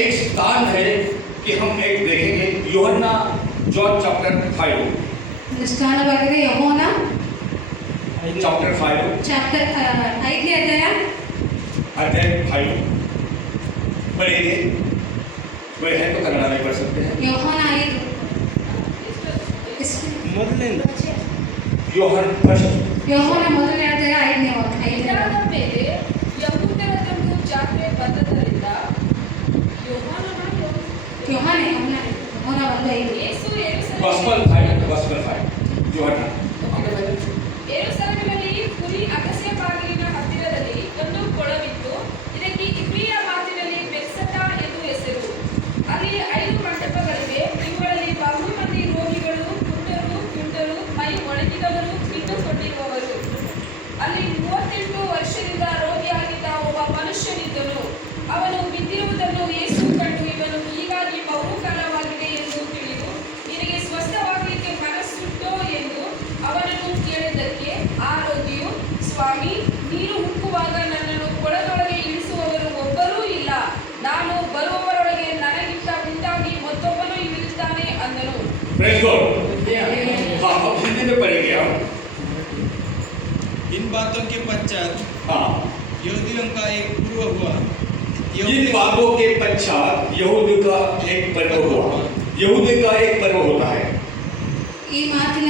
एक स्थान है कि हम एक देखेंगे यूहन्ना जॉन चैप्टर 5 ಒಂದು ಸ್ಥಾನವಾಗಿದೆ ಯೆಹೋವನ चैप्टर 5 ಚಾಪ್ಟರ್ 5ನೇ अध्याय 5 पढ़ेंगे। वह है तो कन्नड़ में पढ़ सकते हैं। ಯೋಹಾನ 5 ಮೊದಲಿನಿಂದ ಯೋಹಾನ ಮೊದಲನೇ ಅಧ್ಯಾಯ 5ನೇ ವಾಕ್ಯ. ಇದಾದ ಮೇಲೆ ಯಹೂದ್ಯರ ತಂದು ಜಾತ್ರೆ ಬಂದದರಿಂದ ಯೋಹಾನ ಒಂದು 5. ಯೇಸು गॉस्पेल 5 यूहन्ना ಯೆರೂಸಲೇಮಿನಲ್ಲಿ ಕುರಿ ಅಗಸ್ಯ ಬಾಗಿಲಿನ ಹತ್ತಿರದಲ್ಲಿ ಒಂದು ಕೊಳವಿತ್ತು. ಇದಕ್ಕೆ ಇಬ್ರಿಯ ಮಾತಿನಲ್ಲಿ ಬೆತ್ಸದ ಎಂದು ಹೆಸರು. ಅಲ್ಲಿ 5 ಮಂಟಪಗಳಿವೆ. ಇವುಗಳಲ್ಲಿ ಬಹು ಮಂದಿ ರೋಗಿಗಳು, ಕುಂಟರು, ಮೈ ಒಣಗಿದವರು, ಕಿತ್ತುಕೊಂಡಿರುವವರು. ಅಲ್ಲಿ 38 ವರ್ಷದಿಂದ ರೋಗಿಯಾಗಿದ್ದ ಒಬ್ಬ ಮನುಷ್ಯನಿದ್ದನು. ಅವನು ಬಿದ್ದಿರುವುದನ್ನು ಯೇಸು ಕಂಡು, ಇವನು ಹೀಗಾಗಿ ಬಹುಕಾಲವಾಗಿದೆ ಎಂದು ತಿಳಿದು, ನಿನಗೆ ಸ್ವಸ್ಥವಾಗಲಿಕ್ಕೆ ಮನಸ್ಸುಂಟೋ ಎಂದು ಅವನನ್ನು ಕೇಳಿದ್ದಕ್ಕೆ ಆ ರೋಗಿಯು, ಸ್ವಾಮಿ, ನೀರು ಉಕ್ಕುವಾಗ ನನ್ನನ್ನು ಕೊಳದೊಳಗೆ ಇಳಿಸುವವರು ಒಬ್ಬರೂ ಇಲ್ಲ. ನಾನು ಬರುವವರೊಳಗೆ ನನಗಿಂತ ಮುಂದಾಗಿ ಮತ್ತೊಬ್ಬನು ಇಳಿಯುತ್ತಾನೆ ಅಂದನು. Praise God. हाँ, अब हिंदी में पढ़ेंगे हम। इन बातों के पश्चात हाँ, यहूदियों का एक पूर्व हुआ। इन बातों के पश्चात यहूदी का एक पर्व हुआ। यहूदी का एक पर्व होता है, ಈ ಮಾತಿನ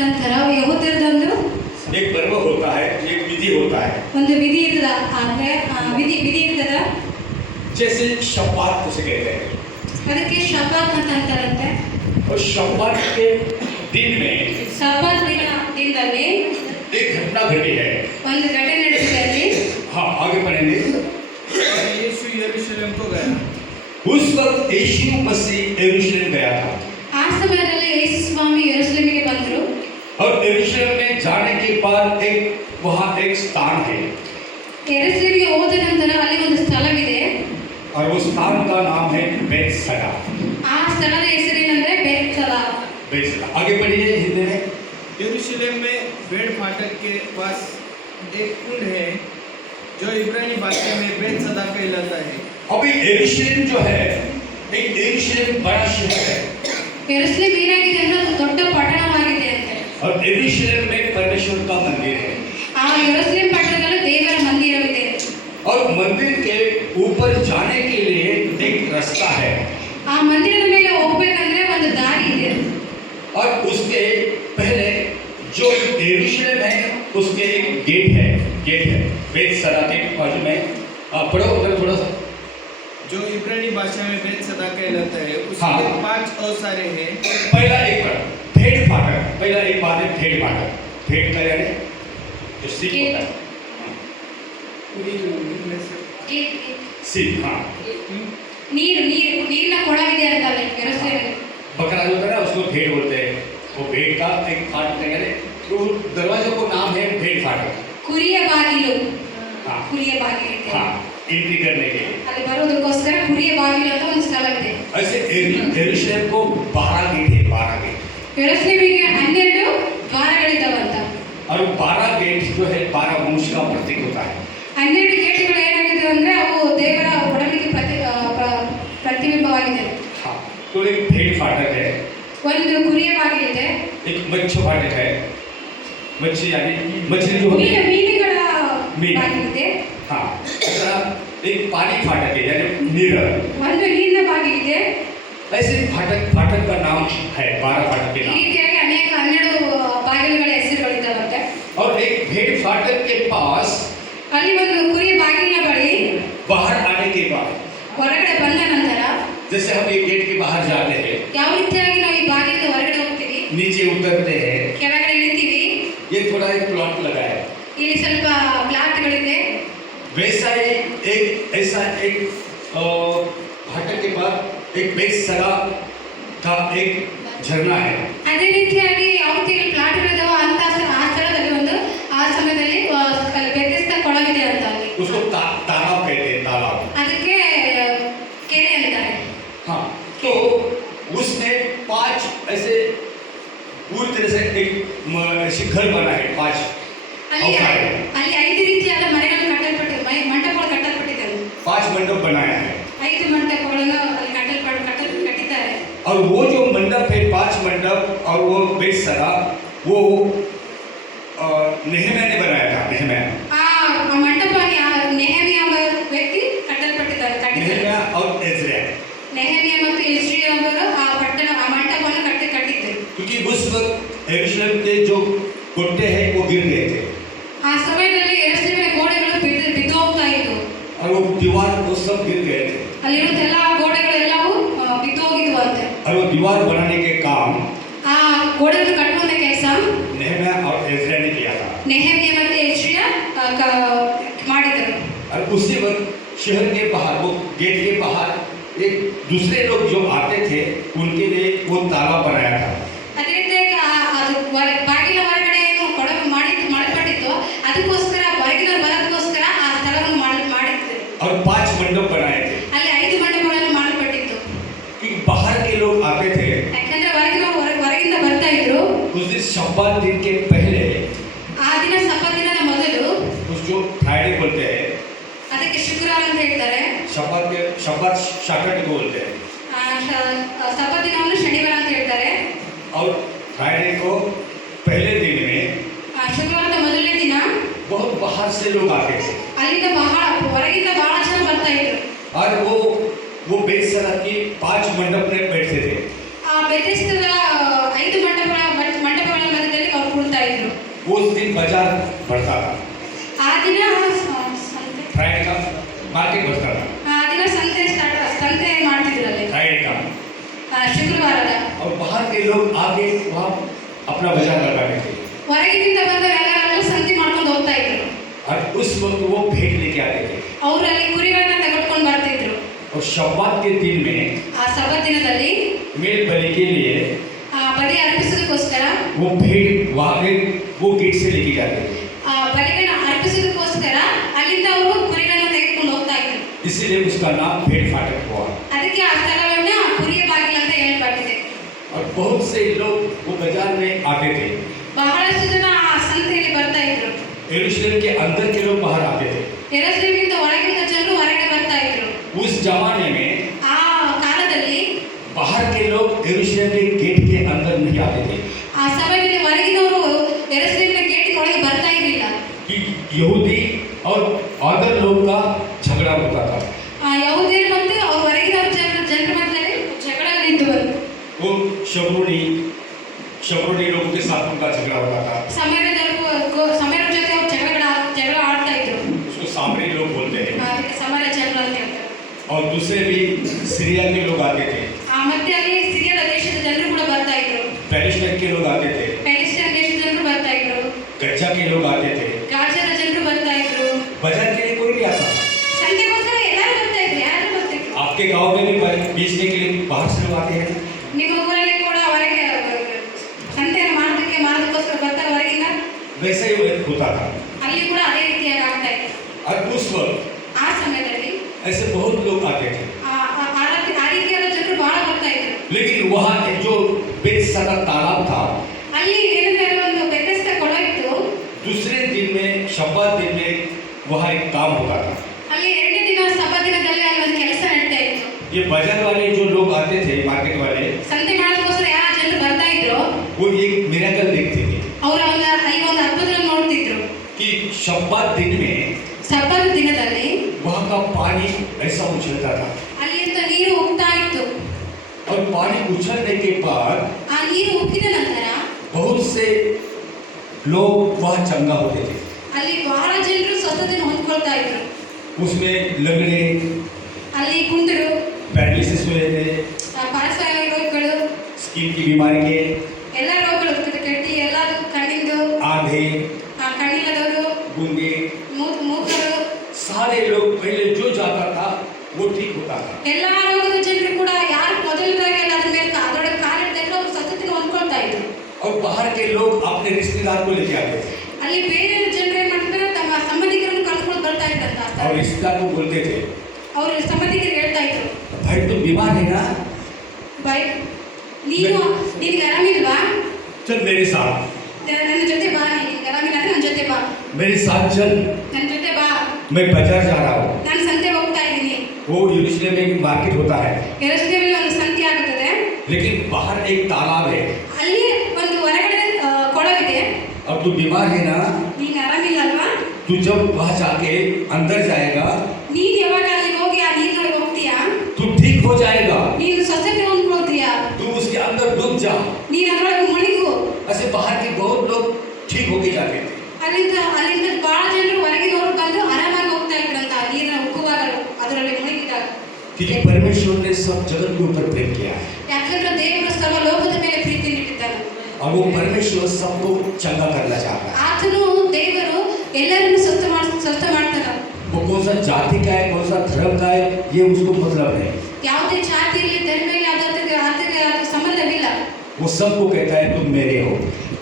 ನಂತರ ಯಹೂದ್ಯರದೊಂದು एक पर्व होता है, एक विधि होता है। ಒಂದು ವಿಧಿ ಇರ್ತದ. ಅಂದ್ರೆ ವಿಧಿ ಇರ್ತದ. जैसे शब्बात उसे कहते हैं। ಅದಕ್ಕೆ ಶಬ್ಬಾತ್ ಅಂತ ಅಂತಾರಂತೆ. और शब्बात के दिन में ಶಬ್ಬಾತ್ ದಿನದಲ್ಲಿ एक घटना घटी है। ಒಂದು ಘಟನೆ ನಡೆದಿದೆ ಅಲ್ಲಿ. हाँ, आगे पढ़ेंगे। और यीशु यरूशलेम को गया। उस वक्त यीशु मसीह यरूशलेम गया था। ಆ ಸಮಯದಲ್ಲಿ ಯೇಸು ಸ್ವಾಮಿ ಯೆರೂಸಲೇಮಿಗೆ ಬಂದರು. और यरूशलेम में जाने के बाद वहाँ एक स्थान है, ಯೆರೂಸಲೇಮಿಗೆ ಹೋದ ನಂತರ ಅಲ್ಲಿ ಒಂದು ಸ್ಥಳವಿದೆ. और उस स्थान का नाम है बेतसदा। ಆ ಸ್ಥಳದ ಹೆಸರೇನೆಂದರೆ ಬೇತ್ಸದ. बेतसदा। आगे पढ़िए हिंदी में। यरूशलेम में भेड़ फाटक के पास एक कुंड है जो इब्रानी भाषा में बेतसदा कहलाता है। अभी यरूशलेम जो है, एक यरूशलेम बड़ा शहर है, ಯೆರೂಸಲೇಮ್ ಏನಾಗಿದೆ ಅಂದ್ರೆ ಒಂದು ದೊಡ್ಡ ಪಟ್ಟಣವಾಗಿದೆ ಅಂತೆ. और यरूशलेम में परमेश्वर का मंदिर है। ಆ ಯೆರೂಸಲೇಮ್ ಪಟ್ಟಣದಲ್ಲಿ ದೇವರ ಮಂದಿರವಿದೆ. और मंदिर के ऊपर जाने के लिए एक रास्ता है, ಆ ಮಂದಿರದ ಮೇಲೆ ಹೋಗ್ಬೇಕಂದ್ರೆ ಒಂದು ದಾರಿ ಇದೆ. और उसके पहले जो यरूशलेम है उसके एक गेट है बेतसदा के बाजू में। पढ़ो उधर थोड़ा सा। जो इब्रानी भाषा में बेतसदा कहलाता है। उसके हाँ। 5 अवसारे हैं। पहला एक भेड़ फाटक, पहला एक बात है भेड़ फाटक। भेड़ का यानी जो सीख होता है, सीख। हाँ, ನೀರಿನ ಕೊಳವಿದೆ ಅಂತ ಅಲ್ಲಿ ಯೆರೂಸಲೇಮಿಗೆ. बकरा जो होता है ना उसको भेड़ बोलते हैं। वो भेड़ का एक फाटक है, तो दरवाजे को नाम है भेड़ फाटक। ಕುರಿಯ ಬಾಗಿಲು. हाँ, ಕುರಿಯ ಬಾಗಿಲು ಇದೆ. हाँ, एंट्री करने के लिए। ಅಲ್ಲಿ ಬರೋದಕ್ಕೋಸ್ಕರ ಕುರಿಯ ಬಾಗಿಲು ಅಂತ ಒಂದು ಸ್ಥಳವಿದೆ. ऐसे यरूशलेम को 12 गेट है, 12 गेट। ಯೆರೂಸಲೇಮಿಗೆ 12 ದ್ವಾರಗಳಿದ್ದಾವಂತ. और 12 गेट जो है 12 वंश का प्रतीक होता है। 12 ಗೇಟ್ಗಳು ಏನಾಗಿದೆ ಅಂದ್ರೆ ಅವು ದೇವರ ಒಡಂಬಡಿಕೆ ಪ್ರತಿಬಿಂಬವಾಗಿದೆ. हाँ, तो एक भेड़ फाटक है, ಒಂದು ಕುರಿಯ ಬಾಗಿಲಿದೆ. एक मच्छी फाटक है। मच्छी यानी मछली जो होती है। ಮೀನುಗಳ ಮೀನು. ಬಾಗಿಲಿದೆ. हाँ, दूसरा एक पानी फाटक है यानी नीर। ಒಂದು ನೀರಿನ ಬಾಗಿಲಿದೆ. ऐसे फाटक का नाम है, 12 फाटक के ಈ नाम। ರೀತಿಯಾಗಿ ಅನೇಕ 12 ಬಾಗಿಲುಗಳ ಹೆಸರುಗಳಿದ್ದಾವಂತೆ. और एक भेड़ फाटक के पास ಅಲ್ಲಿ ಒಂದು ಕುರಿಯ ಬಾಗಿಲಿನ ಬಳಿ बाहर आने के बाद, ಹೊರಗಡೆ ಬಂದ ನಂತರ जैसे हम एक गेट के बाहर जाते हैं, ಯಾವ ರೀತಿಯಾಗಿ ನಾವು ಈ ಬಾಗಿಲಿಂದ ಹೊರಗಡೆ ಹೋಗ್ತೀವಿ, नीचे उतरते हैं, ಕೆಳಗಡೆ ಇಳಿತೀವಿ, ये थोड़ा एक प्लॉट लगा है। ಇಲ್ಲಿ ಸ್ವಲ್ಪ ಪ್ಲಾಟ್ಗಳಿದೆ. वैसा ही ऐसा एक फाटक के बाद एक बेतसदा का एक झरना है। ಅದೇ ರೀತಿಯಾಗಿ ಯಾವ ರೀತಿಯಲ್ಲಿ ಪ್ಲಾಟ್ಗಳಿದಾವೋ ಅಂತ ಆ ಸ್ಥಳದಲ್ಲಿ ಒಂದು ಆ ಸಮಯದಲ್ಲಿ ಬೆತ್ತಸ್ತ ಕೊಳವಿದೆ ಅಂತ ಅಲ್ಲಿ. उसको तालाब कहते हैं, तालाब। ಅದಕ್ಕೆ ಕೆರೆ ಅಂತಾರೆ. हाँ, तो उसमें 5 ऐसे पूरी तरह से एक घर बना है, 5 ಅಲ್ಲಿ 5 ರೀತಿಯಾದ ಮನೆಗಳು ಕಟ್ಟಲ್ಪಟ್ಟಿವೆ, ಮಂಟಪಗಳು ಕಟ್ಟಲ್ಪಟ್ಟಿದೆ. 5 मंडप बनाया है। 5 ಮಂಟಪಗಳು और वो जो मंडप है 5 मंडप और वो बेसरा वो नेहम्या ने बनाया था। नेहम्या ಆ ಮಂಟಪವನ್ನು ನೆಹೆಮಿಯ ಎಂಬ ವ್ಯಕ್ತಿ ಕಟ್ಟಿದ್ದಾರೆ. नेहम्या और एज्रा, ನೆಹೆಮಿಯ ಮತ್ತು ಎಜ್ರಿಯ ಅವರು ಆ ಮಂಟಪವನ್ನು ಕಟ್ಟಿದ್ದರು. क्योंकि उस वक्त यरूशलेम के जो कोटे हैं वो गिर गए थे ಆ ಸಮಯದಲ್ಲಿ ಯೆರೂಸಲೇಮಿನ ಗೋಡೆಗಳು ಬಿದ್ದು ಹೋಗ್ತಾ ಇದ್ವು. और वो दीवार वो सब गिर गए थे ಅಲ್ಲಿರುವಂತ ಎಲ್ಲ ಗೋಡೆಗಳೆಲ್ಲವೂ ಬಿದ್ದು ಹೋಗಿದ್ವು ಅಂತೆ. और वो दीवार बनाने के काम ಆ ಗೋಡೆಗಳನ್ನು ಕಟ್ಟುವಂತ ಕೆಲಸ नेहम्या और एज्रा ने किया था। ನೆಹೆಮಿಯ ಮತ್ತು ಎಜ್ರಿಯ ಮಾಡಿದರು. और उसी वक्त शहर के बाहर वो गेट के बाहर एक दूसरे लोग जो आते थे उनके लिए वो ताला बनाया था। ಅದೇ ರೀತಿಯಾಗಿ ಅದು ಬಾಗಿಲ ಹೊರಗಡೆ ಏನು ಕೊಡಗು ಮಾಡಲ್ಪಟ್ಟಿತ್ತು, ಅದಕ್ಕೋಸ್ಕರ ಹೊರಗಿನ ಬರೋದಕ್ಕೋಸ್ಕರ ಆ ಸ್ಥಳವನ್ನು ಮಾಡಿದ್ರು. और 5 मंडप बनाए थे ಅಲ್ಲಿ 5 ಮಂಟಪಗಳನ್ನು ಮಾಡಲ್ಪಟ್ಟಿತ್ತು. क्योंकि बाहर के लोग आते थे। ಯಾಕಂದ್ರೆ ಹೊರಗಿಂದ ಬರ್ತಾ ಇದ್ರು. उस दिन शब्बात दिन के पहले ಆ ದಿನ ಸಬ್ಬತ್ ದಿನದ ಮೊದಲು, उस जो फ्राइडे बोलते हैं, ಅದಕ್ಕೆ ಶುಕ್ರವಾರ ಅಂತ ಹೇಳ್ತಾರೆ, शब्बात सैटरडे को बोलते हैं, ಸಬ್ಬತ್ ದಿನವನ್ನು ಶನಿವಾರ ಅಂತ ಹೇಳ್ತಾರೆ. और फ्राइडे को पहले दिन में ಶುಕ್ರವಾರದ ಮೊದಲನೇ ದಿನ बहुत बाहर से लोग आते थे ಅಲ್ಲಿಂದ ಹೊರಗಿಂದ ಬಹಳ ಜನ ಬರ್ತಾ ಇದ್ರು. और वो बेसरा की 5 मंडप में बैठते थे। ಆ ಬೆಥೆಸ್ದದ 5 ಮಂಟಪಗಳ ಮಧ್ಯದಲ್ಲಿ ಅವರು ಕೂಡ್ತಾ ಇದ್ರು. उस दिन बाजार बढ़ता था, ಆ ದಿನ फ्राइडे का मार्केट बढ़ता था, ಸಂತೆ ಮಾಡ್ತಿದ್ರಲ್ಲಿ फ्राइडे का। ಶುಕ್ರವಾರದ. और बाहर के लोग आगे वहाँ अपना बाजार लगाते थे ಹೊರಗಿನಿಂದ ಬಂದವರೆಲ್ಲರೂ ಸಂತೆ ಮಾಡ್ಕೊಂಡು ಹೋಗ್ತಾ ಇದ್ರು. और उस वक्त वो भेंट लेके आते थे। ಅವರು ಅಲ್ಲಿ ಕುರಿಗಳನ್ನ ತೆಗೆದುಕೊಂಡು ಬರ್ತಿದ್ರು. और शब्बात के दिन में ಆ ಸಬ್ಬತ್ ದಿನದಲ್ಲಿ मेल बलि के लिए ಬಲಿ ಅರ್ಪಿಸೋದಕ್ಕೋಸ್ಕರ वो भेंट वहाँ के वो गेट से लेके जाते थे। ಬಲಿಗಳನ್ನ ಅರ್ಪಿಸೋದಕ್ಕೋಸ್ಕರ ಅಲ್ಲಿಂದ ಅವರು ಕುರಿಗಳನ್ನ ತೆಗೆದುಕೊಂಡು ಹೋಗ್ತಾ ಇದ್ರು. इसीलिए उसका नाम भेंट फाटक हुआ। ಅದಕ್ಕೆ ಆ ಸ್ಥಳವನ್ನ ಕುರಿಯ ಬಾಗಿಲು ಅಂತ ಹೇಳಲ್ಪಟ್ಟಿದೆ. और बहुत से लोग वो बाजार में आते थे। ಬಹಳಷ್ಟು ಜನ ಆ ಸಂತೆಯಲ್ಲಿ ಬರ್ತಾ ಇದ್ರು. यरूशलेम के अंदर के लोग बाहर आते थे। ಯೆರೂಸಲೇಮಿನಿಂದ ಹೊರಗಿನ ಜನರು ಹೊರಗೆ ಬರ್ತಾ ಇದ್ರು. उस जमाने में ಆ ಕಾಲದಲ್ಲಿ बाहर के लोग यरूशलेम के गेट के अंदर नहीं आते थे। ಆ ಸಮಯದಲ್ಲಿ ಹೊರಗಿನವರು ಯೆರೂಸಲೇಮಿನ ಗೇಟಿನ ಒಳಗೆ ಬರ್ತಾ ಇರಲಿಲ್ಲ. कि यहूदी और अदर लोग का झगड़ा होता था। ಯಹೂದ್ಯರು ಮತ್ತು ಅವ್ರ ಹೊರಗಿನ ಜನರ ಮಧ್ಯದಲ್ಲಿ ಜಗಳಗಳಿದ್ದವು. वो शबरोनी लोगों के साथ उनका झगड़ा होता था। ಸಮಯದ ಜೊತೆ ಅವ್ರು ಜಗಳ ಆಡ್ತಾ ಇದ್ರು. उसको सामरी लोग बोलते हैं। ಅದಕ್ಕೆ ಸಮರ ಜನರು ಅಂತ ಹೇಳ್ತಾರೆ. और दूसरे भी सीरिया के लोग आते थे, ಮತ್ತೆ ಅಲ್ಲಿ ಸಿರಿಯಾದ ದೇಶದ ಜನರು ಕೂಡ ಬರ್ತಾ ಇದ್ರು. पैलेस्टाइन के लोग आते थे, ಪ್ಯಾಲೆಸ್ಟೈನ್ ದೇಶದ ಜನರು ಬರ್ತಾ ಇದ್ರು. गज्जा के लोग आते थे। ಗಾಜಾದ ಜನರು ಬರ್ತಾ ಇದ್ರು. बाजार के लिए कोई नहीं आता। ಸಂತೆಗೋಸ್ಕರ ಎಲ್ಲರೂ ಬರ್ತಾ ಇದ್ರು. ಯಾರು ಬರ್ತಿದ್ರು? आपके गांव में भी बेचने के लिए बाहर से लोग आते हैं। ನಿಮ್ಮ ಊರಲ್ಲಿ ಕೂಡ ಹೊರಗೆ ಸಂತೆಯನ್ನು ಮಾಡೋದಕ್ಕೋಸ್ಕರ ಬರ್ತಾರೆ ಹೊರಗಿಂದ. वैसे ही होता था। ಅಲ್ಲಿ ಕೂಡ ಅದೇ ರೀತಿಯಾಗಿ ಆಗ್ತಾ ಇತ್ತು. और उस वक्त ಆ ಸಮಯದಲ್ಲಿ ऐसे बहुत लोग आते थे, ಆ ರೀತಿಯಾದ ಜನರು ಬಹಳ ಬರ್ತಾ ಇದ್ರು. लेकिन वहाँ एक जो बेसरा तालाब था, ಅಲ್ಲಿ ಏನಂದ್ರೆ ಒಂದು ಬೆಥೆಸ್ದ ಕೊಳ ಇತ್ತು. दूसरे दिन में शब्बात दिन में वहाँ एक काम होता था। ಅಲ್ಲಿ ಎರಡನೇ ದಿನ ಸಬ್ಬತ್ ದಿನದಲ್ಲಿ ಅಲ್ಲಿ ಒಂದು ಕೆಲಸ ನಡೀತಾ ಇತ್ತು. ये बाजार वाले जो लोग आते थे, मार्केट वाले, ಸಂತೆ ಮಾಡೋದಕ್ಕೋಸ್ಕರ ಯಾರು ಜನರು ಬರ್ತಾ ಇದ್ರು वो एक मिरेकल देखते थे ಅವರು ಅಲ್ಲಿ ಒಂದು ಅದ್ಭುತವನ್ನು ನೋಡ್ತಿದ್ರು. कि शब्बात दिन में ಸಬ್ಬತ್ ದಿನದಲ್ಲಿ वहाँ का पानी ऐसा उछलता था। ಅಲ್ಲಿಂದ ನೀರು ಉಕ್ತಾ ಇತ್ತು. और पानी उछलने के बाद ಆ ನೀರು ಉಕ್ಕಿದ ನಂತರ बहुत से लोग वहाँ चंगा होते थे। ಅಲ್ಲಿ ಬಹಳ ಜನರು ಸ್ವತಃ ಹೊಂದ್ಕೊಳ್ತಾ ಇದ್ರು. उसमें लंगड़े, ಅಲ್ಲಿ ಕುಂಟರು, पैरालिसिस हुए थे, ಪಾರ್ಶ್ವವಾಯು ರೋಗಗಳು, स्किन की बीमारी के, ಎಲ್ಲ ರೋಗಗಳು, ಕಟ್ಟಿ, ಎಲ್ಲ ಕಣ್ಣಿಂದು, आधे, ಕಣ್ಣಿಲ್ಲದವರು, गूंगे, ಮೂಕರು, सारे लोग पहले जो जाता था वो ठीक होता था। ಎಲ್ಲ ರೋಗದ ಜನರು ಕೂಡ ಯಾರು ಮೊದಲದಾಗಿ ಅದ್ರ ಮೇಲೆ ಅದರೊಳಗೆ ಕಾಲಿಡ್ತಾಯಿದ್ರು ಅವರು ಸ್ವತಃ ಹೊಂದ್ಕೊಳ್ತಾ ಇದ್ರು. और बाहर के लोग अपने रिश्तेदार को लेके आते थे ಅಲ್ಲಿ ಬೇರೆ ಜನರು ಏನ್ ಮಾಡ್ತಾರೆ, ತಮ್ಮ ಸಂಬಂಧಿಕರನ್ನು ಕಳ್ಸ್ಕೊಂಡು ಬರ್ತಾ ಇದ್ರಂತ. और रिश्तेदार को बोलते थे, ಅವ್ರ ಸಂಬಂಧಿಕರಿಗೆ ಹೇಳ್ತಾ ಇದ್ರು, भाई तुम बीमार है ना, ಬೈ ನಿನಗೆ ಆರಾಮಿಲ್ವಾ, चल मेरे साथ, ನನ್ನ ಜೊತೆ ಬಾ, ನಿನಗೆ ಆರಾಮಿಲ್ಲ ಅಂದ್ರೆ ನನ್ನ ಜೊತೆ ಬಾ, मेरे साथ चल, ನನ್ನ ಜೊತೆ ಬಾ, मैं बाजार जा रहा हूँ। ನಾನು ಸಂತೆ ಹೋಗ್ತಾ ಇದ್ದೀನಿ. वो यरूशलेम में एक मार्केट होता है, ಯೆರೂಸಲೇಮಿನಲ್ಲಿ ಒಂದು ಸಂತೆ ಆಗುತ್ತದೆ. लेकिन बाहर एक तालाब है। ಅಲ್ಲಿ ಒಂದು ಹೊರಗಡೆ ಕೊಳವಿದೆ. अब तू बीमार है ना, ನೀನು ಆರಾಮಿಲ್ಲ ಅಲ್ವಾ? तू जब वहाँ जाके अंदर जाएगा ನೀನು ಯಾವಾಗ ಅಲ್ಲಿಗೆ ಹೋಗಿ ಆ ನೀರಿನೊಳಗೆ ಹೋಗ್ತೀಯಾ, तू ठीक हो जाएगा। ನೀನು ಸ್ವಚ್ಛತೆ ಹೊಂದ್ಕೊಳ್ತೀಯಾ, तू उसके अंदर डूब जा। ನೀನು ಅದರೊಳಗೆ ಮುಳುಗು. ऐसे बाहर के बहुत लोग ठीक होके जाते थे, ಅಲ್ಲಿಂದ ಬಹಳ ಜನರು ಹೊರಗಿನವರು ಬಂದು ಆರಾಮಾಗಿ ಹೋಗ್ತಾ ಇದ್ರಂತ ನೀರಿನ ಉಕ್ಕುವಾಗ ಅದರಲ್ಲಿ ಮುಳುಗಿದಾಗ. क्योंकि परमेश्वर ने सब जगत के ऊपर प्रेम किया है ಯಾಕಂದ್ರೆ ದೇವರು ಸರ್ವ ಲೋಕದ ಮೇಲೆ ಪ್ರೀತಿ ನೀಡಿದ್ದಾನೆ. और वो परमेश्वर सबको चंगा करना चाहता है। ಆತನು ದೇವರು ಎಲ್ಲರನ್ನು ಸ್ವಚ್ಛ ಮಾಡ್ತಾನೆ. वो कौन सा जाति का है, कौन सा धर्म का है, ये उसको मतलब नहीं। ಯಾವುದೇ ಜಾತಿ ಇರಲಿ, ಧರ್ಮ ಇರಲಿ, ಅದಕ್ಕೆ ಸಂಬಂಧವಿಲ್ಲ. वो सबको कहता है तुम मेरे हो।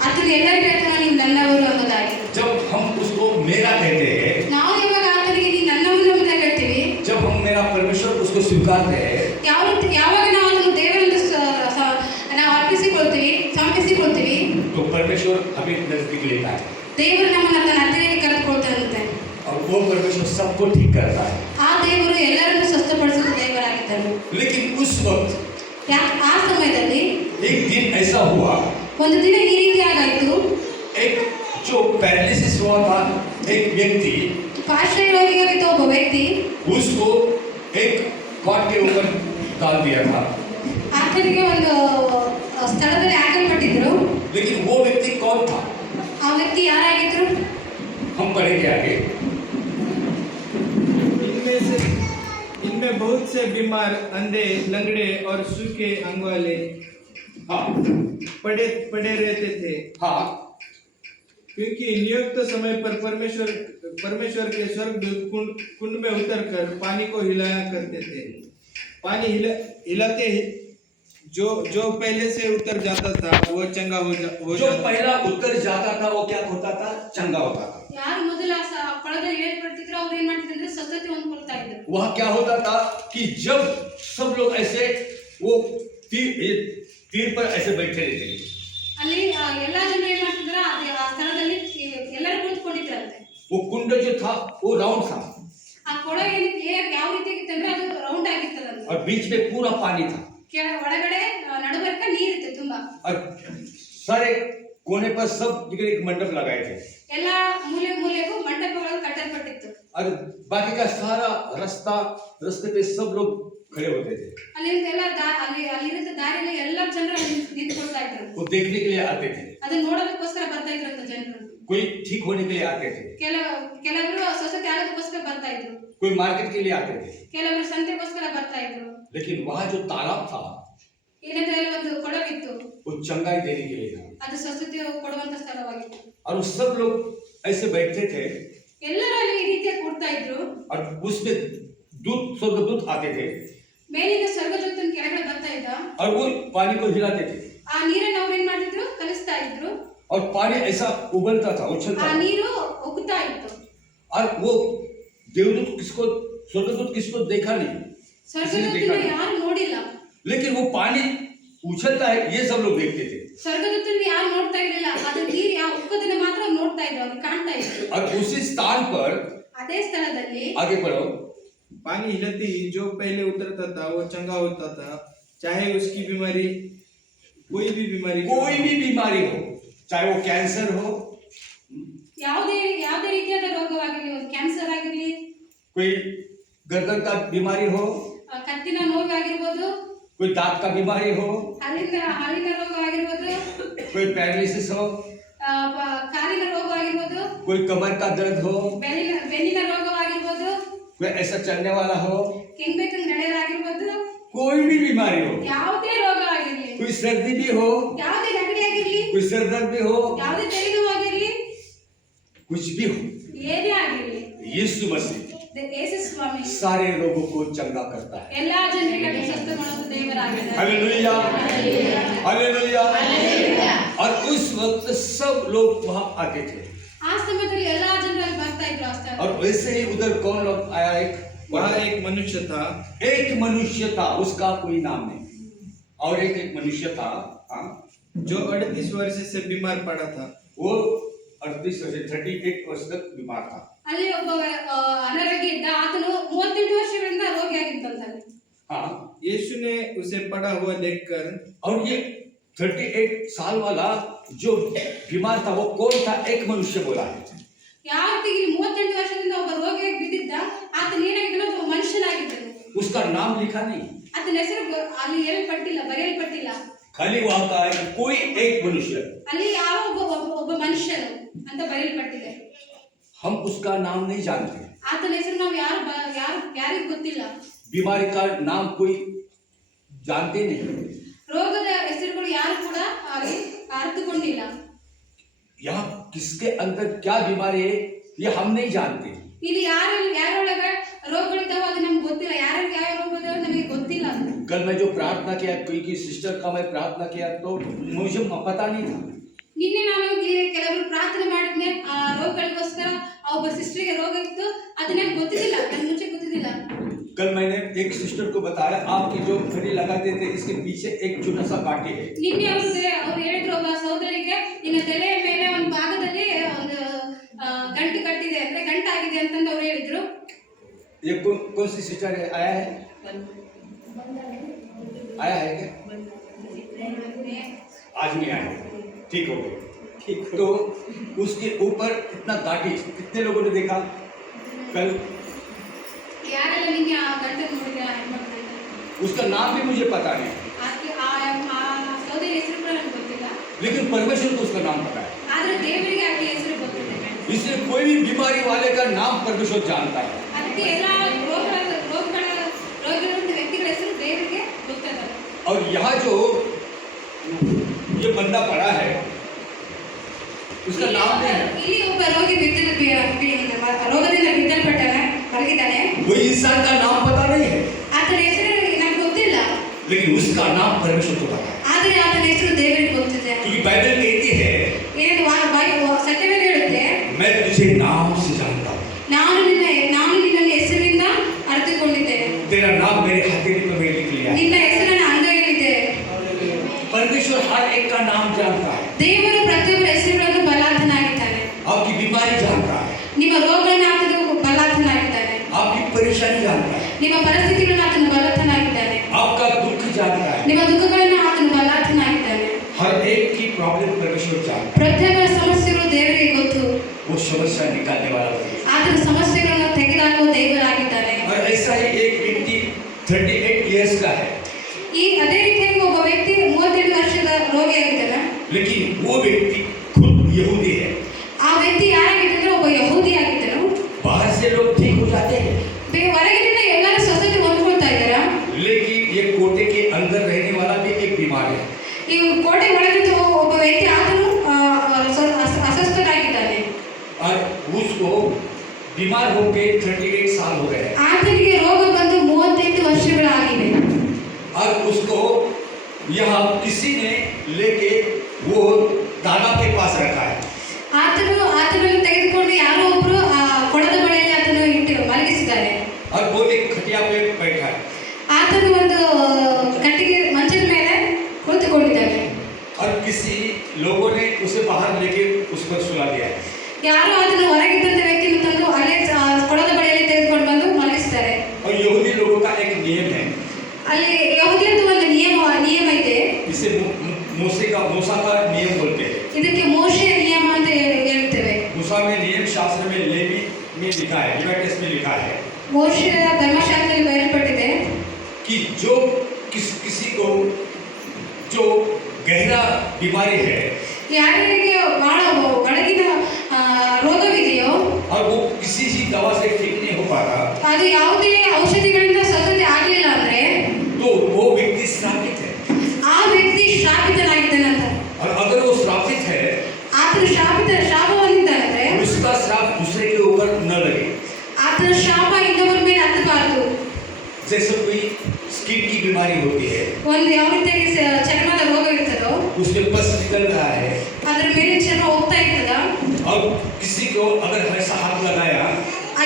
ಆತನು ಎಲ್ಲರಿಗೂ ಹೇಳ್ತಾನೆ ನೀವು ನನ್ನವರು ಅನ್ನೋದಾಗಿ. जब हम उसको मेरा कहते हैं, ನಾವು ಯಾವಾಗ ಆತನಿಗೆ ನೀನು ನನ್ನವನು ಅಂತ ಹೇಳ್ತೀವಿ, जब हम मेरा परमेश्वर उसको स्वीकारते हैं, ಯಾವಾಗ ನಾವು ಅದನ್ನು ದೇವರನ್ನು ನಾವು ಅರ್ಪಿಸಿಕೊಳ್ತೀವಿ, ಸಮರ್ಪಿಸಿಕೊಳ್ತೀವಿ, तो परमेश्वर हमें नजदीक लेता है ದೇವರು ನಮ್ಮನ್ನು ತನ್ನ ಹತ್ತಿರಕ್ಕೆ ಕರೆದುಕೊಳ್ತಾನಂತೆ. और वो परमेश्वर सबको ठीक करता है। ಆ ದೇವರು ಎಲ್ಲರನ್ನು ಸ್ವಸ್ಥಪಡಿಸುವ ದೇವರಾಗಿದ್ದಾನೆ. लेकिन उस वक्त ಆ ಸಮಯದಲ್ಲಿ एक दिन ऐसा हुआ, ಒಂದು ದಿನ ಈ ರೀತಿ ಆಗಾಯ್ತು. एक जो पैरालिसिस हुआ था एक व्यक्ति, ಪಾರ್ಶ್ವ ರೋಗಿಯಾಗಿದ್ದ ಒಬ್ಬ ವ್ಯಕ್ತಿ, उसको एक कॉट के ऊपर डाल दिया था। ಆತನಿಗೆ ಒಂದು ಸ್ಥಳದಲ್ಲಿ ಹಾಕಲ್ಪಟ್ಟಿದ್ರು. लेकिन वो व्यक्ति कौन था, ಆ ವ್ಯಕ್ತಿ ಯಾರಾಗಿದ್ರು? हम पढ़ेंगे आगे। इनमें बहुत से बीमार, अंधे, लंगड़े और सूखे अंग वाले हाँ पड़े रहते थे, हाँ क्योंकि नियुक्त समय पर परमेश्वर के स्वर्गदूत कुंड में उतरकर पानी को हिलाया करते थे। पानी हिलाते ही जो पहले से उतर जाता था वो चंगा हो जो जाता। पहला उत्तर जाता था वो क्या होता था, चंगा होता था। ಯಾರು ಮೊದಲ ಕೊಳದಲ್ಲಿ ಏರ್ಪಡ್ತಿದ್ರು ಅವ್ರು ಏನ್ ಮಾಡ್ತಿದ್ರು ಅಂದ್ರೆ ಸ್ವಸ್ಥತೆ ಹೊಂದ್ಕೊಳ್ತಾ ಇದ್ರು. वहाँ क्या होता था कि जब सब लोग ऐसे वो तीर पर ऐसे बैठे रहते थे, ಅಲ್ಲಿ ಎಲ್ಲಾ ಜನ ಏನ್ ಮಾಡ್ತಿದ್ರ ಆ ಸ್ಥಳದಲ್ಲಿ ಎಲ್ಲರೂ ಕುಳಿತುಕೊಂಡಿದ್ರಂತೆ. वो कुंड जो था वो राउंड था ಆ ಕೊಳ ಯಾವ ರೀತಿ ಆಗಿತ್ತಂದ್ರೆ ಅದು ರೌಂಡ್ ಆಗಿತ್ತದಂತೆ. और बीच में पूरा पानी था ಒಳಗಡೆ ನಡುಬರ್ಕ ನೀರಿತ್ತು ತುಂಬಾ. और सारे कोने पर सब जगह एक मंडप लगाए थे ಎಲ್ಲಾ ಮೂಲೆಗೂ ಮಂಟಪಗಳು ಕಟ್ಟಲ್ಪಟ್ಟಿತ್ತು. और बाकी का सारा रास्ते पे सब लोग खड़े होते थे। ಅಲ್ಲಿರೋ ದಾರಿಯಲ್ಲಿ ಎಲ್ಲ ಜನರು ನಿಂತ್ಕೊಳ್ತಾ ಇದ್ರು. वो देखने के लिए आते थे, ಅದನ್ನ ನೋಡೋದಕ್ಕೋಸ್ಕರ ಬರ್ತಾ ಇದ್ರಂತ ಜನರು. कोई ठीक होने के लिए आते थे, ಕೆಲವರು ಸ್ವಸ್ಥತೆ ಆಗೋದಕ್ಕೋಸ್ಕರ ಬರ್ತಾ ಇದ್ರು, कोई मार्केट के लिए आते थे। ಕೆಲವರು ಸಂತೆಗೋಸ್ಕರ ಬರ್ತಾ ಇದ್ರು. लेकिन वहाँ जो तालाब था ಏನಂದ್ರೆ ಅಲ್ಲಿ ಒಂದು ಕೊಳವಿತ್ತು, वो चंगाई देने के लिए था ಅದು ಸ್ವಸ್ಥತೆ ಕೊಡುವಂತ ಸ್ಥಳವಾಗಿತ್ತು. और सब लोग ऐसे बैठते थे ಎಲ್ಲರೂ ಅಲ್ಲಿ ಈ ರೀತಿಯಾಗಿ ಕೂಡ್ತಾ ಇದ್ರು. और उसमें स्वर्गदूत आते थे ಮೇಲಿಂದ ಸ್ವರ್ಗದೂತನ ಕೆಳಗಡೆ ಬರ್ತಾ ಇದ್ದ. और वो पानी को हिलाते थे ಆ ನೀರನ್ನು ಅವ್ರು ಏನ್ ಮಾಡ್ತಿದ್ರು, ಕಲಿಸ್ತಾ ಇದ್ರು. और पानी ऐसा उबलता था, उछलता ಆ था। ನೀರು ಉಗ್ತಾ ಇತ್ತು. और वो स्वर्गदूत किसको देखा नहीं, ಸ್ವರ್ಗದೂತನ ಯಾರು ನೋಡಿಲ್ಲ, लेकिन वो पानी उछलता है ये सब लोग देखते थे। ಸ್ವರ್ಗದೂತನ ಯಾರು ನೋಡ್ತಾ ಇರಲಿಲ್ಲ, ಅದು ನೀರು ಯಾವ ಉಕ್ಕದನ್ನ ಮಾತ್ರ ನೋಡ್ತಾ ಇದ್ರು, ಅವ್ರು ಕಾಣ್ತಾ ಇದ್ರು. और उसी स्थान पर ಅದೇ ಸ್ಥಳದಲ್ಲಿ आगे बढ़ो, पानी हिलते ही जो पहले उतरता था वो चंगा होता था, चाहे उसकी बीमारी कोई भी बीमारी हो, चाहे वो कैंसर हो, ಯಾವುದೇ ರೀತಿಯಾದ ರೋಗವಾಗಿರಲಿ, ಒಂದು ಕ್ಯಾನ್ಸರ್ ಆಗಿರಲಿ, कोई गर्दन का बीमारी हो, ಕತ್ತಿನ ನೋವಾಗಿರ್ಬೋದು, कोई दांत का बीमारी हो, ಹಾಲಿನ ರೋಗ ಆಗಿರ್ಬೋದು, कोई पैरालिसिस हो, ಕಾಲಿನ ರೋಗ ಆಗಿರ್ಬೋದು, कोई कमर का दर्द हो, ಬೆನ್ನಿನ ರೋಗವಾಗಿರ್ಬೋದು, कोई ऐसा चलने वाला हो, ಕೆಂಬೇಕಂಗ್ ನಡೆಯೋದಾಗಿರ್ಬೋದು, कोई भी बीमारी हो, ಯಾವುದೇ ರೋಗ ಆಗಿರ್ಲಿ, कोई सर्दी भी हो, ಯಾವುದೇ ನೆಗಡಿ ಆಗಿರ್ಲಿ, कोई सर दर्द भी हो, ಯಾವುದೇ ತಲೆನೋವು ಆಗಿರ್ಲಿ, कुछ भी हो, ಏನೇ ಆಗಿರ್ಲಿ, यीशु मसीह ಯೇಸು ಸ್ವಾಮಿ सारे लोगों को चंगा करता है। ಎಲ್ಲಾ ಜನರಿಗೆ ಸ್ವಸ್ಥ ಮಾಡುವ ದೇವರಾಗಿದ್ದಾನೆ. Hallelujah, hallelujah. और उस वक्त सब लोग वहाँ आते थे ಆ ಸಮಯದಲ್ಲಿ ಎಲ್ಲಾ ಜನರು ಬರ್ತಾ ಇದ್ರು ಆ ಸ್ಥಳ. और वैसे ही उधर कौन लोग आया, वहाँ एक मनुष्य था, उसका कोई नाम नहीं, और एक मनुष्य था जो 38 वर्ष से बीमार पड़ा था। वो 38 वर्ष तक बीमार था। ಅಲ್ಲಿ ಒಬ್ಬ ಅನಾರೋಗ್ಯ ಇದ್ದ, ಆತನು 38 ವರ್ಷಗಳಿಂದ ರೋಗಿಯಾಗಿದ್ದಂತೆ. हाँ, यीशु ने उसे पड़ा हुआ देखकर और ये 38 साल वाला जो बीमार था वो कौन था? एक मनुष्य बोला है। ಯಾವ ವ್ಯಕ್ತಿಗೆ 38 ವರ್ಷದಿಂದ ಒಬ್ಬ ರೋಗಿಯಾಗಿ ಬಿದ್ದಿದ್ದ ಆತನ ಏನಾಗಿದ್ದನು ಒಬ್ಬ ಮನುಷ್ಯನಾಗಿದ್ದನು. उसका नाम लिखा नहीं, ಆತನ ಹೆಸರು ಅಲ್ಲಿ ಹೇಳಲ್ಪಟ್ಟಿಲ್ಲ, ಬರೆಯಲ್ಪಟ್ಟಿಲ್ಲ. खाली वहां का है कोई एक मनुष्य। ಅಲ್ಲಿ ಯಾವ ಒಬ್ಬ ಮನುಷ್ಯನು ಅಂತ ಬರೆಯಲ್ಪಟ್ಟಿದೆ. हम उसका नाम नहीं जानते। ಆತನ ಹೆಸರು ನಾವು ಯಾರಿಗೂ ಗೊತ್ತಿಲ್ಲ. बीमारी का नाम कोई जानते नहीं। ರೋಗದ ಹೆಸರುಗಳು ಯಾರು ಕೂಡ ಅರ್ಥಕೊಂಡಿಲ್ಲ. यहाँ किसके अंदर क्या बीमारी है ये हम नहीं जानते। ಇಲ್ಲಿ ಯಾರೊಳಗೆ ರೋಗಗಳಿದ್ದಾವೋ ಅದು ನಮ್ಗೆ ಗೊತ್ತಿಲ್ಲ. ಯಾರಿಗೆ ಯಾವ ರೋಗ ಇದಾವೆ ನಮಗೆ ಗೊತ್ತಿಲ್ಲ. कल मैं जो प्रार्थना किया कोई की सिस्टर का मैं प्रार्थना किया तो मुझे पता नहीं था। ನಿನ್ನೆ ನಾನು ಕೆಲವರು ಪ್ರಾರ್ಥನೆ ಮಾಡಿದ್ನೆ ಆ ರೋಗಗಳಿಗೋಸ್ಕರ. ಆ ಒಬ್ಬ ಸಿಸ್ಟರ್ಗೆ ರೋಗ ಇತ್ತು, ಅದನ್ನ ಗೊತ್ತಿದ್ದಿಲ್ಲ, ನನ್ಗೆ ಮುಂಚೆ ಗೊತ್ತಿದ್ದಿಲ್ಲ. कल मैंने एक सिस्टर को बताया आपकी जो घड़ी लगाते थे इसके पीछे एक छोटा सा कांटे है। ನಿನ್ನೆ ಅವ್ರು ಹೇಳಿದ್ರು ಒಬ್ಬ ಸಹೋದರಿಗೆ ನಿನ್ನ ತಲೆಯ ಮೇಲೆ ಒಂದು ಭಾಗದಲ್ಲಿ ಒಂದು ಗಂಟು ಕಟ್ಟಿದೆ, ಅಂದ್ರೆ ಗಂಟಾಗಿದೆ ಅಂತಂದು ಅವ್ರು ಹೇಳಿದ್ರು. ये कौन सी सिस्टर आया है? आया है क्या? आज नहीं आया, ठीक हो गया। ठीक तो उसके ऊपर इतना कांटे, कितने लोगों ने देखा कल? ಯಾರೆಲ್ಲ ನಿನ್ನೆ ಆ ಗಂಟು ನೋಡಿದ್ರ? उसका नाम भी मुझे पता नहीं, ಆ ಸಹೋದರಿ ಹೆಸರು ಕೂಡ ನನಗೆ ಗೊತ್ತಿಲ್ಲ. लेकिन परमेश्वर को उसका नाम पता है। ಆದ್ರೆ ದೇವರಿಗೆ ಆಕೆ ಹೆಸರು ಗೊತ್ತಿದೆ. इसलिए कोई भी बीमारी वाले का नाम परमेश्वर जानता है। ಅದಕ್ಕೆ ಎಲ್ಲ ರೋಗಿಗಳ ವ್ಯಕ್ತಿಗಳ ಹೆಸರು ದೇವರಿಗೆ ಗೊತ್ತದ. और यहाँ जो ये बंदा पड़ा है उसका नाम नहीं है। ಇಲ್ಲಿ ಒಬ್ಬ ರೋಗಿ ರೋಗದಿಂದ ಬಿದ್ದಲ್ಪಟ್ಟಾನೆ, ಮಲಗಿದ್ದಾನೆ. वो इंसान का नाम पता नहीं है, ಆತನ ಹೆಸರು ನನಗೆ ಗೊತ್ತಿಲ್ಲ. लेकिन उसका नाम परमेश्वर को पता है। ಆದ್ರೆ ಆತನ ಹೆಸರು ದೇವರಿಗೆ ಗೊತ್ತಿದೆ. क्योंकि बाइबल कहती है ಏನು ಸತ್ಯವೇದ ಹೇಳುತ್ತೆ, मैं तुझे नाम से जानता हूँ, ನಾನು ನಿನ್ನನ್ನು ಹೆಸರಿನಿಂದ ಅರಿತುಕೊಂಡಿದ್ದೇನೆ, तेरा नाम मेरे हथेली पर मैंने लिख लिया है। ನಿನ್ನ ಹೆಸರನ್ನು ಅಂಗೈಯಲ್ಲಿದೆ. परमेश्वर हर एक का नाम जानता है, ದೇವರು ಪ್ರತಿಯೊಬ್ಬರ ಹೆಸರುಗಳನ್ನು ಬಲಾರ್ಥನಾಗಿದ್ದಾನೆ. आपकी बीमारी जानता है, ನಿಮ್ಮ ರೋಗಗಳನ್ನು ಆತನು ಬಲಾರ್ಥನಾಗಿದ್ದಾನೆ. आपकी परेशानी जानता है, ನಿಮ್ಮ ಪರಿಸ್ಥಿತಿಗಳನ್ನು ಆತನು ಬಲಾರ್ಥನಾಗಿದ್ದಾನೆ. आपका दुख जानता है। ನಿಮ್ಮ ದುಃಖಗಳನ್ನು ಆತನು ಬಲಾರ್ಥನಾಗಿದ್ದಾನೆ. हर एक की प्रॉब्लम परमेश्वर जानता है। ಪ್ರತಿಯೊಬ್ಬರ ಸಮಸ್ಯೆಗಳು ದೇವರಿಗೆ ಗೊತ್ತು. वो समस्या निकालने वाला परमेश्वर। ಆತನ ಸಮಸ್ಯೆಗಳನ್ನು ತೆಗೆದುಹಾಕುವ ದೇವರಾಗಿದ್ದಾನೆ. और ऐसा ही एक व्यक्ति 38 इयर्स का है, ಅದೇ ರೀತಿಯಾಗಿ ಒಬ್ಬ ವ್ಯಕ್ತಿ 38 ವರ್ಷದ ರೋಗಿಯಾಗಿದ್ದಾನೆ. लेकिन वो व्यक्ति खुद यहूदी है। ಆ ವ್ಯಕ್ತಿ ಯಾರಾಗಿದ್ದರೆ ಒಬ್ಬ ಯಹೂದಿ ಆಗಿದ್ದನು. बाहर से लोग ठीक हो जाते हैं, ಹೊರಗಿನಿಂದ ಎಲ್ಲರೂ ಸ್ವಸ್ಥತೆ ಹೊಂದ್ಕೊಳ್ತಾ ಇದ್ದಾರಾ, लेकिन ये कोटे के अंदर रहने वाला भी एक बीमार है। ಈ ಕೋಟೆ ಒಳಗಿದ್ದ ಒಬ್ಬ ವ್ಯಕ್ತಿ ಆತನು ಅಸ್ವಸ್ಥನಾಗಿದ್ದಾನೆ. और उसको बीमार होके 38 साल हो गए हैं। ಆತನಿಗೆ ರೋಗ ಬಂದು 38 ವರ್ಷಗಳಾಗಿವೆ. और उसको यहाँ किसी ने लेके वो दाना के पास रखा है। ಆತನನ್ನು ತೆಗೆದುಕೊಂಡು ಯಾರೋ ಒಬ್ರು ಕೊಳದ ಬಳಿಯಲ್ಲಿ ಆತನು ಮಲಗಿಸಿದ್ದಾರೆ. और वो एक खटिया पे बैठा है, ಆತನು ಒಂದು ಕಟ್ಟಿಗೆ ಮಂಚದ ಮೇಲೆ ಕುಳಿತುಕೊಂಡಿದ್ದಾನೆ. और किसी लोगों ने उसे बाहर लेके उस पर सुला दिया है। ಯಾರೋ ಅದನ್ನು ಹೊರಗಿದ್ದಂತ ವ್ಯಕ್ತಿಯನ್ನು ತಂದು ಅಲ್ಲೇ ಕೊಳದ ಬಳಿಯಲ್ಲಿ ತೆಗೆದುಕೊಂಡು ಬಂದು ಮಲಗಿಸ್ತಾರೆ. और यहूदी लोगों का एक नियम है, ಅಲ್ಲಿ ಯಹೂದಿಯರ ಒಂದು ನಿಯಮ ಇದೆ. इसे मूसा का नियम बोलते हैं। ಇದಕ್ಕೆ ಮೋಶೆಯ ನಿಯಮ ಅಂತ ಹೇಳ್ತೇವೆ. मूसा में नियम शास्त्र में लेवी में लिखा है, लेविटिकस में लिखा है ಮೋಶೆಯ ಧರ್ಮಶಾಸ್ತ್ರದಲ್ಲಿ ಬರೆಯಲ್ಪಟ್ಟಿದೆ कि जो किसी को जो गहरा बीमारी है ಯಾರಿಗೆ ಬಹಳ ಒಳಗಿನ ರೋಗವಿದೆಯೋ और वो किसी भी दवा से ठीक नहीं हो पाता ಅದು ಯಾವುದೇ ಔಷಧಿಗಳಿಂದ ಸ್ವಸ್ಥತೆ ಆಗಲಿಲ್ಲ ಅಂದ್ರೆ तो वो व्यक्ति श्रापित है। ಆ ವ್ಯಕ್ತಿ ಶಾಪಿತನಾಗಿದ್ದಾನಂತ. और अगर वो श्रापित है ಆತನ ಶಾಪ ಹೊಂದಿದ್ದಾನಂದ್ರೆ उसका श्राप दूसरे के ऊपर न लगे। ಆತನ ಶಾಪ ಇನ್ನೊಬ್ಬರ ಮೇಲೆ ಹತ್ತಬಾರದು. जैसे कोई स्किन की बीमारी होती है, ಒಂದು ಯಾವ ರೀತಿಯಾಗಿ ಚರ್ಮದ ರೋಗ ಇರ್ತದೋ उसके पस निकल रहा है ಅದ್ರ ಮೇಲೆ ಚರ್ಮ ಹೋಗ್ತಾ ಇರ್ತದ. और किसी को अगर ऐसा हाथ लगाया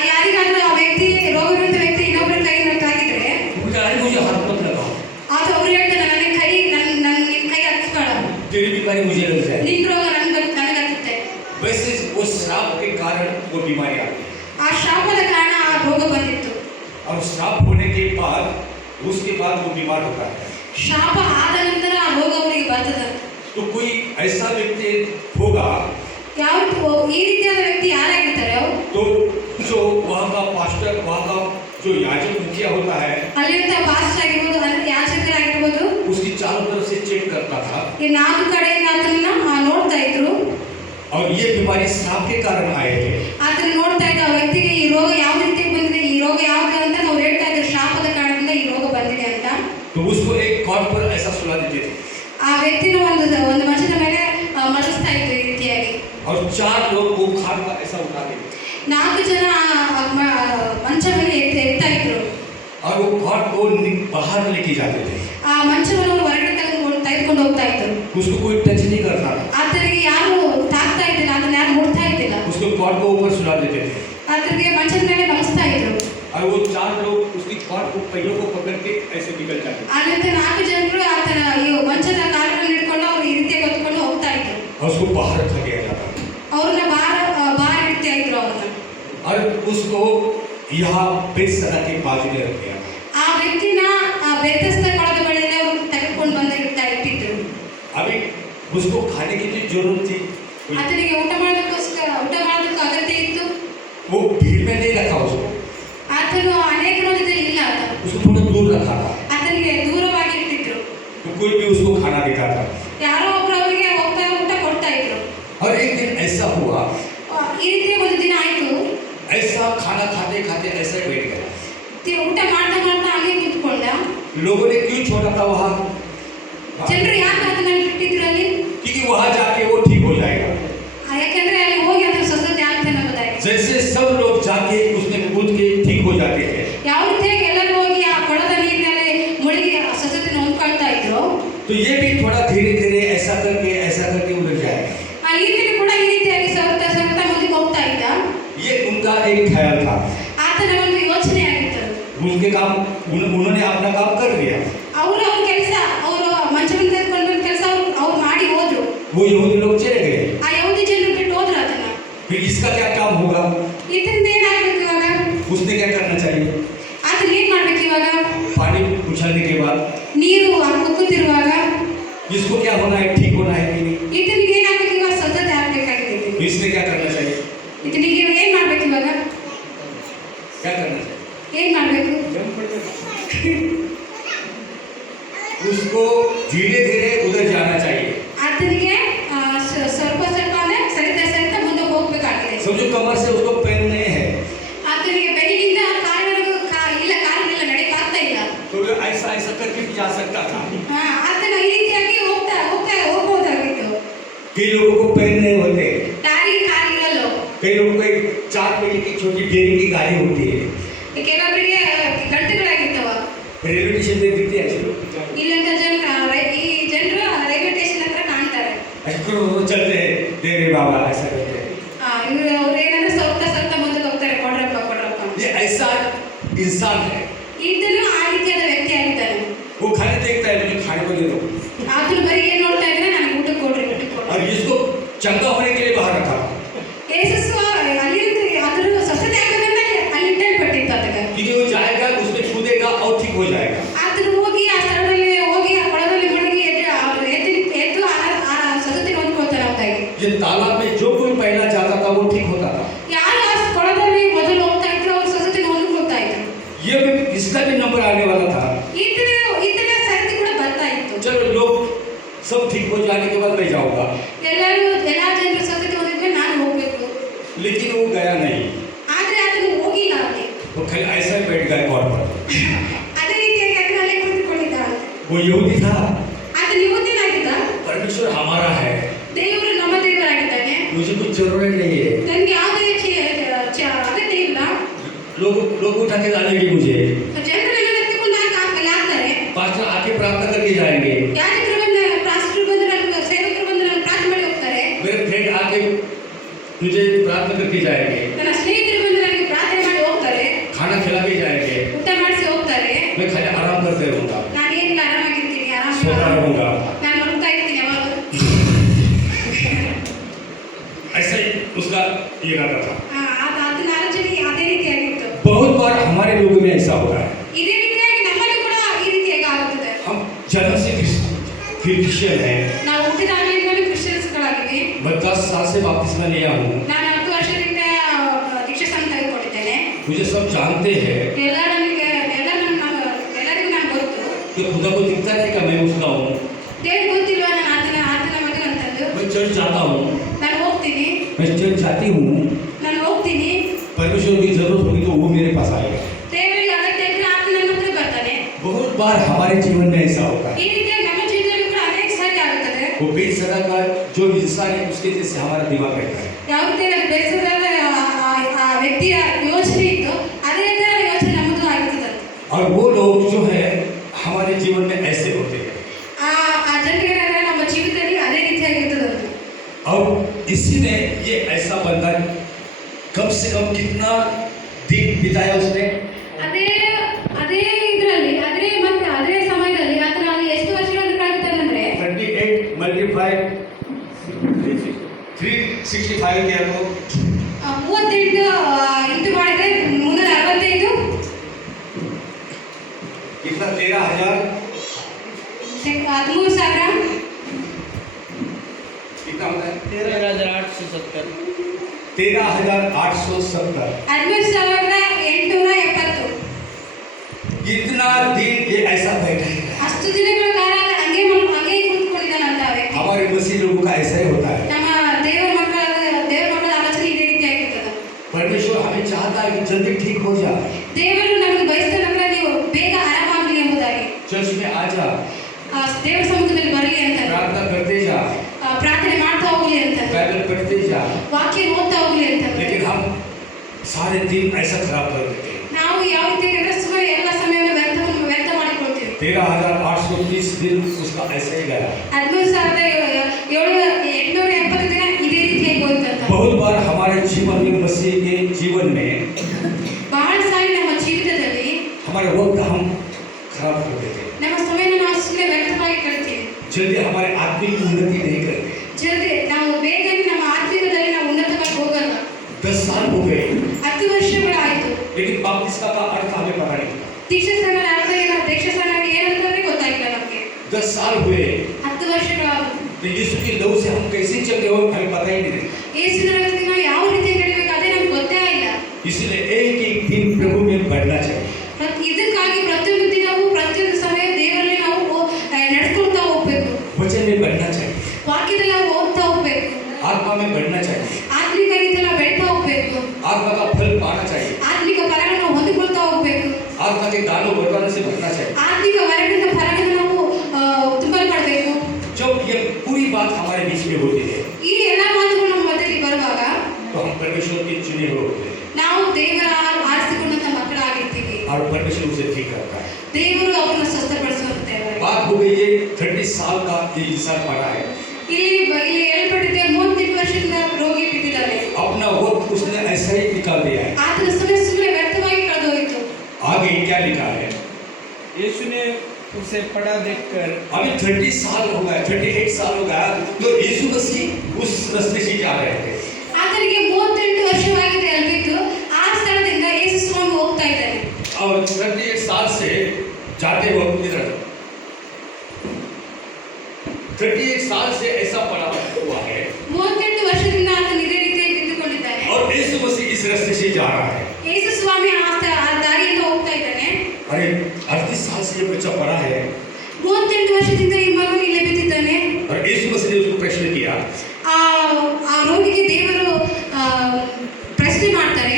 ಯಾರಿಗಾದ್ರೂ ಆ ವ್ಯಕ್ತಿ ರೋಗವಿರುವಂತ ವ್ಯಕ್ತಿ ಇನ್ನೊಬ್ಬರ ಕೈಯಿಂದ ತಾಕಿದ್ರೆ मुझे हाथ मत लगाओ, ಆತ ಅವ್ರು ಹೇಳ್ತಾರೆ ನಿನ್ನ ಕೈ ಹಚ್ಬೇಡ, तेरी बीमारी मुझे लग जाए। ನಿನ್ನ ರೋಗ ನನಗತ್ತೆ. वैसे वो श्राप के कारण वो बीमारी आती है। ಆ ಶಾಪದ ಕಾರಣ ಆ ರೋಗ ಬಂದಿತ್ತು. और श्राप होने के बाद उसके बाद वो बीमार होता है। ಶಾಪ ಆದ ನಂತರ ಆ ರೋಗ ಅವರಿಗೆ ಬರ್ತದೆ. तो कोई ऐसा व्यक्ति होगा ಯಾವ ಈ ರೀತಿಯಾದ ವ್ಯಕ್ತಿ ಯಾರಾಗಿರ್ತಾರೆ ಅವರು तो जो वहाँ का पास्टर, वहाँ का जो याजक मुखिया होता है, ಅಲ್ಲಿಂದ ಪಾಸ್ಟರ್ ಆಗಿರ್ಬೋದು ಅಂದ್ರೆ ಯಾಜಕರಾಗಿರ್ಬೋದು उसकी चारों तरफ से चेक करता था ಈ ನಾಲ್ಕು ಕಡೆಯಿಂದ ಅದನ್ನ ನೋಡ್ತಾ ಇದ್ರು. और ये बीमारी सांप के कारण आए थे। ಅದನ್ನ ನೋಡ್ತಾ ಇದ್ದ ಆ ವ್ಯಕ್ತಿಗೆ ಈ ರೋಗ ಯಾವ ರೀತಿ ಬಂದಿದೆ, ಈ ರೋಗ ಯಾವ್ದು ಅಂತ ನಾವು ಹೇಳ್ತಾ ಇದ್ವಿ, ಶಾಪದ ಕಾರಣದಿಂದ ಈ ರೋಗ ಬಂದಿದೆ ಅಂತ. तो उसको एक कॉर्ड पर ऐसा सुला देते थे ಆ ವ್ಯಕ್ತಿನ ಒಂದು ಮಂಚದ ಮೇಲೆ ಮಲಗಿಸ್ತಾ ಇದ್ರು ಈ ರೀತಿಯಾಗಿ. और 4 लोग वो खाट पर ऐसा उठाते थे 4 ಜನ ಮಂಚ ಮೇಲೆ ಎತ್ತಾ ಇದ್ರು. और वो कॉर्ड को बाहर लेके जाते थे। ಆ ಮಂಚವನ್ನು ಹೊರಗಡೆ ತೆಗೆದುಕೊಂಡು ಹೋಗ್ತಾ ಇದ್ರು. उसको कोई टच नहीं करता था, ಆತನಿಗೆ ಯಾರು ತಾಕ್ತಾ ಇದ್ದಿಲ್ಲ, ಅದನ್ನ ಯಾರು ಮುಟ್ತಾ ಇದ್ದಿಲ್ಲ. उसको कॉर्ड को ऊपर सुला देते थे ಆತನಿಗೆ ಮಂಚದ ಮೇಲೆ ಮಲಗಿಸ್ತಾ ಇದ್ರು. और वो 4 लोग उसकी कॉर्ड को पहियों को पकड़ के ऐसे निकल जाते ಆ ನಂತರ 4 ಜನರು ಆತನ ಈ ಮಂಚದ ಕಾಲುಗಳನ್ನು ಹಿಡ್ಕೊಂಡು ಅವ್ರು ಈ ರೀತಿಯಾಗಿ ಹೊತ್ಕೊಂಡು ಹೋಗ್ತಾ ಇದ್ರು. और उसको बाहर रखा गया जाता ಅವ್ರನ್ನ ಬಾರ ಇಡ್ತಾ ಇದ್ರು ಅವ್ರನ್ನ. और उसको यहाँ बेसरा के बाजू में रख दिया। ಆ ವ್ಯಕ್ತಿನ ಆ ಬೆತ್ತಸ್ತ ಕೊಳದ ಬಳಿಯಲ್ಲಿ ಅವರು ತೆಗೆದುಕೊಂಡು ಬಂದು ಇಟ್ಟಿದ್ರು. अभी उसको खाने की जो जरूरत थी ಆತನಿಗೆ ಊಟ ಮಾಡೋದಕ್ಕೆ ಅಗತ್ಯ ಇತ್ತು. वो भीड़ में नहीं रखा उसको, ಆತನು ಅನೇಕರ ಜೊತೆ ಇಲ್ಲ, उसको थोड़ा दूर रखा था। ಆತನಿಗೆ ದೂರವಾಗಿ ಇಟ್ಟಿದ್ರು. तो कोई भी उसको खाना देता था। ಯಾರೋ ಒಬ್ರು ಅವರಿಗೆ ಊಟ ಕೊಡ್ತಾ ಇದ್ರು. और एक दिन ऐसा हुआ, ಈ ರೀತಿ ಒಂದು ದಿನ ಆಯ್ತು, ऐसा खाना खाते खाते ऐसे बैठ गया। ಊಟ ಮಾಡ್ತಾ ಹಂಗೆ ಕೂತ್ಕೊಂಡ. लोगों ने क्यों छोड़ा था वहाँ? ಜನರು ಯಾಕೆ ಅದನ್ನ ಬಿಟ್ಟಿದ್ರು ಅಲ್ಲಿ? क्योंकि वहाँ जाके वो ठीक हो जाएगा। ಯಾಕಂದ್ರೆ ಅಲ್ಲಿ ಹೋಗಿ ಅದ್ರ ಸ್ವಸ್ಥತೆ ಆಗ್ತಾನೆ ಅನ್ನೋದಾಗಿ. जैसे सब लोग जाके उसमें कूद के ठीक हो जाते हैं, ಯಾವ ರೀತಿಯಾಗಿ ಎಲ್ಲರೂ ಹೋಗಿ ಆ ಕೊಳದ ನೀರಿನಲ್ಲಿ ಮುಳುಗಿ ಆ ಸ್ವಸ್ಥತೆನ ಹೊಂದ್ಕೊಳ್ತಾ ಇದ್ರು, तो ये भी थोड़ा धीरे धीरे ऐसा करके उधर जाएगा। ಆ ನೀರಿನಲ್ಲಿ ಕೂಡ ಈ ರೀತಿಯಾಗಿ ಸವರ್ತಾ ಮುಂದಕ್ಕೆ ಹೋಗ್ತಾ ಇದ್ದ. ये उनका एक ख्याल था। ಆತನ ಒಂದು ಯೋಚನೆ ಆಗಿತ್ತು. उनके काम उन्होंने अपना काम कर लिया। ಅವ್ರ ಕೆಲಸ, ಅವರು ಮಂಚವನ್ನು ತೆಗೆದುಕೊಂಡು ಬಂದ ಕೆಲಸ ಅವ್ರು ಮಾಡಿ ಹೋದ್ರು. वो यहूदी लोग चले गए। ಆ ಯಹೂದಿ ಜನರು ಬಿಟ್ಟು ಹೋದ್ರು ಅದನ್ನ. फिर इसका क्या काम होगा? ಇದರಿಂದ ಏನಾಗ್ಬೇಕು ಇವಾಗ? उसने क्या करना चाहिए? ಆತನ ಏನ್ ಮಾಡ್ಬೇಕು ಇವಾಗ? पानी उछलने के बाद ನೀರು ಕುಕ್ಕುತ್ತಿರುವಾಗ इसको क्या होना है? ठीक होना है कि नहीं? ಇದನಿಗೆ ಏನಾಗ್ಬೇಕು ಇವಾಗ? ಸ್ವಸ್ಥತೆ ಆಗ್ಬೇಕಾಗಿದೆ. तो इसने क्या करना चाहिए? ಇದನಿಗೆ ಏನ್ ಮಾಡ್ಬೇಕು ಇವಾಗ? क्या करना चाहिए? ಏನ್ ಮಾಡ್ಬೇಕು? उसको धीरे धीरे उधर जाना चाहिए। ಆತನಿಗೆ ಸ್ವಲ್ಪ ಸರಿತಾ ಮುಂದೆ ಹೋಗ್ಬೇಕಾಗಿದೆ. समझो कमर से उसको पैर नहीं है, ಆತನಿಗೆ ಬೆನ್ನಿನಿಂದ ಕಾಲಿನೆಲ್ಲ ನಡೆಯಕ್ಕೆ ಆಗ್ತಾ ಇಲ್ಲ. तो वो ऐसा करके भी जा सकता था। ಆತನ ಈ ರೀತಿಯಾಗಿ ಹೋಗ್ಬೋದಾಗಿತ್ತು. कई लोगों को पैर नहीं होते, ಯಾರಿಗೆ ಕಾಲಿರಲ್ಲ, कई लोगों को 4 पहिए की छोटी डेयरी की गाड़ी होती है। ಕೆಲವರಿಗೆ ಗಂಟುಗಳಾಗಿರ್ತವ. रेलवे स्टेशन पे दिखती है ऐसे लोग, ಇಲ್ಲಂತ ಈ ಜನರು ರೈಲ್ವೆ ಸ್ಟೇಷನ್ ಹತ್ರ ಕಾಣ್ತಾರೆ. ऐसे चलते हैं डेरे बाबा ऐसा करते हैं। ಇವರು ಅವ್ರು ಏನಂದ್ರೆ ಸ್ವಲ್ಪ ಮುಂದಕ್ಕೆ ಹೋಗ್ತಾರೆ, ಕೊಡ್ರಪ್ಪ. ये ऐसा इंसान है, ಇದನ್ನು ಆ ರೀತಿಯಾದ ವ್ಯಕ್ತಿ ಆಗಿದ್ದಾನೆ. वो खाने देखता है मुझे खाने को दे दो, ಆತನು ಬರೀ ಏನ್ ನೋಡ್ತಾ ಇದ್ರೆ ನನಗೆ ಊಟ ಕೊಡ್ರಿ. और इसको चंगा होने के लिए बाहर रखा, ಯೇಸು ಅಲ್ಲಿಂದ ಅದ್ರ ಸ್ವಸ್ಥತೆ ಆಗಬೇಕಂತ ಅಲ್ಲಿ ಇಟ್ಟಲ್ಪಟ್ಟಿತ್ತು ಅದಕ್ಕೆ. क्योंकि वो जाएगा उसमें छूदेगा और ठीक हो जाएगा। ಆತನು ಹೋಗಿ ಆ ಸ್ಥಳದಲ್ಲಿ ಹೋಗಿ ಆ ಕೊಳದಲ್ಲಿ ಮುಳುಗಿ ಎದ್ದು ಆ ಸ್ವಸ್ಥತೆ ಹೊಂದ್ಕೊಳ್ತಾನೆ ಅಂತಾಗಿ. ये तालाब में जो कोई पहला जाता था वो ठीक होता था। ಯಾರು ಆ ಕೊಳದಲ್ಲಿ ಮೊದಲು ಹೋಗ್ತಾ ಇದ್ರು ಅವ್ರ ಸ್ವಸ್ಥತೆ ಹೊಂದ್ಕೊಳ್ತಾ ಇದ್ರು. ये भी इसका भी नंबर आने वाला था। ಇದರ ಸರತಿ ಕೂಡ ಬರ್ತಾ ಇತ್ತು. चलो लोग सब ठीक हो जाने के बाद मैं जाऊंगा, ಎಲ್ಲಾ ಜನರು ಸ್ವಸ್ಥತೆ ಹೊಂದಿದ್ಮೇಲೆ ನಾನು ಹೋಗ್ಬೇಕು. लेकिन वो गया नहीं, ಆದ್ರೆ ಆತನು ಹೋಗಿಲ್ಲ ಅಲ್ಲಿ. वो खाली ऐसा ही बैठ गया कॉर्ड पर। ಅದೇ ರೀತಿಯಾಗಿ ಅದನ್ನ ಅಲ್ಲೇ ಕುಳಿತುಕೊಂಡಿದ್ದ. वो यहूदी था, ಆತನು ಯಹೂದ್ಯನಾಗಿದ್ದ. परमेश्वर हमारा है, ದೇವರು ನಮ್ಮ ದೇವರಾಗಿದ್ದಾನೆ, मुझे कुछ जरूरत नहीं है। ನನಗೆ ಯಾವುದೇ ಅಗತ್ಯ ಇಲ್ಲ. लोग उठा के डालेंगे मुझे, ಜನರು ನನ್ನ ಎತ್ತಿಕೊಂಡು ಹಾಕ್ತಾರೆ. पास्टर आके प्रार्थना करके जाएंगे, ಯಾಜಕರು ಬಂದು ಪಾಸ್ಟರ್ ಬಂದು ನನ್ನ ಸೇವಕರು ಬಂದು ನನ್ನ ಪ್ರಾರ್ಥನೆ ಮಾಡಿ ಹೋಗ್ತಾರೆ. मेरे फ्रेंड आके मुझे प्रार्थना करके जाएंगे, ನನ್ನ ಸ್ನೇಹಿತರು ಬಂದು ನನಗೆ ಪ್ರಾರ್ಥನೆ ಮಾಡಿ ಹೋಗ್ತಾರೆ, खाना खिला के जाएंगे, ಊಟ ಮಾಡಿಸಿ ಹೋಗ್ತಾರೆ. मैं खाली आराम करते रहूंगा, ನಾನು ಏನಿಲ್ಲ ಆರಾಮಾಗಿರ್ತೀನಿ, सोता रहूंगा। ನಾನು ಮಲ್ತಾ ಇರ್ತೀನಿ ಯಾವಾಗ. ऐसा ही उसका इरादा था। ಆತನ ಆಲೋಚನೆ ಅದೇ ರೀತಿಯಾಗಿತ್ತು. बहुत बार हमारे लोगों में ऐसा होता है, ಇದೇ ರೀತಿಯಾಗಿ ನಮ್ಮಲ್ಲಿ ಕೂಡ हम जन्म से क्रिश्चियन है। ನಾವು ಹುಟ್ಟಿದಾಗಲಿಂದಲೂ ಕ್ರಿಶ್ಚಿಯನ್ಸ್ಗಳಾಗಿವಿ. मैं 10 साल से बपतिस्मा लिया हूँ। ನಾನು 10 ವರ್ಷದಿಂದ ದೀಕ್ಷಾಸ್ನಾನ ತೆಗೆದುಕೊಂಡಿದ್ದೇನೆ. मुझे सब जानते हैं ಎಲ್ಲರಿಗೂ ನಾನು ಗೊತ್ತು. कि खुदा को दिखता है कि मैं उसका हूँ। ದೇವ್ರಿಗೆ ಗೊತ್ತಿಲ್ವಾ ನಾನು ಆತನ ಮಗನ ಅಂತಂದು. मैं चर्च जाता हूँ, ನಾನು ಹೋಗ್ತೀನಿ, मैं चर्च जाती हूँ। ನಾನು ಹೋಗ್ತೀನಿ. परमेश्वर की जरूरत होगी तो वो मेरे पास आएगा। ದೇವರಿಗೆ ಅಗತ್ಯ ಇದ್ರೆ ಆತ ನನ್ನ ಹತ್ರ ಬರ್ತಾನೆ. बहुत बार हमारे जीवन में ऐसा होता है। ಈ ರೀತಿ ನಮ್ಮ ಜೀವನದಲ್ಲಿ ಕೂಡ ಅನೇಕ ಸಾರಿ ಆಗುತ್ತದೆ. वो बेसरा का जो इंसान है उसके जैसे हमारा दिमाग रहता है। ಯಾವ ರೀತಿ ಬೇಸರದ ಆ ವ್ಯಕ್ತಿಯ ಯೋಚನೆ ಇತ್ತು ಅದೇ ತರ ಯೋಚನೆ ನಮ್ಮದು ಆಗಿರ್ತದೆ. और वो लोग जो है हमारे जीवन में ऐसे होते हैं। ಆ ಜನರೇನಾದ್ರೆ ನಮ್ಮ ಜೀವಿತದಲ್ಲಿ ಅದೇ ರೀತಿಯಾಗಿರ್ತದೆ. और इसी ने ये ऐसा बंदा कम से कम कितना दिन बिताया उसने? ಅದೇ ಅದೇ ಇದರಲ್ಲಿ ಅದೇ ಸಮಯದಲ್ಲಿ ಆತನ ಎಷ್ಟು ವರ್ಷಗಳನ್ನು ಕಳೆದಿದ್ದಾನೆ 38 मल्टीप्लाई 365 किया तो 38 ಇಂಟು ಮಾಡಿದ್ರೆ 365 कितना 13,000 13,000 कितना होता है? 13,870 13,870 13,870 इतना दिन ये ऐसा बैठा है। ಅಷ್ಟು ದಿನಗಳ ಕಾಲ ಹಂಗೆ ಕೂತ್ಕೊಂಡಿದ್ದಾನಂತ ಆ ವ್ಯಕ್ತಿ. हमारे मसीह लोगों का ऐसा ही होता है। ನಮ್ಮ ದೇವರ ಮಕ್ಕಳ ಆಲೋಚನೆ ಇದೇ ರೀತಿಯಾಗಿರ್ತದೆ. परमेश्वर हमें चाहता है कि जल्दी ठीक हो जा। ದೇವರು ನಮಗೆ ಬಯಸ್ತಾನಂದ್ರೆ ನೀವು ಬೇಗ ಆರಾಮಾಗಲಿ ಎಂಬುದಾಗಿ. चर्च में आ जा, ದೇವರ ಸಮ್ಮುಖದಲ್ಲಿ ಬರಲಿ ಅಂತ, प्रार्थना करते जा, ಪ್ರಾರ್ಥನೆ ಮಾಡ್ತಾ ಹೋಗ್ಲಿ ಅಂತ, बाइबल पढ़ते जा। ವಾಕ್ಯ ಓದ್ತಾ ಹೋಗ್ಲಿ ಅಂತ. लेकिन हम सारे दिन ऐसा खराब कर देते हैं। ನಾವು ಯಾವ ರೀತಿ ಅಂದ್ರೆ ಸುಮ್ಮನೆ ಎಲ್ಲ ಸಮಯವನ್ನು ವ್ಯರ್ಥ ಮಾಡಿಕೊಳ್ತೀವಿ. 13,830 दिन उसका ऐसे ही गया। 13,870 ದಿನ ಇದೇ ರೀತಿಯಾಗಿ ಹೋಯ್ತಂತ. बहुत बार हमारे जीवन में मसीह के जीवन में ಬಹಳ ಸಾರಿ ನಮ್ಮ ಜೀವಿತದಲ್ಲಿ हमारे वक्त हम खराब कर देते हैं। ನಮ್ಮ ಸಮಯನ ನಾವು ಸುಮ್ಮನೆ ವ್ಯರ್ಥವಾಗಿ ಕಳ್ತೀವಿ. जल्दी हमारे आत्मिक उन्नति नहीं करते। ಜಲ್ದಿ ನಾವು ಬೇಗನೆ ನಮ್ಮ ಆತ್ಮೀಯದಲ್ಲಿ ನಾವು ಉನ್ನತವಾಗಿ ಹೋಗಲ್ಲ. 10 साल हो गए 10 ವರ್ಷಗಳಾಯಿತು. लेकिन बपतिस्मा का अर्थ हमें पता नहीं। ದೀಕ್ಷಾಸ್ನಾನದ ಅರ್ಥ ಏನು, ದೀಕ್ಷಾಸ್ನಾನ ಏನಂತಂದ್ರೆ ಗೊತ್ತಾಗಿಲ್ಲ ನಮಗೆ. 10 साल हुए 10 ವರ್ಷಗಳಾದವು. तो यीशु की लहू से हम कैसे चल रहे हो हमें पता ही नहीं। ಯೇಸುವಿನ ರಕ್ತದಿಂದ ನಾವು ಯಾವ ರೀತಿ ನಡಿಬೇಕು ಅದೇ ನಮ್ಗೆ ಗೊತ್ತೇ ಇಲ್ಲ. इसलिए एक एक दिन प्रभु में बढ़ना चाहिए। ಇದಕ್ಕಾಗಿ ಪ್ರತಿಯೊಂದು ದಿನವೂ ಪ್ರತಿಯೊಂದು ಸಮಯ ದೇವರಲ್ಲಿ ನಾವು ನಡ್ಕೊಳ್ತಾ ಹೋಗ್ಬೇಕು. वचन में बढ़ना चाहिए, ವಾಕ್ಯದಲ್ಲಿ ನಾವು ಓದ್ತಾ ಹೋಗ್ಬೇಕು. आत्मा में बढ़ना चाहिए, ಆತ್ಮಿಕ ರೀತಿಯಲ್ಲಿ ನಾವು ಬೆಳೀತಾ ಹೋಗ್ಬೇಕು. आत्मा का फल पाना चाहिए, ಆತ್ಮಿಕ ಫಲಗಳನ್ನು ಹೊಂದಿಕೊಳ್ತಾ ಹೋಗ್ಬೇಕು. आत्मा के दानों वरदानों से भरना चाहिए। ಆತ್ಮಿಕ ವರದಿಂದ ಫಲಗಳನ್ನು ನಾವು ತುಂಬಲು ಮಾಡಬೇಕು. जब ये पूरी बात हमारे बीच में होती है ಈ ಎಲ್ಲ ಮಾತುಗಳು ನಮ್ಮ ಮಧ್ಯದಲ್ಲಿ ಬರುವಾಗ तो हम परमेश्वर के चुने हुए होते हैं ನಾವು ದೇವರ ಆರಿಸಿಕೊಂಡಂತ ಮಕ್ಕಳಾಗಿರ್ತೀವಿ. और परमेश्वर उसे ठीक करता है। ದೇವರು ಅವರನ್ನು ಸ್ವಸ್ಥಪಡಿಸುವಂತ ದೇವರು. बात हो गई ये 30 साल का ये इंसान पड़ा है, ಇಲ್ಲಿ ಹೇಳ್ಪಟ್ಟಿದೆ 38 ವರ್ಷದಿಂದ ರೋಗಿ ಬಿದ್ದಿದ್ದಾನೆ. अपना वक्त उसने ऐसा ही निकाल दिया है। ಆತನ ಸಮಯ ಸುಮ್ಮನೆ ವ್ಯರ್ಥವಾಗಿ ಕಳೆದೋಯಿತು. आगे क्या लिखा है? यीशु ने उसे पड़ा देखकर अभी 30 साल हो गया, 38 साल हो गया तो यीशु मसीह उस रास्ते से जा रहे थे। ಆತನಿಗೆ 38 ವರ್ಷವಾಗಿದೆ ಅಲ್ಬಿದ್ದು ಆ ಸ್ಥಳದಿಂದ ಯೇಸು ಸ್ವಾಮಿ ಹೋಗ್ತಾ ಇದ್ದಾರೆ. और 38 साल से जाते वक्त इधर 38 साल से ऐसा पड़ा हुआ है 38 ವರ್ಷದಿಂದ ಆತನ ಇದೇ ರೀತಿಯಾಗಿ ನಿಂತುಕೊಂಡಿದ್ದಾನೆ. और यीशु मसीह इस रास्ते से जा रहा है। ಯೇಸು ಸ್ವಾಮಿ ಆ ದಾರಿಯಿಂದ ಹೋಗ್ತಾ ಇದ್ದಾನೆ. अरे 38 साल से ये बच्चा पड़ा है 38 ವರ್ಷದಿಂದ ಈ ಮಗನು ಇಲ್ಲೇ ಬಿದ್ದಿದ್ದಾನೆ. और यीशु मसीह ने उसको प्रश्न किया, ಆ ರೋಗಿಗೆ ದೇವರು ಪ್ರಶ್ನೆ ಮಾಡ್ತಾರೆ.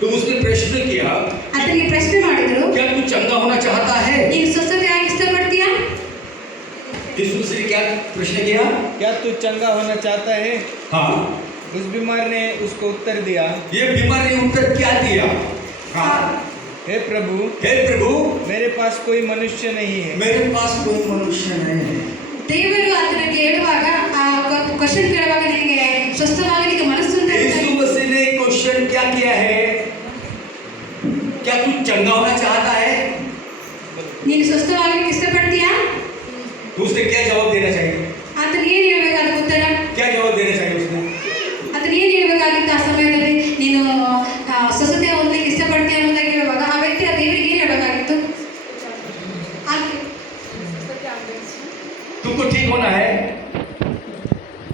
तो उसने प्रश्न किया, ಆತನಿಗೆ ಪ್ರಶ್ನೆ ಮಾಡಿದ್ರು, क्या तू चंगा होना चाहता है? ನೀನು ಸ್ವಸ್ಥತೆ ಆಗಿ ಇಷ್ಟಪಡ್ತೀಯಾ? यीशु मसीह ने क्या प्रश्न किया? क्या तू चंगा होना चाहता है? हाँ, उस बीमार ने उसको उत्तर दिया, ये बीमार ने उत्तर क्या दिया? हाँ, हे प्रभु मेरे पास कोई मनुष्य नहीं है मेरे पास कोई मनुष्य नहीं है। ದೇವರು ಆತನಿಗೆ ಹೇಳುವಾಗ ಆ ಕ್ವಶನ್ ಕೇಳುವಾಗ ನಿನಗೆ ಸ್ವಸ್ಥವಾಗಲಿಕ್ಕೆ ಮನಸ್ಸು ಅಂತ यीशु मसीह ने क्वेश्चन क्या किया है? क्या तू चंगा होना चाहता है? ನೀನು ಸ್ವಸ್ಥವಾಗಲಿಕ್ಕೆ ಇಷ್ಟಪಡ್ತೀಯಾ? तो उसने क्या जवाब देना चाहिए? ಆತನ ಏನು ಹೇಳ್ಬೇಕಾದ ಉತ್ತರ? क्या जवाब देना चाहिए उसने? ಆತನ ಏನು ಹೇಳ್ಬೇಕಾಗಿತ್ತು ಆ ಸಮಯದಲ್ಲಿ? ನೀನು ಸ್ವಸ್ಥತೆ ಹೊಂದಲಿಕ್ಕೆ ಇಷ್ಟಪಡ್ತೀಯಾ ಅನ್ನೋದಾಗಿ ಹೇಳುವಾಗ ಆ ವ್ಯಕ್ತಿ ಆ ದೇವರಿಗೆ ಏನು ಹೇಳ್ಬೇಕಾಗಿತ್ತು? तुमको ठीक होना है,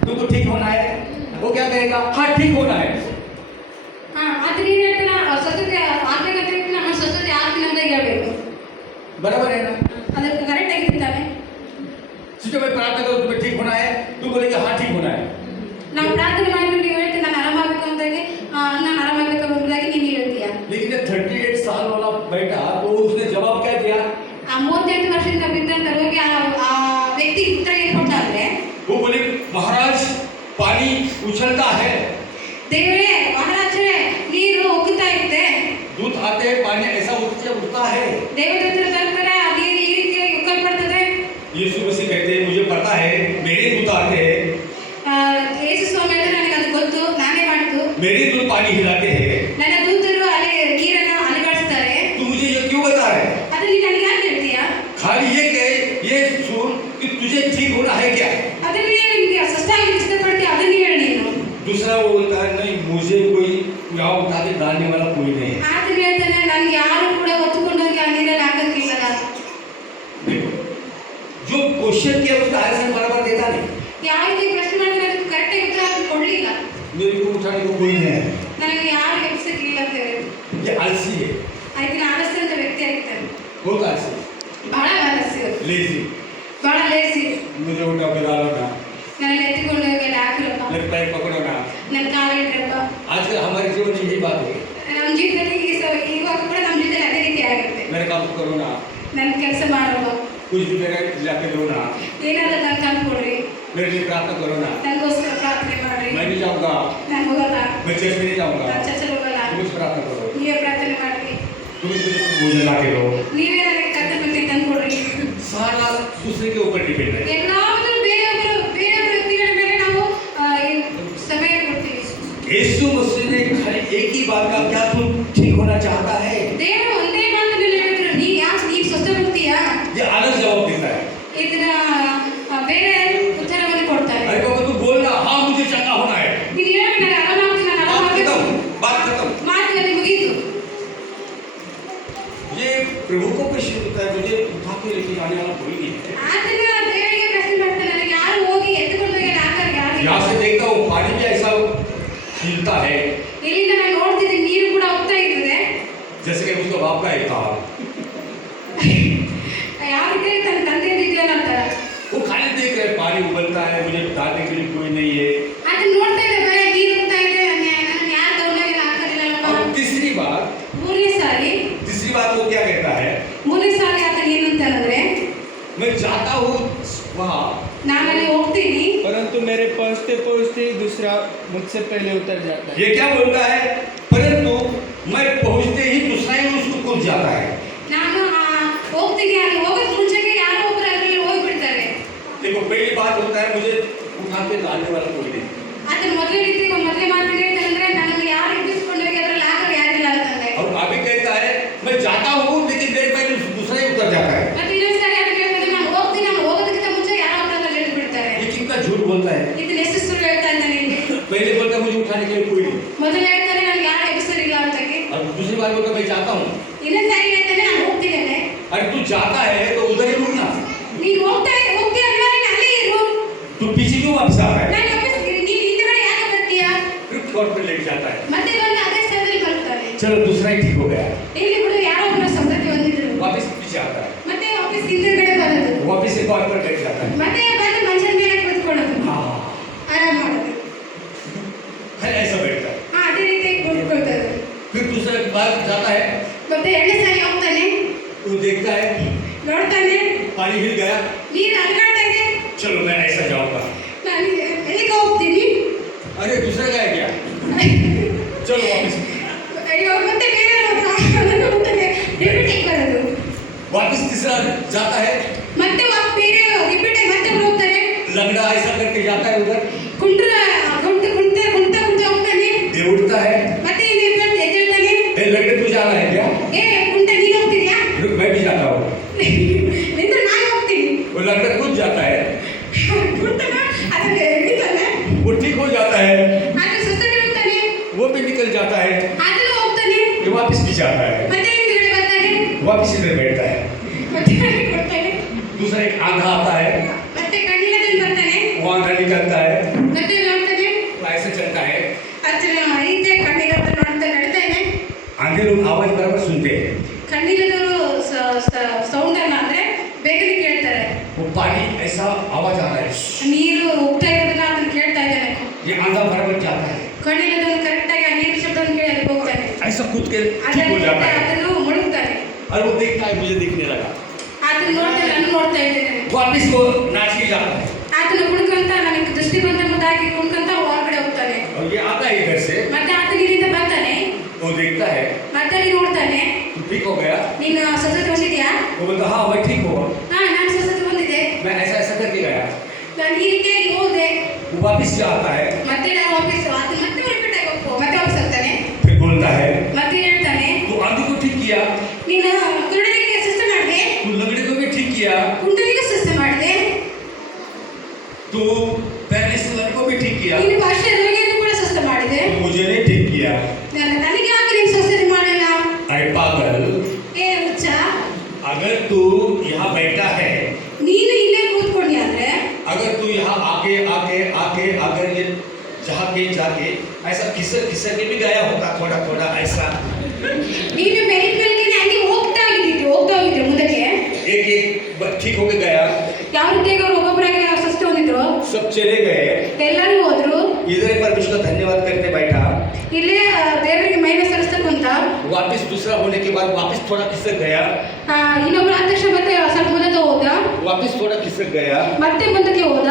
तुमको ठीक होना है, वो क्या कहेगा? हाँ ठीक होना है। ಹಾ ಆದ್ರೆ ಏನ್ ಹೇಳ್ತಾನ ಸ್ವಸ್ಥತೆ ಆಗ್ಬೇಕಂತ ಹೇಳ್ತಾನೆ, ನಾನು ಸ್ವಸ್ಥತೆ ಆಗ್ತೀನಿ ಅಂತ ಹೇಳ್ಬೇಕು. बराबर है ना? ಅದಕ್ಕೆ ಕರೆಕ್ಟ್ ಆಗಿರ್ತಾನೆ. सोचो मैं प्रार्थना करूँ तुम्हें ठीक होना है, तुम बोलेंगे हाँ ठीक होना है। ನಾವು ಪ್ರಾರ್ಥನೆ ಮಾಡಿದ್ರೆ ನೀವು ಹೇಳ್ತೀವಿ ನಾನು ಆರಾಮಾಗಬೇಕು ಅಂತಾಗಿ ನಾನು ಆರಾಮಾಗಬೇಕು ಅನ್ನೋದಾಗಿ ನೀನು ಹೇಳ್ತೀಯ. लेकिन 38 साल वाला बेटा तो उसने जवाब क्या दिया? ಆ 38 ವರ್ಷದಿಂದ ಬಿದ್ದಂತ ರೋಗಿ ಆ ವ್ಯಕ್ತಿ ಉತ್ತರ ಏನು ಕೊಟ್ಟ ಅಂದ್ರೆ, वो बोले महाराज पानी उछलता है, ದೇವರೇ ಮಹಾರಾಜರೇ ನೀರು ಉಕ್ಕುತ್ತಾ ಇದೆ, दूध आते हैं पानी ऐसा उठता है। ದೇವದೂತರು ಬರ್ತಾರೆ ಆ ನೀರು ಈ ರೀತಿಯಾಗಿ ಉಕ್ಕಲ್ಪಡ್ತದೆ. यीशु मसीह कहते हैं मुझे पता है मेरे दूध आते हैं, ಯೇಸು ಸ್ವಾಮಿ ಅಂದ್ರೆ ನನಗೆ ಅದು ಗೊತ್ತು, ನಾನೇ ಮಾಡಿದ್ದು. मेरे दूध पानी हिलाते हैं, ನನ್ನ ದೂತರು ಅಲ್ಲಿ ನೀರನ್ನು ಅಲುಗಾಡಿಸ್ತಾರೆ. तू मुझे ये क्यों बता रहे? ಅದು ನೀನು ನನಗೆ ಯಾಕೆ ಹೇಳ್ತೀಯಾ? खाली ये कहे ये सुन कि तुझे ठीक होना है क्या? ಅದನ್ನ ನಿಮಗೆ ಸ್ವಸ್ಥವಾಗಿ ಇಷ್ಟಪಡ್ತೀಯ ಅದನ್ನ ಹೇಳಿ ನೀನು. दूसरा वो बोलता है नहीं मुझे कोई यहाँ उठा के डालने वाला कोई नहीं है। ಆತನ ಹೇಳ್ತಾನೆ ನನಗೆ ಯಾರು ಕೂಡ ಹೊತ್ತುಕೊಂಡು ಹೋಗಿ ಆ ನೀರಲ್ಲಿ ಹಾಕಕ್ಕಿಲ್ಲ. देखो जो क्वेश्चन किया उसका आंसर बराबर देता नहीं। ಯಾವ ರೀತಿ ಪ್ರಶ್ನೆ ಮಾಡಿದ್ರೆ ಅದಕ್ಕೆ ಕರೆಕ್ಟಾಗಿ ಉತ್ತರ ಅದು ಕೊಡ್ಲಿಲ್ಲ. मेरे को उठाने को कोई नहीं है, ನನಗೆ ಯಾರು ಎಬ್ಸಕ್ಕಿಲ್ಲ ಅಂತ ಹೇಳಿ ये आलसी है, ಆಯ್ತು ಆಲಸ್ಯ ಅಂತ ವ್ಯಕ್ತಿ ಆಗಿರ್ತಾನೆ. बहुत आलसी, ಬಹಳ ಆಲಸ್ಯ, लेजी। ಬಹಳ ಲೇಸಿ. मुझे उठा के डालो ना, ನನ್ನ ಎತ್ತಿಕೊಂಡು ಹೋಗಿ ಅಲ್ಲಿ ಹಾಕಿರಪ್ಪ, मेरे पैर पकड़ो ना। ನನ್ನ ಕಾಲ ಇಟ್ರಪ್ಪ. आजकल हमारे जीवन में यही बात है, ನಮ್ಮ ಜೀವನದಲ್ಲಿ ಇವಾಗ ಕೂಡ ನಮ್ಮ ಜೊತೆ ಅದೇ ರೀತಿ ಆಗುತ್ತೆ. मेरे काम करो ना, ನನ್ನ ಕೆಲಸ ಮಾಡಪ್ಪ, कुछ भी मेरे जाके दो ना, ಏನಾದ್ರೂ ನಾನು ತಂದು ಕೊಡ್ರಿ, मेरे लिए प्रार्थना करो ना। ನನಗೋಸ್ಕರ ಪ್ರಾರ್ಥನೆ ಮಾಡ್ರಿ. मैं नहीं जाऊँगा, ನಾನು ಹೋಗಲ್ಲ, मैं चर्च में नहीं जाऊँगा, ನಾನು ಚರ್ಚಲ್ಲಿ ಹೋಗಲ್ಲ, तुम मुझे प्रार्थना करो, ನೀವೇ ಪ್ರಾರ್ಥನೆ ಮಾಡ್ರಿ, तुम मुझे भोजन ला के दो। ನೀವೇ ನನಗೆ ಕರ್ತವ್ಯ ಬಗ್ಗೆ ತಂದು ಕೊಡ್ರಿ. सारा दूसरे के ऊपर डिपेंड है। ಎಲ್ಲಾದ್ರೂ ಬೇರೆಯೊಬ್ಬರು ವ್ಯಕ್ತಿಗಳ ಮೇಲೆ ನಾವು ಸಮಯ ಕೊಡ್ತೀವಿ. यीशु मसीह ने खाली एक ही बात का क्या तू ठीक होना चाहता है? ದೇವರು ಒಂದೇ ಮಾತಿನಲ್ಲಿ ಹೇಳಿದ್ರು ನೀ ಯಾಕೆ ನೀನು ಸ್ವಸ್ಥಗೊಳ್ತೀಯಾ? ये अलग जवाब देता है। ಇದನ್ನ ಬೇರೆ ಉತ್ತರವನ್ನು ಕೊಡ್ತಾರೆ. अरे बाबा तू बोलना हाँ मुझे चंगा होना है, ನೀನು ಹೇಳ್ಬೇಕು ನಾನು ಆರಾಮಾಗ್ತೀನಿ, ನಾನು बात ಆರಾಮಾಗಬೇಕು. खत्म, बात खत्म। ಮಾತಿನಲ್ಲಿ ಮುಗೀತು. ये प्रभु को प्रश्न होता है, मुझे उठा के लेके आने वाला कोई नहीं है। ಆತನ ದೇವರಿಗೆ ಪ್ರಶ್ನೆ ಮಾಡ್ತಾನೆ, ನನಗೆ ಯಾರು ಹೋಗಿ ಎತ್ತುಕೊಂಡು ಹೋಗಿ ಅಲ್ಲಿ ಹಾಕಕ್ಕೆ ಯಾರು ಇಲ್ಲ. यहाँ से देखता हूँ पानी भी ऐसा हिलता है ಇಲ್ಲಿಂದ ನಾನು ನೋಡ್ತಿದ್ದೀನಿ ನೀರು ಕೂಡ ಹೋಗ್ತಾ ಇರ್ತದೆ. जैसे कि उसका बाप का एक था, ಯಾವ ರೀತಿ ತನ್ನ ತಂದೆ ಇದೆಯೋ ಅನ್ನೋ ಥರ. वो खाली देख रहे पानी उबलता है, मुझे उठाने के लिए कोई नहीं है। ಅದನ್ನ ನೋಡ್ತಾ ಇದ್ದೆ, ಬರೀ ನೀರು ಹೋಗ್ತಾ ಇದೆ, ನನ್ನ ಯಾರು ತಗೊಂಡೋಗಿ ಹಾಕೋದಿಲ್ಲಪ್ಪ. अब तीसरी बात वो क्या कहता है? ಮೂರನೇ ಸಾರಿ ಆತನ ಏನಂತಾನಂದ್ರೆ, मैं जाता हूँ वहाँ, ನಾನಲ್ಲಿ ಹೋಗ್ತೀನಿ, परंतु मेरे पहुंचते पहुंचते ही दूसरा मुझसे पहले उतर जाता है। ये क्या बोलता है? परंतु मैं पहुँचते ही दूसरा ही उसको कूद जाता है। ನಾನು ಹೋಗ್ತೀನಿ, ಅಲ್ಲಿ ಹೋಗೋಕೆ ಮುಂಚೆಗೆ ಯಾರೋ ಒಬ್ರು ಅದರಲ್ಲಿ ಹೋಗ್ಬಿಡ್ತಾರೆ. देखो पहली बात होता है मुझे उठा के लाने वाला कोई नहीं। ಆತನ ಮೊದಲೇ ಮಾತಿಗೆ ಹೇಳ್ತಾನಂದ್ರೆ ನನ್ನನ್ನು ಯಾರು ಎಬ್ಬಿಸ್ಕೊಂಡು ಹೋಗಿ ಅದರಲ್ಲಿ ಹಾಕಲು ಯಾರಿಲ್ಲ ಅಂತಂದ್ರೆ. और अभी कहता है मैं जाता हूँ लेकिन मेरे पहले दूसरा ही उतर जाता है। ಮತ್ತೆ ಇನ್ನೊಂದು ಸಾರಿ ಆತ ಹೇಳ್ತಾನೆ, ನಾನು ಹೋಗ್ತೀನಿ, ನಾನು ಹೋಗೋದಕ್ಕಿಂತ ಮುಂಚೆ ಯಾರೋ ಒಬ್ರು ಅದರಲ್ಲಿ ಇಳಿದು ಬಿಡ್ತಾರೆ. ये कितना झूठ बोलता है। ಇದನ್ನ ಎಷ್ಟು ಸುಳ್ಳು ಹೇಳ್ತಾ ಇದ್ದಾನೆ ಇಲ್ಲಿ. पहले बोलता है मुझे उठाने के लिए कोई नहीं, ಮೊದಲು ಹೇಳ್ತಾನೆ ನಾನು ಯಾರು ಎಬ್ಬಿಸಲಿಲ್ಲ ಅಂತಾಗಿ. और दूसरी बार बोलता मैं जाता हूँ। ಇನ್ನೊಂದು ಸಾರಿ ಹೇಳ್ತಾನೆ ನಾನು ಹೋಗ್ತಿದ್ದೇನೆ. अरे तू जाता है तो उधर ही रुकना, ನೀನು ಹೋಗ್ತೀಯ ಅಲ್ವಾ, ನೀನು ಅಲ್ಲೇ ಇರು. तू पीछे क्यों वापस आ रहा है? ನಾನು ಎಬ್ಬಿಸ್ತೀನಿ, ನೀನು ಹಿಂದೆಗಡೆ ಯಾಕೆ ಬರ್ತೀಯಾ? फिर स्पॉट पे लेके जाता है। ಮತ್ತೆ ಬಂದು ಅದೇ ಸ್ಥಳದಲ್ಲಿ ಬರ್ತಾರೆ. चलो दूसरा ही ठीक हो गया, ಇಲ್ಲಿ ಬಿಡು, ಯಾರೋ ಒಬ್ಬರು ಶಬ್ದಕ್ಕೆ ಬಂದಿದ್ರು. वापस पीछे आता है, ಮತ್ತೆ ವಾಪಸ್ ಹಿಂದೆಗಡೆ ಬರೋದು, वापस एक और पर बैठ जाता है। ಮತ್ತೆ ಬಂದು ಮಂಚದ ಮೇಲೆ ಕೂತ್ಕೊಳ್ಳೋದು, हाँ ಆರಾಮ್ ಮಾಡೋದು. है ऐसा बैठता है। ಅದೇ ರೀತಿ ಕೂತ್ಕೊಳ್ತಾರೆ. फिर दूसरा बार जाता है, ಮತ್ತೆ ಎರಡನೇ ಸಾರಿ ಹೋಗ್ತಾನೆ, वो देखता है ನೋಡ್ತಾನೆ पानी हिल गया, ನೀರು ಅಲುಗಾಡ್ತಾ ಇದೆ, चलो मैं ऐसा जाऊंगा। ನಾನು ಎಲ್ಲಿಗೆ ಹೋಗ್ತೀನಿ? अरे दूसरा का है क्या? चलो वापस, ಅಯ್ಯೋ, ಮತ್ತೆ ಬೇರೆ ರಿಪೀಟ್ ಬರೋದು. वापस तीसरा जाता है, ಮತ್ತೆ ಬೇರೆ ರಿಪೀಟ್ ಮತ್ತೆ ಹೋಗ್ತಾರೆ. लंगड़ा ऐसा करके जाता है उधर, ಕುಂಟ ಹೋಗ್ತಾನೆ. ये उठता है, ಮತ್ತೆ ಎದ್ದೇಳ್ತಾನೆ. लंगड़े तू जाना है क्या? ಏ ಕುಂಟ ನೀನು ಹೋಗ್ತೀಯಾ? रुक मैं भी जाता हूँ। ನಿಂದ್ರೆ ನಾನು ಹೋಗ್ತೀನಿ. वो लंगड़ा कूद जाता है, ಕುಂಟನ ಅದಕ್ಕೆ ಹಿಡಿತಾನೆ. वो ठीक हो जाता है, ಆತ ಸುಸ್ತಾಗಿ ಹೋಗ್ತಾನೆ, वो भी निकल जाता है, ಆತನು ಹೋಗ್ತಾನೆ. ये वापस पीछे आता है, ಮತ್ತೆ ಹಿಂದ್ಗಡೆ ಬರ್ತಾನೆ, वापस इधर बैठता है। ಮತ್ತೆ ಕೊಡ್ತಾನೆ. दूसरा एक आंधा आता है, ಮತ್ತೆ वहाँ रनिंग करता है, ಮತ್ತೆ ನೋಡ್ತಾನೆ ऐसे चलता है। ಹತ್ತಿರ ಐತೆ ಕಣ್ಣಿರೋದು ನೋಡ್ತಾ ನಡೀತಾನೆ. आधे लोग आवाज बराबर सुनते हैं। ಕಣ್ಣಿರೋದು ಸೌಂಡ್ ಅನ್ನ ಅಂದ್ರೆ ಬೇಗನೆ ಕೇಳ್ತಾರೆ. वो पानी ऐसा आवाज आ रहा है, ನೀರು ಹೋಗ್ತಾ ಇರೋದನ್ನ ಅದನ್ನ ಕೇಳ್ತಾ ಇದ್ದಾನೆ. ये आधा बराबर जाता है, ಕಣ್ಣಿರೋದನ್ನ ಕರೆಕ್ಟ್ ಆಗಿ ಆ ನೀರು ಶಬ್ದವನ್ನು ಕೇಳಿ ಅದಕ್ಕೆ ಹೋಗ್ತಾನೆ. ऐसा कूद के ठीक हो ಅದನ್ನ जाता है। ಅದನ್ನು ಮುಳುಗ್ತಾನೆ. और वो देखता है, मुझे दिखने लगा, ಅದನ್ನ ನೋಡ್ತಾ ನಾನು ನೋಡ್ತಾ ಇದ್ದೇನೆ. वापिस वो नाच के जाता है। ಆತನ ಕುಡ್ಕಂತ ನನಗೆ ದೃಷ್ಟಿ ಬಂದ ಮುಂದಾಗಿ ಕುಡ್ಕಂತ ಹೊರಗಡೆ ಹೋಗ್ತಾನೆ. और ये आता है इधर से, ಮತ್ತೆ ಆತ ನೀರಿಂದ ಬರ್ತಾನೆ. वो देखता है, ಮತ್ತೆ ಅಲ್ಲಿ ನೋಡ್ತಾನೆ. तू ठीक हो गया? ನೀನು ಸ್ವಸ್ಥತೆ ಹೊಂದಿದ್ಯಾ? वो बोलता हाँ मैं ठीक हुआ, ಹಾ ನಾನು ಸ್ವಸ್ಥತೆ ಹೊಂದಿದೆ. मैं ऐसा ऐसा करके गया। ನಾನು ಈ ರೀತಿಯಾಗಿ ಹೋದೆ. वो वापिस जाता है, ಮತ್ತೆ ನಾನು ವಾಪಸ್ ಆತ ಮತ್ತೆ ರಿಪೀಟ್ ಆಗಿ ಮತ್ತೆ ವಾಪಸ್ ಹೋಗ್ತಾನೆ. फिर बोलता है ಮತ್ತೆ ಹೇಳ್ತಾನೆ तू आंधी को ठीक किया, ನೀನು ಕುರುಡನಿಗೆ ಸ್ವಸ್ಥ ಮಾಡಿದೆ, तू लंगड़े को भी ठीक किया, ಕುಂಟನಿಗೆ ಸ್ವಸ್ಥ ಮಾಡಿದೆ, तू पैरालिसिस को भी ठीक किया, ನೀನು ಭಾಷೆ ರೋಗಿಯನ್ನು ಕೂಡ ಸ್ವಸ್ಥ ಮಾಡಿದೆ. तो मुझे नहीं ठीक किया। ನನಗೆ ಯಾಕೆ ನೀನು ಸ್ವಸ್ಥತೆ ಮಾಡಲಿಲ್ಲ? अरे पागल, ಏ ಹುಚ್ಚ, अगर तू यहाँ बैठा है, ನೀನು ಇಲ್ಲೇ ಕೂತ್ಕೊಂಡಿ ಅಂದ್ರೆ अगर तू यहाँ आके आके आके अगर ये जाके जाके ऐसा खिसक खिसक के भी गया होता थोड़ा थोड़ा ऐसा, ನೀನು ಬೆಳಿಗ್ಗೆ ಬೆಳಿಗ್ಗೆ ಹಂಗೆ ಹೋಗ್ತಾ ಹೋಗಿದ್ದೆ ಮುಂದಕ್ಕೆ. एक एक ठीक होके गया, ಯಾವ ರೀತಿಯಾಗಿ ಅವ್ರು ಒಬ್ಬೊಬ್ಬರಾಗಿ ಸ್ವಸ್ಥ ಹೊಂದಿದ್ರು, सब चले गए। ಎಲ್ಲರೂ ಹೋದ್ರು. इधर परमेश्वर का धन्यवाद करके बैठा, ಇಲ್ಲೇ ದೇವರಿಗೆ ಮಹಿಮೆ ಸಲ್ಲಿಸ್ತಕ್ಕಂತ वापिस दूसरा होने के बाद वापिस थोड़ा खिसक गया, ಇನ್ನೊಬ್ಬರ ಆದ ತಕ್ಷಣ ಮತ್ತೆ ಸ್ವಲ್ಪ ಮುಂದೆ ಹೋದ, वापिस थोड़ा खिसक गया, ಮತ್ತೆ ಮುಂದಕ್ಕೆ ಹೋದ.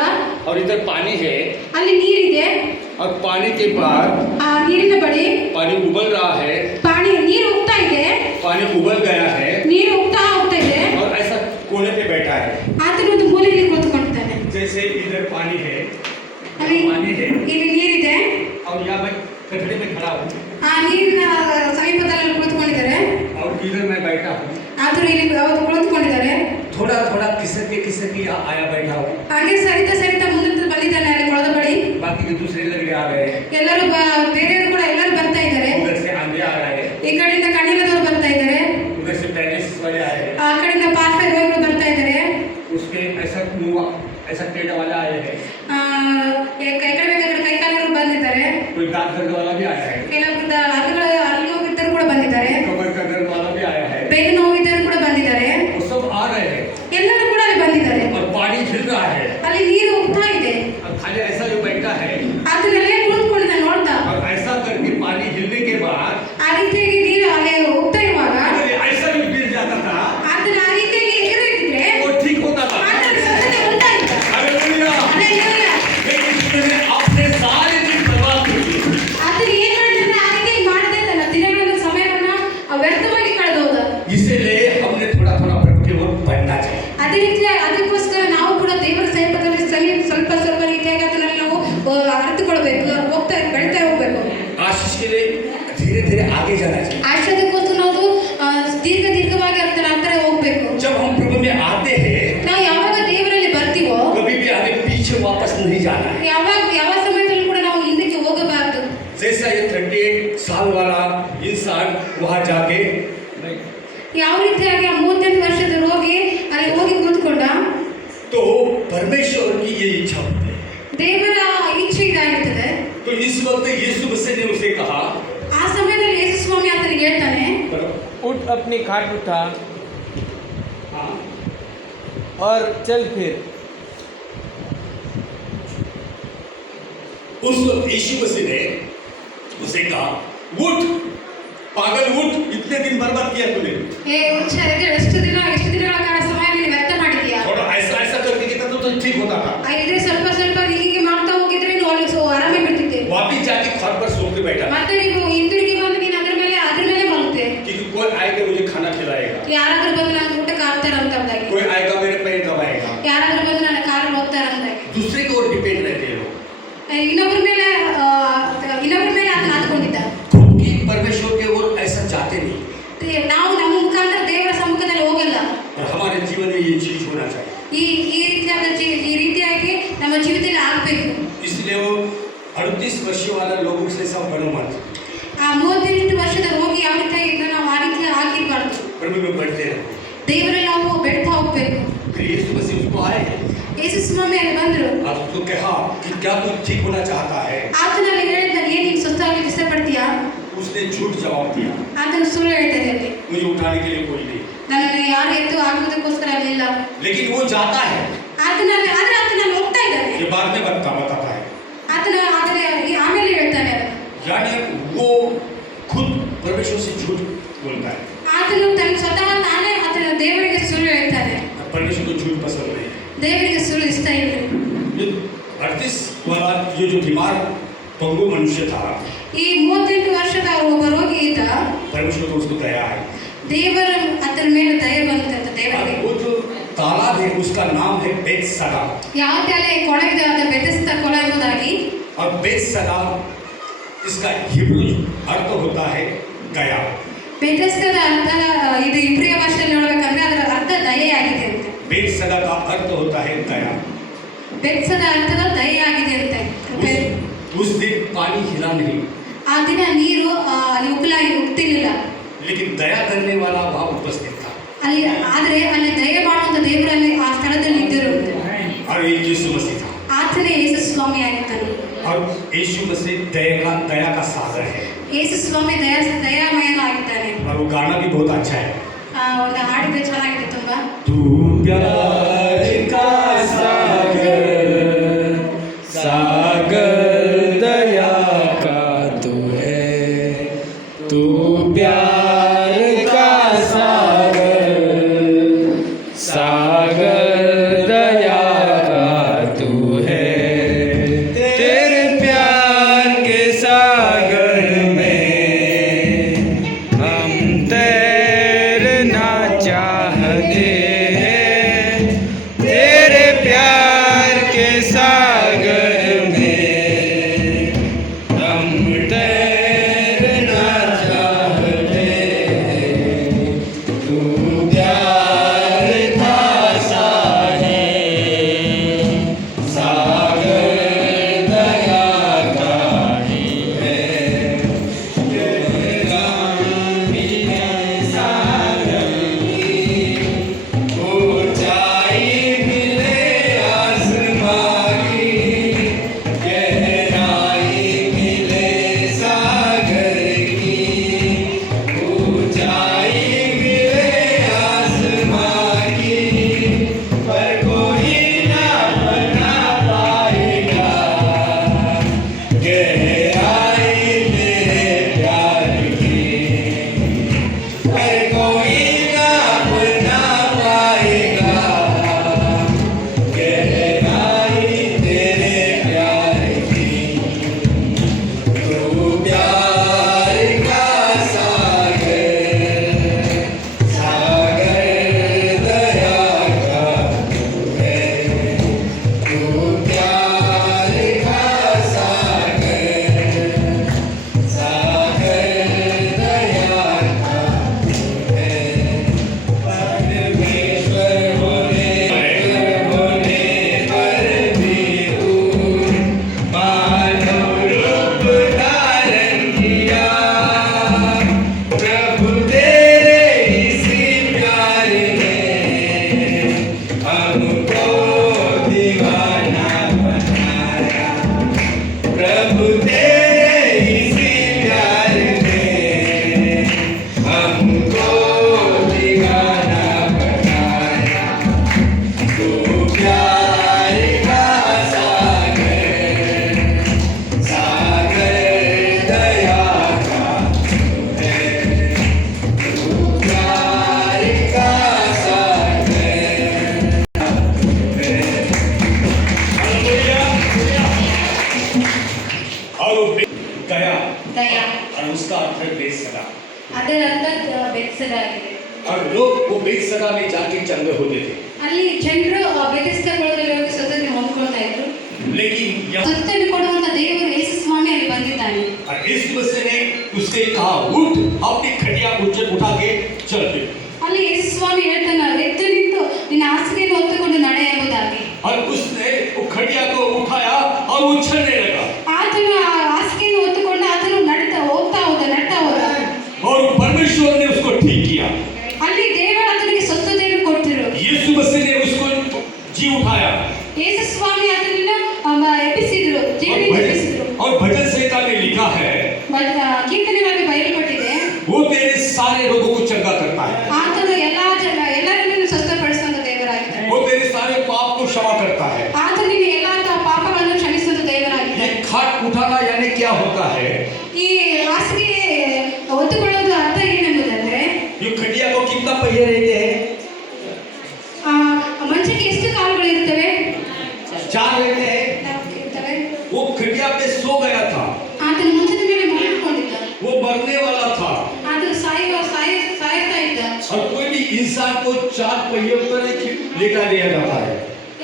और इधर पानी है, ಅಲ್ಲಿ ನೀರಿದೆ. और पानी के बाद ಆ ನೀರಿನ ಬಳಿ पानी उबल रहा है, ನೀರು ಹೋಗ್ತಾ ಇದೆ, पानी उबल गया है, ನೀರು ಹೋಗ್ತಾ ಇದೆ. और ऐसा कोने पे बैठा है, ಆತನ ಒಂದು ಮೂಲೆಯಲ್ಲಿ ಕೂತ್ಕೊಂಡಿದ್ದಾನೆ. जैसे इधर पानी है, ಅಲ್ಲಿ पानी है, ಇಲ್ಲಿ ನೀರಿದೆ. और यहाँ मैं कचड़े में खड़ा हूँ, ಆ ನೀರಿನ ಸಮೀಪದಲ್ಲಿ ಕುಳಿತುಕೊಂಡಿದ್ದಾರೆ. और इधर मैं बैठा हूँ, ಆತರು ಇಲ್ಲಿ ಅವರು ಕುಳಿತುಕೊಂಡಿದ್ದಾರೆ. थोड़ा थोड़ा खिसक के यहाँ आया बैठा हूँ, ಹಾಗೆ ಸರಿತಾ ಮುಂದೆ ಬಂದಿದ್ದಾನೆ ಅಲ್ಲಿ ಕೊಳದ ಬಳಿ. बाकी के दूसरे लड़के आ गए, ಎಲ್ಲರೂ ಬೇರೆಯವರು ಕೂಡ ಎಲ್ಲರೂ ಬರ್ತಾ ಇದ್ದಾರೆ. उधर से आंधे आ रहे हैं, ಈ ಕಡೆಯಿಂದ ಕಣ್ಣಿರೋದವರು ಬರ್ತಾ ಇದ್ದಾರೆ, उधर से पैरालिसिस वाले आए हैं, ಆ ಕಡೆಯಿಂದ ಪಾರ್ಶ್ವ ರೋಗಿಗಳು ಬರ್ತಾ ಇದ್ದಾರೆ. उसके ऐसा मुँह ऐसा टेढ़ा वाला आए हैं, ಕಡೆ ಬೇಕಾದ್ರೆ ಕೈ ಕಾಲರು ಬಂದಿದ್ದಾರೆ. कोई दांत दर्द वाला भी आया है, ಕೆಲವೊಂದು ಅಲ್ಲಿ ನೋವಿದ್ದರು ಕೂಡ ಬಂದಿದ್ದಾರೆ. कमर का दर्द वाला भी आया है, ಬೇಗ ನೋವಿದ್ದರು ಕೂಡ ಬಂದಿದ್ದಾರೆ. वो सब आ रहे हैं, ಎಲ್ಲರೂ ಕೂಡ ಅಲ್ಲಿ ಬಂದಿದ್ದಾರೆ. और पानी झिल रहा है, ಅಲ್ಲಿ ನೀರು ಹೋಗ್ತಾ ಇದೆ. और खाली ऐसा जो बैठा है, ಅದನ್ನೆಲ್ಲ ಕುಳಿತುಕೊಂಡಿದ್ದ ನೋಡ್ತಾ और ऐसा करके पानी हिलने के बाद ಆ ರೀತಿಯಾಗಿ ನೀರು ಅಲ್ಲಿ ಹೋಗ್ತಾ ಇರುವಾಗ अगर ऐसा भी गिर जाता था, ಆತನ ಆ ರೀತಿಯಾಗಿ ಎದುರಿದ್ರೆ वो ठीक होता था। ಆತನ ಸ್ವಸ್ಥತೆ ಉಂಟಾಯಿತು. हालेलुया। ಅಲ್ಲೆಲ್ಲೂಯಾ. लेकिन उसने अपने सारे दिन बर्बाद कर दिए। ಆತನು ಏನ್ ಮಾಡಿದ್ರೆ ಆ ರೀತಿಯಾಗಿ ಮಾಡದೆ ತನ್ನ ದಿನಗಳ ಸಮಯವನ್ನ ವ್ಯರ್ಥವಾಗಿ ಕಳೆದು ಹೋದ. इसीलिए हमने थोड़ा थोड़ा प्रभु की ओर बढ़ना चाहिए। ಅದೇ ರೀತಿ ಅದಕ್ಕೋಸ್ಕರ ನಾವು ಕೂಡ ದೇವರ ಸೇವಕರಲ್ಲಿ ಸ್ವಲ್ಪ ಸ್ವಲ್ಪ ರೀತಿಯಾಗಿ ಅದನ್ನೆಲ್ಲ ನಾವು ಅರ್ಥಕೊಳ್ಬೇಕು, ಬೆಳಿತಾ ಹೋಗ್ಬೇಕು. आशीष के लिए धीरे धीरे आगे जाना चाहिए। ಆಶೀರ್ವಾದಕ್ಕೋಸ್ಕರ ನಾವು ದೀರ್ಘವಾಗಿ ಅಂತರ ಹೋಗ್ಬೇಕು. जब हम प्रभु में आते हैं, ನಾವು ಯಾವಾಗ ದೇವರಲ್ಲಿ ಬರ್ತೀವೋ कभी भी हमें पीछे वापस नहीं जाना है। ಯಾವ ಸಮಯದಲ್ಲಿ ಕೂಡ ನಾವು ಹಿಂದಕ್ಕೆ ಹೋಗಬಾರದು. जैसा ये 38 साल वाला इंसान वहाँ जाके ಯಾವ ರೀತಿಯಾಗಿ ಆ 38 ವರ್ಷದ ರೋಗಿ ಅಲ್ಲಿ ಹೋಗಿ ಕೂತ್ಕೊಂಡ, तो परमेश्वर की ये इच्छा होती है। ದೇವರ ಇಚ್ಛೆ ಇದಾಗಿರ್ತದೆ. तो इस वक्त यीशु मसीह ने उसे कहा, ಆ ಸಮಯದಲ್ಲಿ ಯೇಸು ಸ್ವಾಮಿ ಆತನಿಗೆ ಹೇಳ್ತಾನೆ, उठ अपनी खाट उठा हाँ, और चल फिर। उस वक्त यीशु मसीह ने उसे कहा, उठ पागल उठ, इतने दिन बर्बाद किया तूने, ಏ ಹುಚ್ಚ, ಎಷ್ಟು ದಿನಗಳ ಕಾಲ ಸಮಯ ನೀನು ವ್ಯರ್ಥ ಮಾಡಿದ್ಯಾ. थोड़ा ऐसा ऐसा करके कितना तो ठीक होता था। ಇದ್ರೆ ಸ್ವಲ್ಪ ಹೀಗೆ ಮಾಡ್ತಾ ಹೋಗಿದ್ರೆ ನೀವು ಅಲ್ಲಿ ಆರಾಮೇ ಬಿಡ್ತಿದ್ದೆ. वापिस जाके खाट पर सो के बैठा, ಮತ್ತೆ ನೀವು ಹಿಂದಿರುಗಿ ಬಂದು ನೀನು ಅದ್ರ ಮೇಲೆ ಮಲಗ್ತೆ. क्योंकि कोई आएगा मुझे खाना खिलाएगा, ಯಾರಾದ್ರೂ ಬಂದು ನನ್ನ ಊಟಕ್ಕೆ ಹಾಕ್ತಾರ ಅಂತಾಗಿ, कोई आएगा मेरे पैर दबाएगा, ಯಾರಾದ್ರೂ ಬಂದು ನನ್ನ ಕಾರಲ್ಲಿ ಹೋಗ್ತಾರ ಅಂತಾಗಿ. दूसरे की ओर डिपेंड रहते हैं लोग। ಇನ್ನೊಬ್ಬರ ಮೇಲೆ ಅದನ್ನ ಹಾಕೊಂಡಿದ್ದ. क्योंकि परमेश्वर के ओर ऐसा जाते नहीं, ನಾವು ನಮ್ಮ ಮುಖಾಂತರ ದೇವರ ಸಮ್ಮುಖದಲ್ಲಿ ಹೋಗಲ್ಲ. और हमारे जीवन में ये चीज होना चाहिए। ಈ ರೀತಿಯಾಗಿ ನಮ್ಮ ಜೀವಿತದಲ್ಲಿ ಆಗ್ಬೇಕು. इसलिए वो 38 वर्षों वाला लोगों से सब बनो मत, ಆ 38 ವರ್ಷದ ರೋಗಿ ಯಾವ ರೀತಿಯಾಗಿ ನಾವು ಆ ರೀತಿ ಆಗಿರ್ಬಾರ್ದು. प्रभु में बढ़ते रहो। ದೇವರಲ್ಲಿ ನಾವು ಬೆಳ್ತಾ ಹೋಗ್ಬೇಕು. फिर यीशु मसीह उसको आए, ಯೇಸು ಸ್ವಾಮಿ ಅಲ್ಲಿ ಬಂದ್ರು. और उसको कहा कि क्या तू ठीक होना चाहता है? ಆತನಲ್ಲಿ ಹೇಳಿದ ಏನ್ ನೀನು ಸ್ವಸ್ಥವಾಗಿ ಇಷ್ಟಪಡ್ತೀಯಾ? उसने झूठ जवाब दिया, ಆತನು ಸುಳ್ಳು ಹೇಳ್ತಾರೆ ಅಲ್ಲಿ. मुझे उठाने के लिए कोई नहीं। ನನ್ನನ್ನು ಯಾರು ಎತ್ತು ಆಗುವುದಕ್ಕೋಸ್ಕರ ಅಲ್ಲಿಲ್ಲ. लेकिन वो जाता है, ಆತನಲ್ಲಿ ಹೋಗ್ತಾ ಇದ್ದಾನೆ. ये बाद में बताता है। ಆದರೆ ಆಮೇಲೆ ಹೇಳ್ತಾನೆ ಅದನ್ನು. यानी वो खुद परमेश्वर से झूठ बोलता है। ಆತನು ಸ್ವತಃ ತಾನೇ ದೇವರಿಗೆ ಸುಳ್ಳು ಹೇಳ್ತಾನೆ. परमेश्वर को झूठ पसंद नहीं। ದೇವರಿಗೆ ಸುಳ್ಳು ಇಷ್ಟ ಇಲ್ಲ. 38 वाला ये जो बीमार पंगु मनुष्य था, ಈ 38 ವರ್ಷದ ಒಬ್ಬ ರೋಗಿ ಇದ್ದ. परमेश्वर को उसको दया है। ದೇವರ ಅದರ ಮೇಲೆ ದಯೆ ಬಂತಂತ ದೇವರಿಗೆ. वो जो तालाब है उसका नाम है बेतसदा। ಯಾವುದೇ ಕೊಳವಿದೆ ಅದ ಬೆತೆಸ್ದ ಕೊಳ ಎಂಬುದಾಗಿ. और बेतसदा इसका हिब्रू अर्थ होता है दया। ಬೆತೆಸ್ದದ ಅರ್ಥ ಇದು ಇಬ್ರಿಯ ಭಾಷೆಯಲ್ಲಿ ನೋಡಬೇಕಂದ್ರೆ ಅದರ ಅರ್ಥ ದಯೆ ಆಗಿದೆ ಅಂತ. बेतसदा का अर्थ होता है दया। ಬೆತ್ಸದ ಅರ್ಥದ ದಯೆ ಆಗಿದೆ ಅಂತೆ. उस दिन पानी हिला नहीं, ಆ ದಿನ ನೀರು ಅಲ್ಲಿ ಉಗುಲಾಗಿ ಉಗ್ತಿರ್ಲಿಲ್ಲ. लेकिन दया करने वाला वहाँ उपस्थित था। ಆದರೆ ಅಲ್ಲಿ ದಯೆ ಮಾಡುವಂತ ದೇವರಲ್ಲಿ ಆ ಸ್ಥಳದಲ್ಲಿ ಇದ್ದರು. और ये यीशु मसीह था। ಆತನೇ ಯೇಸು ಸ್ವಾಮಿ ಆಗಿದ್ದಾನೆ. और यीशु मसीह दया का सागर है। ಯೇಸು ಸ್ವಾಮಿ ದಯಾಮಯನಾಗಿದ್ದಾನೆ. और वो गाना भी बहुत अच्छा है। ಒಂದು ಹಾಡಿದ್ರೆ ಚೆನ್ನಾಗಿದೆ ತುಂಬಾ. तू प्यार का सागर, सागर दया का तू है, तू प्यार का सागर, सागर दया का तू है। तेरे प्यार के सागर में हम तैरना चाहते हैं, तेरे प्यार के सागर में हम तैरना चाहते हैं। तू प्यार का सागर, सागर दया का ही है। ऊंचाई मिले आसमां की, गहराई मिले सागर की। ऊंचाई मिले आसमां की, पर कोई ना बना पाएगा गहराई तेरे प्यार की। पर कोई ना बना पाएगा गहराई तेरे प्यार की। तू प्यार का सागर, सागर दया का तू है। तू प्यार का सागर, सागर दया का परमेश्वर होने पर भी तू मानव रूप धारण किया। प्रभु तेरे इसी प्यार ने हमको दीवाना बनाया। प्रभु तेरे इसी प्यार ने हमको दीवाना बनाया। तू प्यार का सागर, सागर दया का तू है। तू प्यार का सागर है। और वो दया ದಯಾ और उसका अर्थ है बेतसदा। ಅದರ ಅರ್ಥ ಬೆತ್ಸದ ಆಗಿದೆ. और लोग वो बेतसदा में जाके चंगे होते थे, ಅಲ್ಲಿ ಜನರು ಬೆತೆಸ್ದ ಕೊಳದಲ್ಲಿ ಹೋಗಿ ಸ್ವತಂತ್ರ ಹೊಂದ್ಕೊಳ್ತಾ ಇದ್ರು. लेकिन यहाँ ಸ್ವತಂತ್ರ ಕೊಡುವಂತ ದೇವರು ಯೇಸು ಸ್ವಾಮಿ ಅಲ್ಲಿ ಬಂದಿದ್ದಾನೆ. और यीशु मसीह ने उससे कहा उठ, अपनी खटिया उठा के चल फिर। ಅಲ್ಲಿ ಯೇಸು ಸ್ವಾಮಿ ಹೇಳ್ತಾನೆ ಎದ್ದು ನಿಂತು ನಿನ್ನ ಹಾಸಿಗೆಯನ್ನು ಹೊತ್ತುಕೊಂಡು ನಡೆ ಎಂಬುದಾಗಿ. और उसने वो खटिया को उठाया और वो चलने लगा। ಆತನು ಆ ಹಾಸಿಗೆಯನ್ನು ಹೊತ್ತುಕೊಂಡು ಆತನು ನಡ್ತಾ ಹೋದ. और परमेश्वर ने उसको ठीक किया। ಅಲ್ಲಿ ದೇವರು ಆತನಿಗೆ ಸ್ವಸ್ಥತೆಯನ್ನು ಕೊಟ್ಟರು. यीशु मसीह ने उसको जी उठा उठाया ಯೇಸು ಸ್ವಾಮಿ ಅದನ್ನ ಎಬ್ಬಿಸಿದ್ರು, ಜೀವದಿಂದ ಎಬ್ಬಿಸಿದ್ರು. और भजन संहिता में लिखा है ಕೀರ್ತನೆಗಳಲ್ಲಿ ಬರೆಯಲ್ಪಟ್ಟಿದೆ, वो तेरे सारे रोगों को चंगा करता है, ಆತನು ಎಲ್ಲರನ್ನೂ ಸ್ವಸ್ಥಪಡಿಸುವಂತ ದೇವರಾಗಿದ್ದಾನೆ. वो तेरे सारे पाप को क्षमा करता है। ಆತನು ನಿನ್ನ ಎಲ್ಲಾ ಪಾಪಗಳನ್ನು ಕ್ಷಮಿಸುವಂತ ये ದೇವರಾಗಿದ್ದಾನೆ. खाट उठाना यानी क्या होता है? ಈ ಹಾಸಿಗೆ ಒತ್ತುಕೊಳ್ಳೋದು ಅರ್ಥ ಏನೆಂಬುದಂದ್ರೆ, ये खटिया को कितना पहिए रहते हैं? ಆ ಮಂಚಕ್ಕೆ ಎಷ್ಟು ಕಾಲುಗಳು ಇರ್ತವೆ? 4 रहते हैं। ಇರ್ತವೆ. वो खटिया पे सो गया था, ಆತನು ಮಂಚದ ಮೇಲೆ ಮಲಗಿಕೊಂಡಿದ್ದ, वो मरने वाला था, ಆತನು ಸಾಯ್ತಾ ಇದ್ದ. और कोई भी इंसान को 4 पहियों पर लेटा दिया जाता है,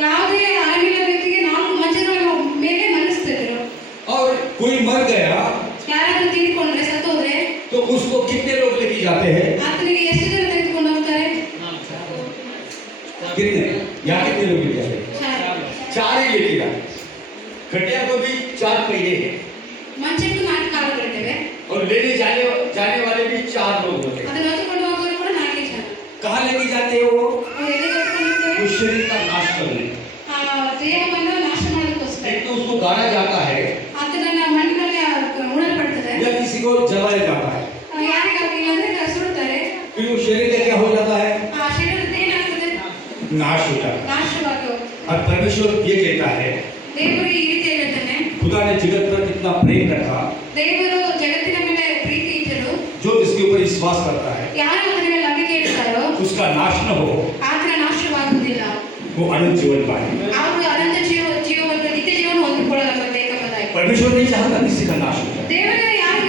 ಯಾವುದೇ ಆರೋಗ್ಯ ವ್ಯಕ್ತಿಗೆ 4 ಮಂಚಗಳ ಮೇಲೆ ಮಲಗಿಸ್ತಿದ್ರು. और कोई मर गया ಯಾರಾದ್ರೂ ತೀರ್ಕೊಂಡ್ರೆ, ಸತ್ತೋದ್ರೆ, तो उसको कितने लोग लेके जाते हैं? ಆತನಿಗೆ ಎಷ್ಟು ಜನ ತೆಗೆದುಕೊಂಡು ಹೋಗ್ತಾರೆ? कितने? यहाँ कितने लोग लेके जाते हैं? 4 ही लेके जाते हैं। खटिया को भी 4 पहिए हैं, ಮಂಚಕ್ಕೂ 4 ಕಾಲುಗಳಿವೆ. और लेने जाने वाले भी 4 लोग होते हैं। ಅದನ್ನು ಹೊತ್ತುಕೊಂಡು ಹೋಗೋರು ಕೂಡ 4 ಜನ. कहाँ लेके जाते हैं वो? ಅವ್ರು ಎಲ್ಲಿಗೆ ಹೊತ್ಕೊಂಡು ಹೋಗ್ತಾರೆ? उस शरीर का नाश करने। ಆ ದೇಹವನ್ನು ನಾಶ ಮಾಡೋದಕ್ಕೋಸ್ಕರ. एक तो उसको गाड़ा जाता है ಆತನನ್ನ ಮಣ್ಣಿನಲ್ಲಿ ಉಣಲ್ಪಡ್ತದೆ. या किसी को जलाया जाता है, ಯಾರಿಗಾಗಿಲ್ಲ ಅಂದ್ರೆ ಸುಡ್ತಾರೆ. फिर वो शरीर का क्या हो जाता है? ಆ ಶರೀರದ ಏನಾಗ್ತದೆ? नाश हो जाता है। ನಾಶವಾಗಿ ಹೋಗ್ತದೆ. और परमेश्वर ये कहता है, ದೇವರು ಈ ರೀತಿ ಹೇಳ್ತಾನೆ, खुदा ने जगत पर कितना प्रेम रखा, ದೇವರು ಜಗತ್ತಿನ ಮೇಲೆ ಪ್ರೀತಿ ಇಟ್ಟರು, जो इसके ऊपर विश्वास करता है ಯಾರು ಅದರ ಮೇಲೆ ನಂಬಿಕೆ ಇಡ್ತಾರೋ उसका नाश न हो, ಆತನ ನಾಶವಾಗುವುದಿಲ್ಲ, वो अनंत जीवन पाए। ಅವರು ಅನಂತ ಜೀವವನ್ನು ನಿತ್ಯ ಜೀವನ ಹೊಂದಿಕೊಳ್ಳಲು ಏಕಪದಾಗಿ. परमेश्वर नहीं चाहता किसी का नाश हो जाए। ದೇವರು ಯಾರು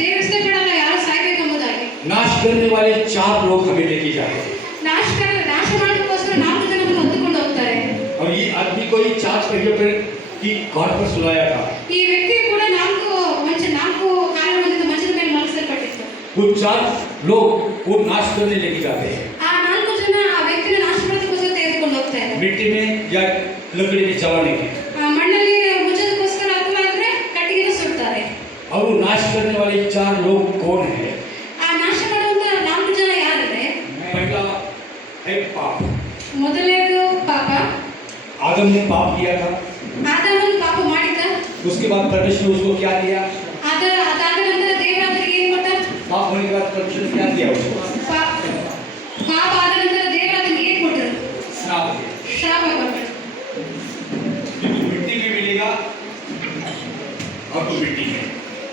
ದೇವರು ಇಷ್ಟಪಡಲ್ಲ ಯಾರು ಸಾಯ್ಬೇಕೆಂಬುದಾಗಿ. नाश करने वाले 4 लोग हमें लेके जाते हैं, ನಾಶ ಮಾಡೋದಕ್ಕೋಸ್ಕರ 4 ಜನರನ್ನು ಹೊತ್ತುಕೊಂಡು ಹೋಗ್ತಾರೆ. और ये आदमी को ही 4 पहियों पर की घाट पर सुलाया था। ಈ ವ್ಯಕ್ತಿ ಕೂಡ 4 ಕಾಲುಗಳಿಂದ ಮಂಚದ ಮೇಲೆ ಮಲಗಿಸಲ್ಪಟ್ಟಿತ್ತು. वो 4 लोग वो नाश करने लेके जाते हैं, ಆ 4 ಜನ ಆ ವ್ಯಕ್ತಿನ ನಾಶ ಮಾಡೋದಕ್ಕೋಸ್ಕರ ತೆಗೆದುಕೊಂಡು ಹೋಗ್ತಾರೆ. मिट्टी में या लकड़ी में जलाने के, ಮಣ್ಣಲ್ಲಿ ಮುಚ್ಚೋದಕ್ಕೋಸ್ಕರ ಅಥವಾ ಅಂದ್ರೆ ಕಟ್ಟಿಗೆನ ಸುಡ್ತಾರೆ. और वो नाश करने वाले 4 लोग कौन है? ಆ ನಾಶ ಮಾಡುವಂತ 4 ಜನ ಯಾರಿದೆ? पहला है पाप। ಮೊದಲನೇದು ಪಾಪ. आदम ने पाप किया था, ಆದಾಮನು ಪಾಪ ಮಾಡಿದ್ದ. उसके बाद परमेश्वर ने उसको क्या दिया? ಅದಾದ ನಂತರ ದೇವರಾತನಿಗೆ ಏನು ಕೊಟ್ಟ? पाप होने के बाद परमेश्वर ने क्या दिया उसको? ಪಾಪ ಆದ ನಂತರ ದೇವರಾತನಿಗೆ ಏನು ಕೊಟ್ಟರು? श्राप दिया। ಶಾಪ ಕೊಟ್ಟರು. क्योंकि मिट्टी में मिलेगा और तो मिट्टी में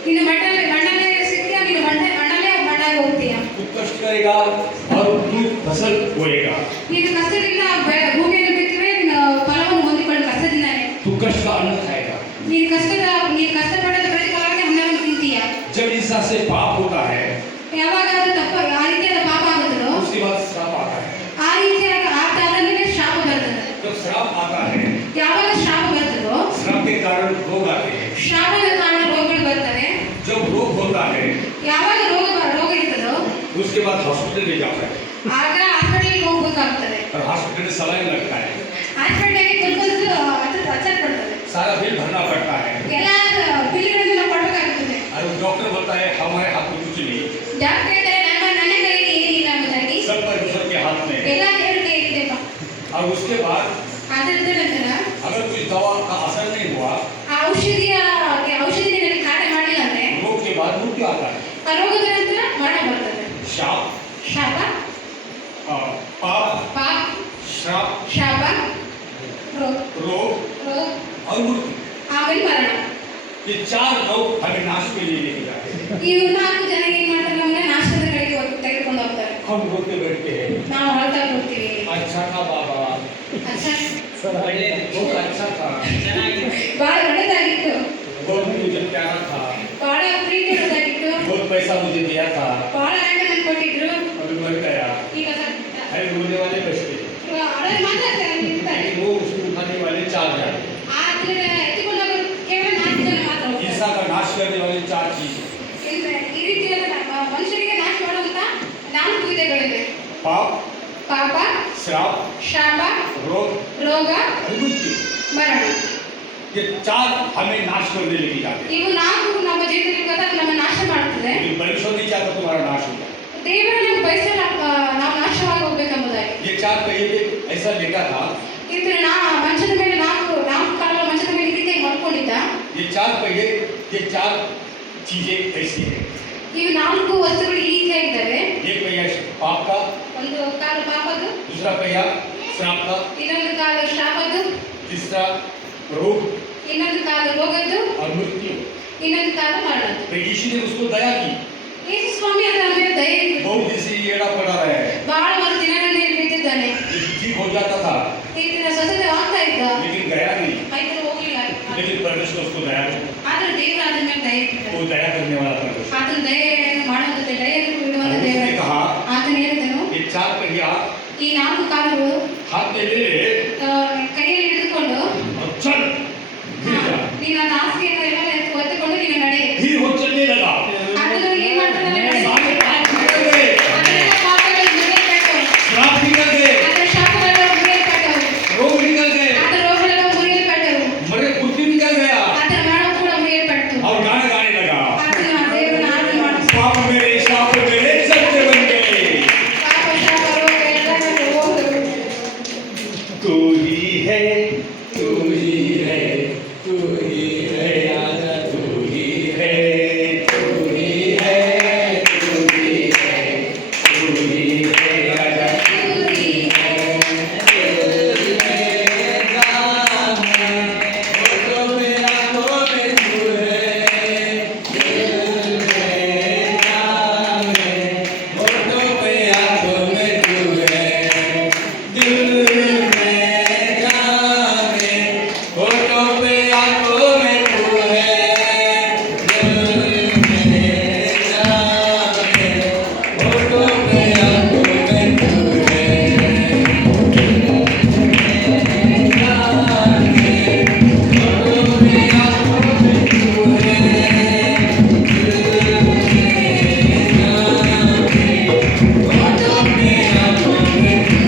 ನೀನು ಮಣ್ಣಲ್ಲೇ ಸಿಗ್ತೀಯ, ನೀನು ಮಣ್ಣಾಗಿ ಹೋಗ್ತೀಯ. तू कष्ट करेगा और तू फसल बोएगा, ನೀನು ಕಷ್ಟದಿಂದ ಭೂಮಿಯನ್ನು ಬಿತ್ತಿದ್ರೆ ಫಲವನ್ನು ಹೊಂದಿಕೊಂಡು ಕಷ್ಟದಿಂದಾನೆ. तू कष्ट का अन्न खाएगा। ನೀನು ಕಷ್ಟಪಡದ ಪ್ರತಿಫಲವಾಗಿ ಹಣ್ಣನ್ನು ತಿಂತೀಯ. जब इंसान से पाप होता है ಯಾವಾಗ ಅದು ತಪ್ಪ ಆ ರೀತಿಯಾದ ಪಾಪ ಆಗುತ್ತದೋ उसके बाद श्राप आता है। ಆ ರೀತಿಯಾದ ಆದ ಮೇಲೆ ಶಾಪ ಬರ್ತದೆ. जब श्राप आता है, ಯಾವಾಗ ಶಾಪ ಬರ್ತದೋ श्राप के कारण रोग आते हैं। ಶಾಪದ ಕಾರಣ ರೋಗಗಳು ಬರ್ತವೆ. जब रोग होता है ಯಾವಾಗ ರೋಗ ಇರ್ತದೋ उसके बाद हॉस्पिटल ले जाता है, ಆಗ ಹಾಸ್ಪಿಟಲ್ಗೆ ಹೋಗ್ಬೇಕಾಗ್ತದೆ. और हॉस्पिटल में सलाइन लगता है, ಹಾಸ್ಪಿಟಲ್ಗೆ ಕುತ್ಕೊಂಡು ಅಚ್ಚರ್ ಪಡ್ತದೆ. सारा बिल भरना पड़ता है, ಎಲ್ಲ ಬಿಲ್ಗಳನ್ನು ಕೊಡಬೇಕಾಗುತ್ತದೆ. और डॉक्टर बोलता है हमारे हाथ में कुछ नहीं, ಡಾಕ್ಟರ್ ಹೇಳ್ತಾರೆ ನನ್ನ ಕೈಯಲ್ಲಿ ಏನಿಲ್ಲ ಎಂಬುದಾಗಿ. सब परमेश्वर के हाथ में है। ಎಲ್ಲ ದೇವರ ಕೈಯಲ್ಲಿದೆ. और उसके बाद ಅದರ ನಂತರ अगर कुछ दवा का असर नहीं हुआ, ಆ ಔಷಧಿ ನನಗೆ ಕಾರ್ಯ ಮಾಡಿಲ್ಲ ಅಂದ್ರೆ रोग के बाद मृत्यु आता है। ಆ ರೋಗದ ನಂತರ ಮರಣ ಬರ್ತದೆ. शाप, ಶಾಪ, पाप, ಪಾಪ, श्राप, ಶಾಪ, ರೋಗ, रोग और मृत्यु, ಆಮೇಲೆ ಮರಣ. ये 4 लोग हमें नाश के लिए लेके जाते हैं। ಈ 4 ಜನ ಏನ್ ಮಾಡ್ತಾರೆ ಅಂದ್ರೆ ನಾಶದ ಕಡೆಗೆ ತೆಗೆದುಕೊಂಡು ಹೋಗ್ತಾರೆ. हम रोते बैठते हैं, ನಾವು ಅಳ್ತಾ ಹೋಗ್ತೀವಿ. अच्छा था बाबा, अच्छा बहुत अच्छा था, ಬಹಳ ಒಳ್ಳೆದಾಗಿತ್ತು, बहुत मुझे प्यारा था, ಬಹಳ ಪ್ರೀತಿ ಉಳ್ಳದಾಗಿತ್ತು, बहुत पैसा मुझे दिया था, ಬಹಳ ಹಣ ನನಗೆ ಕೊಟ್ಟಿದ್ರು. अभी मर गया। ಈಗ अरे रोने वाले बचते, ಅವರ ಮಾತಾಡ್ತಾರೆ ನಿಂತಾರೆ. वो उसको उठाने वाले 4 जाते, ಆದ್ರೆ ಎತ್ತಿಕೊಂಡು ಹೋಗೋರು ಕೇವಲ 4 ಜನ ಮಾತ್ರ ಹೋಗ್ತಾರೆ. इंसान का नाश करने वाले 4 चीज, ಈ ರೀತಿಯಾದ ಮನುಷ್ಯರಿಗೆ ನಾಶ ಮಾಡುವಂತ 4 ವಿಧಗಳಿವೆ. पाप, ಪಾಪ, श्राप, ಶಾಪ, रोग ರೋಗ, और मृत्यु। ಮರಣ. ये 4 हमें नाश करने लेके जाते हैं। ಇವು 4 ನಮ್ಮ ಜೀವನದಲ್ಲಿ ಬಂದಾಗ ನಮ್ಮ ನಾಶ ಮಾಡ್ತದೆ. लेकिन परमेश्वर नहीं चाहता तुम्हारा नाश हो जाए। ದೇವರು ನಮ್ಗೆ ಬಯಸಲ್ಲ ನಾವು ನಾಶವಾಗಿ ಹೋಗ್ಬೇಕೆಂಬುದಾಗಿ. ये 4 पहिए पे ऐसा लेटा था, ಇದು ನಾ ಮಂಚದ ಮೇಲೆ ನಾಲ್ಕು ಕಾಲ ಮಂಚದ ಮೇಲೆ ಇದಕ್ಕೆ ಮಲ್ಕೊಂಡಿದ್ದ. ये चार पहिए, ये चार चीजें ऐसी है। ಇವು ನಾಲ್ಕು ವಸ್ತುಗಳು ಈ ರೀತಿ ಇದ್ದಾವೆ. एक पहिया पाप का, ಒಂದು ಕಾಲು ಪಾಪದ್ದು, दूसरा पहिया श्राप का, ಇನ್ನೊಂದು ಕಾಲು ಶಾಪದ್ದು, तीसरा रोग ಇನ್ನೊಂದು ಕಾಲು ರೋಗದ್ದು, और मृत्यु। ಇನ್ನೊಂದು ಕಾಲು ಮರಣದ್ದು. तो यीशु ने उसको दया की। ಯೇಸು ಸ್ವಾಮಿ ಅದರ ಮೇಲೆ ದಯೆ ಇಟ್ಟು बहुत दिन से ये एड़ा पड़ा रहा है, ಬಹಳ ಒಂದು ದಿನಗಳಲ್ಲಿ ಬಿದ್ದಿದ್ದಾನೆ. ठीक हो जाता था ಇದರ ಸ್ವಸ್ಥತೆ ಆಗ್ತಾ ಇದ್ದ, लेकिन गया नहीं। ಆಯ್ತು ಹೋಗ್ಲಿಲ್ಲ. लेकिन परमेश्वर उसको दया की। ಆದ್ರೆ ದೇವರು ಅದರ ಮೇಲೆ ದಯೆ ಇಟ್ಟಿದ್ದ. वो दया करने वाला परमेश्वर। ಆತನ ದಯೆಯನ್ನು ಮಾಡುವಂತೆ ದಯೆಯನ್ನು ಬಿಡುವಂತ और उसने ದೇವರು. कहा ಆತನು ಹೇಳಿದನು, ये चार पहिया ಈ ನಾಲ್ಕು ಕಾಲುಗಳು हाथ में ले ले ಕೈಯಲ್ಲಿ ಹಿಡಿದುಕೊಂಡು और चल। फिर जा। ನೀನು ನನ್ನ ಹಾಸಿಗೆಯನ್ನು ಎಲ್ಲ ಒತ್ತುಕೊಂಡು ನೀನು ನಡೆ. फिर वो चलने लगा। ಆತನು ಏನ್ ಮಾಡ್ತಾನೆ ನಡೆ. सारे पाप निकल गए, ಅದರ ಪಾಪಗಳು ಮುರಿಯಲ್ಪಟ್ಟವು, श्राप निकल गए, ಅದರ ಶಾಪಗಳು ಮುರಿಯಲ್ಪಟ್ಟವು, रोग निकल गए, ಅದರ ರೋಗಗಳು ಮುರಿಯಲ್ಪಟ್ಟವು, मृत्यु निकल गया। ಅದರ ಮರಣ ಕೂಡ ಮುರಿಯಲ್ಪಟ್ಟು. और गाना गाने लगा, ಆತನು ಆ ದೇವರನ್ನ ಆರಾಧನೆ ಮಾಡಿದ. पाप मेरे शाप मेरे सत्य बन गए। ಪಾಪ ಶಾಪ ರೋಗ ಎಲ್ಲವನ್ನು ಹೋದರು. तू ही है, तू ही है, तू ही है, आजा तू ही है, तू ही है, तू ही है, तू ही है, आजा तू ही है, तू ही है, नाम है, होठों में आँखों में तू है, दिल में नाम है, होठों में आँखों में तू है, दिल होठों पे आँखों में तू है, दिल में नाम है, होठों पे आँखों में तू है, नाम है, होठों पे आँखों में तू है, दिल में नाम है, होठों पे आँखों में तू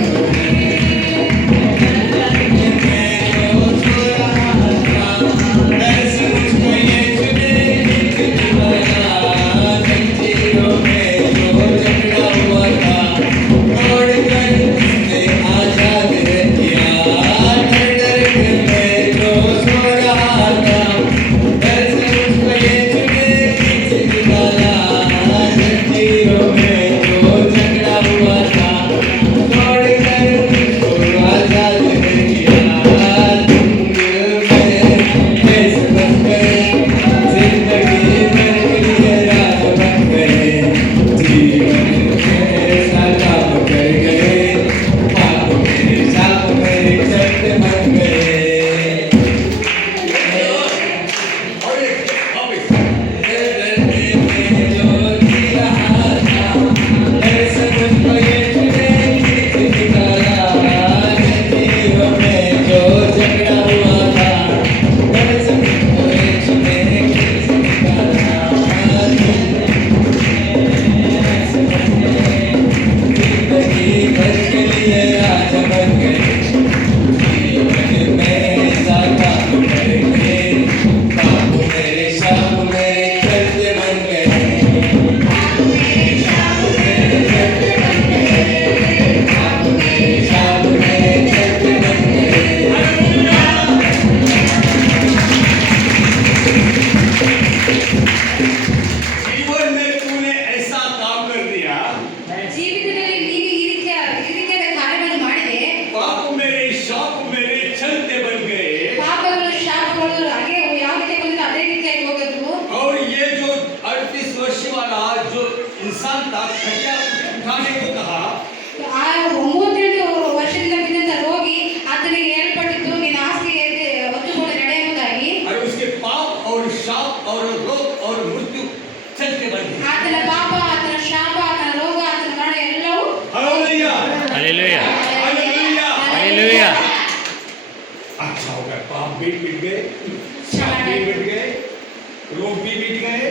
रोग भी मिट गए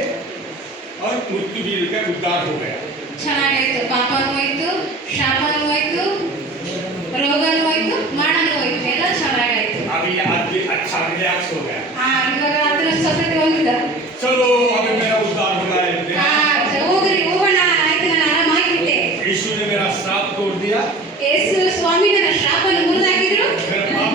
और मृत्यु भी का उद्धार हो गया। ಚೆನ್ನಾಗಾಯ್ತು, ಪಾಪನೂ ಹೋಯ್ತು, ಶಾಪನೂ ಹೋಯ್ತು, ರೋಗನೂ ಹೋಯ್ತು, ಮರಣನೂ ಹೋಯ್ತು, ಎಲ್ಲ ಚೆನ್ನಾಗಾಯ್ತು. अब ये आदमी अच्छा रिलैक्स हो गया। ಇವಾಗ ಅದನ್ನ ಸ್ವಸ್ಥತೆ ಹೊಂದಿದ. चलो अब मेरा उद्धार हो गया। ಹೋಗ್ರಿ ಹೋಗೋಣ, ಆಯ್ತು ನಾನು ಆರಾಮಾಗಿಬಿಟ್ಟೆ. यीशु ने मेरा श्राप तोड़ दिया, ಯೇಸು ಸ್ವಾಮಿ ನನ್ನ ಶಾಪವನ್ನು ಮುರಿದಾಕಿದ್ರು, मेरा पाप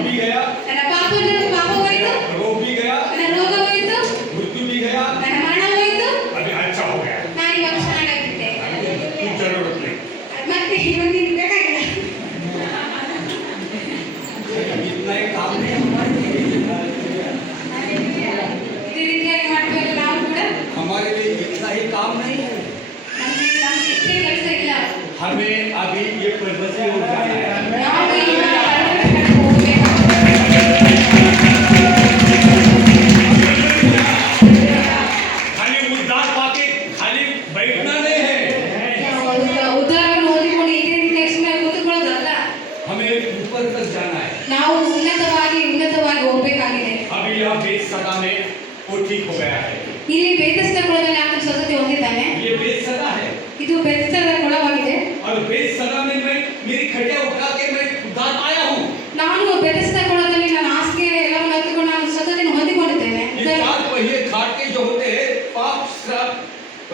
ಇಷ್ಟೇ ಕೆಲಸ ಇಲ್ಲ. हमें अभी ये पर्वत से उठ जाना है। ನಾವು ಈಗ ಪರ್ವತದ ಕಡೆಗೆ ಹೋಗ್ಬೇಕಾಗ್ತದೆ. खाली उद्धार पाके खाली बैठना नहीं है, ಉದಾಹರಣೆ ಓದಿಕೊಂಡು ಇದೇ ನೆಕ್ಸ್ಟ್ ಮೇಲೆ ಕೂತ್ಕೊಳ್ಳೋದಲ್ಲ, हमें ऊपर तक जाना है। ನಾವು ಉನ್ನತವಾಗಿ ಹೋಗ್ಬೇಕಾಗಿದೆ. अभी यह बेतसदा में वो ठीक हो गया है। ಇಲ್ಲಿ ಬೇತಸ್ದ ಕೊಳದಲ್ಲಿ ಆತನು ಸ್ವಸ್ಥತೆ ಹೊಂದಿದ್ದಾನೆ. ये बेतसदा है ಇದು ಬೇತಸ್ದ ಕೊಳವಾಗಿದೆ. और बेतसदा में मैं मेरी खटिया उठा के मैं उद्धार पाया हूँ। ನಾನು ಬೇತಸ್ದ ಕೊಳದಲ್ಲಿ ನನ್ನ ಹಾಸಿಗೆ ಎಲ್ಲವನ್ನು ಎತ್ತುಕೊಂಡು ನಾನು ಸ್ವಸ್ಥತೆಯನ್ನು ಹೊಂದಿಕೊಂಡಿದ್ದೇನೆ. ये चार पहिए खाट के जो होते हैं पाप श्राप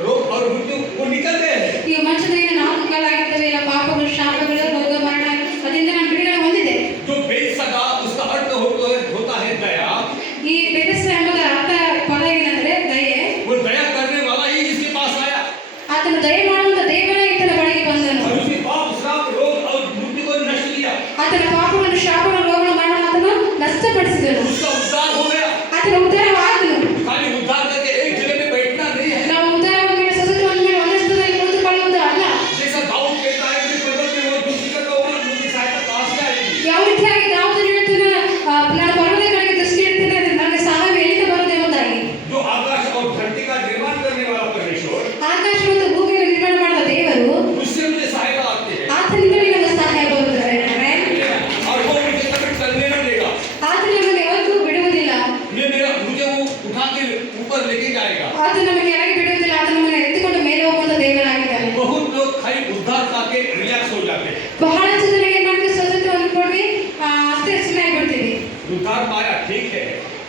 रोग और मृत्यु वो निकलते हैं। ಈ ಮಂಚದ ಮೇಲೆ ನಾಲ್ಕು ಕಾಲಾಗಿರ್ತವೆ, ಇಲ್ಲ ಪಾಪಗಳು, ಶಾಪಗಳು, ರೋಗ, ಮರಣ, ಅದರಿಂದ ನಾನು ಬಿಡುಗಡೆ ಹೊಂದಿದೆ. जो बेतसदा उसका अर्थ होता है दया। ಈ ಬೇತಸ್ದ ಎಂಬುದರ ಅರ್ಥ ಪದ ಏನಂದ್ರೆ ದಯೆ. वो दया करने वाला ही इसके पास आया ಆತನು ದಯೆ ಮಾಡುವಂತ ದೇವರೇ ಈತನ ಬಳಿಗೆ ಬಂದನು. और उसके पाप श्राप रोग और मृत्यु को नष्ट किया। ಆತನ ಪಾಪವನ್ನು, ಶಾಪವನ್ನು, ರೋಗವನ್ನು, ಮರಣ ಆತನು ನಷ್ಟಪಡಿಸಿದನು. उसका उद्धार हो गया। ಆತನ ಉದ್ಧಾರವಾದನು. खाली उद्धार करके एक जगह पे बैठना नहीं है। ನಾವು ಉದ್ಧಾರವಾದ ಮೇಲೆ ಸ್ವಸ್ಥತೆ ಹೊಂದಿದ ಮೇಲೆ ಒಂದೇ ಸ್ಥಳದಲ್ಲಿ ಕುಳಿತುಕೊಳ್ಳುವುದು ಅಲ್ಲ. जैसा दाऊद कहता है कि पर्वत में वो दुष्ट का होगा उनकी सहायता कहाँ से आएगी। ಯಾವ ರೀತಿಯಾಗಿ ದಾವೀದನು ಹೇಳ್ತಾನೆ, ನನ್ನ ಪರ್ವತದ ಕಡೆಗೆ ದೃಷ್ಟಿ ಇಡ್ತೇನೆ, ನನಗೆ ಸಹಾಯ ಎಲ್ಲಿಂದ ಬರುವುದು ಎಂಬುದಾಗಿ. जो आकाश और धरती का निर्माण करने वाला परमेश्वर, ಆಕಾಶ ಮತ್ತು ಭೂಮಿಯನ್ನು ನಿರ್ಮಾಣ ಮಾಡಿದ ದೇವರು, उससे मुझे सहायता आती है ಆತನಿಂದಲೇ ನಮಗೆ ಸಹಾಯ ಬರುತ್ತದೆ. और वो मुझे कभी टलने न देगा। ಆತನು ನಮಗೆ ಯಾವತ್ತೂ ಬಿಡುವುದಿಲ್ಲ. मुझे वो उठा के ऊपर लेके जाएगा। ಆತನು ನಮಗೆ ಕೆಳಗೆ ಬಿಡುವುದಿಲ್ಲ. ಆತನು ನಮ್ಮನ್ನು ಎತ್ತಿಕೊಂಡು ಮೇಲೆ ಹೋಗುವಂತ ದೇವರಾಗಿದ್ದಾನೆ. बहुत लोग खाली उद्धार पाके रिलैक्स हो जाते हैं। ಬಹಳಷ್ಟು ಜನ ಏನ್ ಮಾಡ್ತೀವಿ, ಸ್ವಸ್ಥತೆ ಹೊಂದ್ಕೊಂಡ್ವಿ, ಅಷ್ಟೇ ಸುಮ್ಮನೆ ಆಗ್ಬಿಡ್ತೀವಿ. उद्धार पाया ठीक है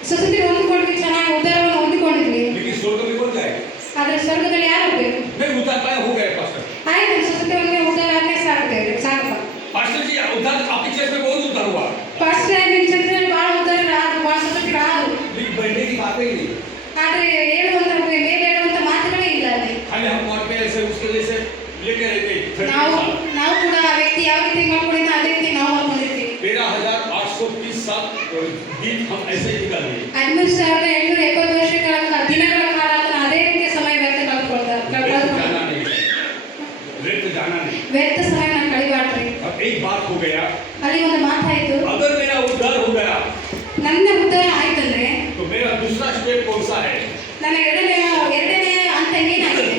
ಸ್ವಸ್ಥತೆ ಹೊಂದ್ಕೊಂಡ್ವಿ, ಚೆನ್ನಾಗಿ ಉದ್ಧಾರವನ್ನು ಹೊಂದಿಕೊಂಡಿದ್ವಿ. लेकिन स्वर्ग में कौन जाएगा। ಆದ್ರೆ ಸ್ವರ್ಗದಲ್ಲಿ ಯಾರು ಹೋಗ್ಬೇಕು? नहीं उद्धार पाया हो गया पास्टर। ಆಯ್ತು, ಸ್ವಸ್ಥತೆ ಹೊಂದಿದ್ರೆ ಉದ್ಧಾರ ಆದ್ರೆ ಸಾಕಪ್ಪ. पास्टर जी उद्धार आपकी चर्च में बहुत उद्धार हुआ ಪಾಸ್ಟರ್ ನಿಮ್ಮ ಚರ್ಚಲ್ಲಿ ಬಹಳ ಉದ್ಧಾರ ಆದ್ರು, ಬಹಳ ಸ್ವಸ್ಥತೆ ಆದ್ರು. लेकिन बढ़ने की बातें ही नहीं। ಆದ್ರೆ ಮೇಲೆ ಹೇಳುವಂತ ಮಾತುಗಳೇ ಇಲ್ಲ ಅಲ್ಲಿ. खाली हम वहाँ पे ऐसे उसके जैसे लेके रहते हैं। ನಾವು ಕೂಡ ಆ ವ್ಯಕ್ತಿ ಯಾವ ರೀತಿ ಮಾಡ್ಕೊಂಡಿದ್ದ ಅದೇ ರೀತಿ ನಾವು ಮಾಡ್ಕೊಂಡಿರ್ತೀವಿ. 13,830 साल दिन हम ऐसे ही निकल गए। 13,770 ವರ್ಷಗಳ ದಿನಗಳ ಕಾಲ ಆತನ ಅದೇ ರೀತಿಯ ಸಮಯ ವ್ಯರ್ಥ जाना नहीं व्यर्थ जाना नहीं। ವ್ಯರ್ಥ ಸಮಯ ನಾನು ಕಳಿಬಾರ್ದ್ರಿ. अब एक बात हो गया, ಅಲ್ಲಿ ಒಂದು ಮಾತಾಯ್ತು, अगर मेरा उद्धार हो गया ನನ್ನ ಉದ್ಧಾರ ಆಯ್ತಂದ್ರೆ तो मेरा दूसरा स्टेप कौन सा है। ನನ್ನ ಎರಡನೇ ಹಂತ ಏನಾಗಿದೆ?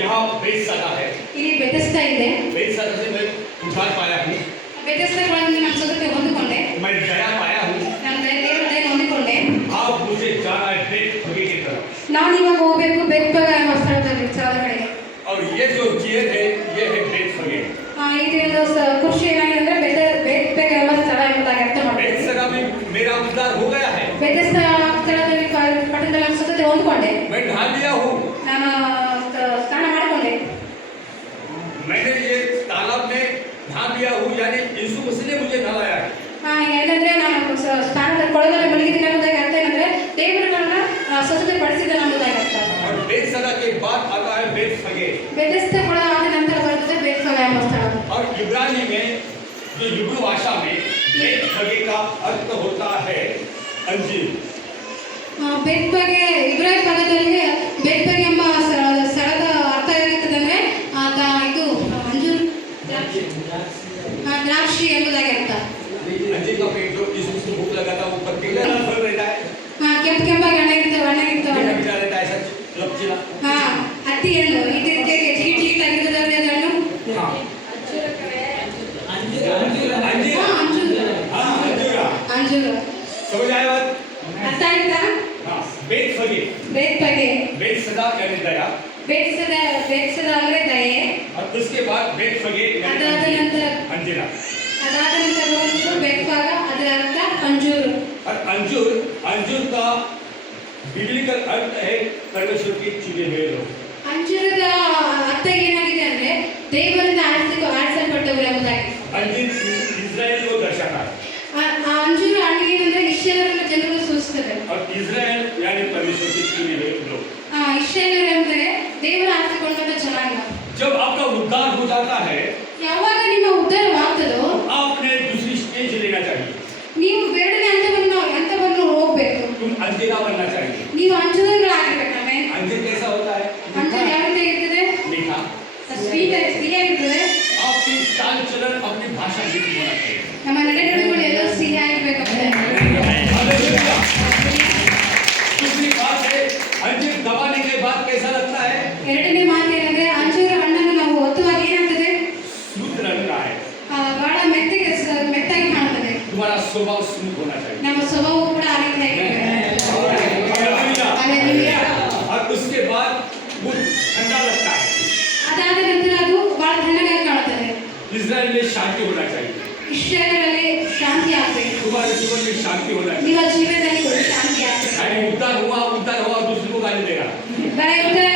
यहाँ बेतसदा है। ಇಲ್ಲಿ ಬೆತಸ್ತಾ ಇದೆ. बेतसदा से मैं उद्धार पाया हूँ, ಬೆತಸ್ತಾಗಳಲ್ಲಿ ನಾನು ಸ್ವಸ್ಥತೆ ಹೊಂದಿಕೊಂಡೆ, मैं दया पाया हूँ। ನಾನು ದೇವರ ದಯೆಯನ್ನು ಹೊಂದಿಕೊಂಡೆ. अब मुझे जाना है बेतफगे की तरफ। ನಾನು ಇವಾಗ ಹೋಗ್ಬೇಕು ಬೆತ್ಪಗ ಎಂಬ ಸ್ಥಳದಲ್ಲಿ ಕಡೆಗೆ. और ये जो चेयर है ये है बेतफगे। ಇದೊಂದು ಖುಷಿ ಏನಾಗಿದೆ ಅಂದ್ರೆ ಬೆತ್ಪಗ ಎಂಬ ಸ್ಥಳ ಎಂಬುದಾಗಿ ಅರ್ಥ ಮಾಡ್ಬೇಕು. बेतसदा में मेरा उद्धार हो गया है। ಬೆತಸ್ತ ಸ್ಥಳದಲ್ಲಿ ಪಟ್ಟಣದಲ್ಲಿ ನಾನು ಸ್ವಸ್ಥತೆ ಹೊಂದಿಕೊಂಡೆ. मैं नहा लिया हूँ। ನಾನು ಸ್ನಾನ ಮಾಡಿಕೊಂಡೆ. मैंने ये तालाब में नहा लिया हूँ, यानी यीशु मसीह ने मुझे नहलाया है। ಏನಂದ್ರೆ ನಾನು ಸ್ನಾನದ ಕೊಳದಲ್ಲಿ ಮುಳುಗಿದ್ದೀನಿ ಅನ್ನೋದಾಗಿ ಅರ್ಥ ಏನಂದ್ರೆ ದೇವರು ನನ್ನ ಸ್ವಸ್ಥತೆ ಪಡಿಸಿದ್ದಾನೆ ಅನ್ನೋದಾಗಿ ಅರ್ಥ. और बेतसदा के बाद आता है बेतफगे। ಬೆತಸ್ತ ಕೊಳ ಆದ ನಂತರ ಬರ್ತದೆ ಬೆತ್ಪಗ ಎಂಬ ಸ್ಥಳ. और इब्रानी में जो हिब्रू भाषा में बेतफगे का अर्थ होता है अंजीर। ಬೆತ್ಪಗೆ ಇಬ್ರಾಹಿಂ ಪದದಲ್ಲಿ ಬೆತ್ಪಗೆ ಎಂಬ ಸ್ಥಳದ ಅರ್ಥ ಏನಿರ್ತದೆ ಅಂದ್ರೆ ಇದು ಅಂಜೂರ ದ್ರಾಕ್ಷಿ ಎಂಬುದಾಗಿ ಅರ್ಥ. अंजीर का पेड़ जो इसको भूख लगा था वो पत्ते का फल रहता है, ಕೆಂಪಾಗಿ हಣ್ಣ ಇರ್ತವೆ मीठा रहता है ऐसा लपचिला। ಹತ್ತಿ ಹಣ್ಣು ಇದು ರೀತಿಯಾಗಿ ಜಿಗಿಟಾಗಿರ್ತದೆ ಹಣ್ಣು. हाँ ಅಚ್ಚುರ ಕಡೆ अंजीर हाँ अंजीरा ಅಂಜೂರ. समझ आया बात। ಅರ್ಥ ಆಯ್ತಾ? हाँ बेतफगे ಬೆತ್ಪಗೆ बेतसदा यानी दया ಬೇತ್ಸದ ಅಂದ್ರೆ ದಯೆ. और उसके बाद बेतफगे ಅದಾದ ನಂತರ अंजीरा। ಬಂದು ಬೆತ್ಪಗ, ಅದರ ಅರ್ಥ ಅಂಜೂರು. और अंजूर का बिब्लिकल अर्थ है परमेश्वर के चुने हुए लोग। ಅಂಜೂರದ ಅರ್ಥ ಏನಾಗಿದೆ ಅಂದ್ರೆ ದೇವರಿಂದ ಆರಿಸಲ್ಪಟ್ಟವರು ಎಂಬುದಾಗಿ. अंजीर इज़राइल को दर्शाता है ಆ ಅಂಜೂರ ಹಣ್ಣು ಏನಂದ್ರೆ ಇಸ್ರಾಯೇಲರ ಜನರು ಸೂಚಿಸುತ್ತದೆ. और इज़राइल यानी परमेश्वर के चुने हुए लोग। ಇಸ್ರಾಯೇಲರು ಎಂದರೆ ದೇವರ ಆರಿಸಿಕೊಂಡ ಜನಾಂಗ. जब आपका उद्धार हो जाता है ಯಾವಾಗ ನಿಮ್ಮ ಉದ್ಧಾರವಾಗ್ತದೋ आपने दूसरी स्टेज लेना चाहिए। ನೀವು ಬೇಡನೆ ಹಂತವನ್ನು ಹೋಗ್ಬೇಕು. तुम अंजीरा बनना चाहिए। ನೀವು ಅಂಜೂರಗಳಾಗಿರ್ಬೇಕು. ಆಮೇಲೆ अंजीर कैसा होता है? ಅಂಜೂರ ಯಾವ ರೀತಿ ಇರ್ತದೆ? मीठा। ಸ್ವೀಟ್ कैसा लगता है? ಎರಡನೇ ಮಾತು ಏನಂದ್ರೆ ಅಂಜೂರ ಹಣ್ಣನ್ನು ನಾವು ಒತ್ತುವಾಗ ಏನಾಗ್ತದೆ स्मूथ लगता है। ಬಹಳ ಮೆತ್ತಾಗಿ ಕಾಣುತ್ತದೆ. तुम्हारा स्वभाव स्मूथ होना चाहिए। ನಮ್ಮ ಸ್ವಭಾವ ಕೂಡ ಆ ರೀತಿ हालेलुया। और उसके बाद वो ठंडा लगता है। ಅದಾದ ನಂತರ ಅದು ಬಹಳ ತಣ್ಣಗಾಗಿ ಕಾಣುತ್ತದೆ. इस्राएल में शांति होना चाहिए। ಇಸ್ರಾಯೇಲಲ್ಲಿ ಶಾಂತಿ ಆಗಬೇಕು. तुम्हारे जीवन में शांति होना चाहिए। ನಿಮ್ಮ ಜೀವನದಲ್ಲಿ ಕೂಡ ಶಾಂತಿ ಆಗಬೇಕು. अरे उद्धार हुआ दूसरे को गाली देगा। ಬರೀ ಉದ್ಧಾರ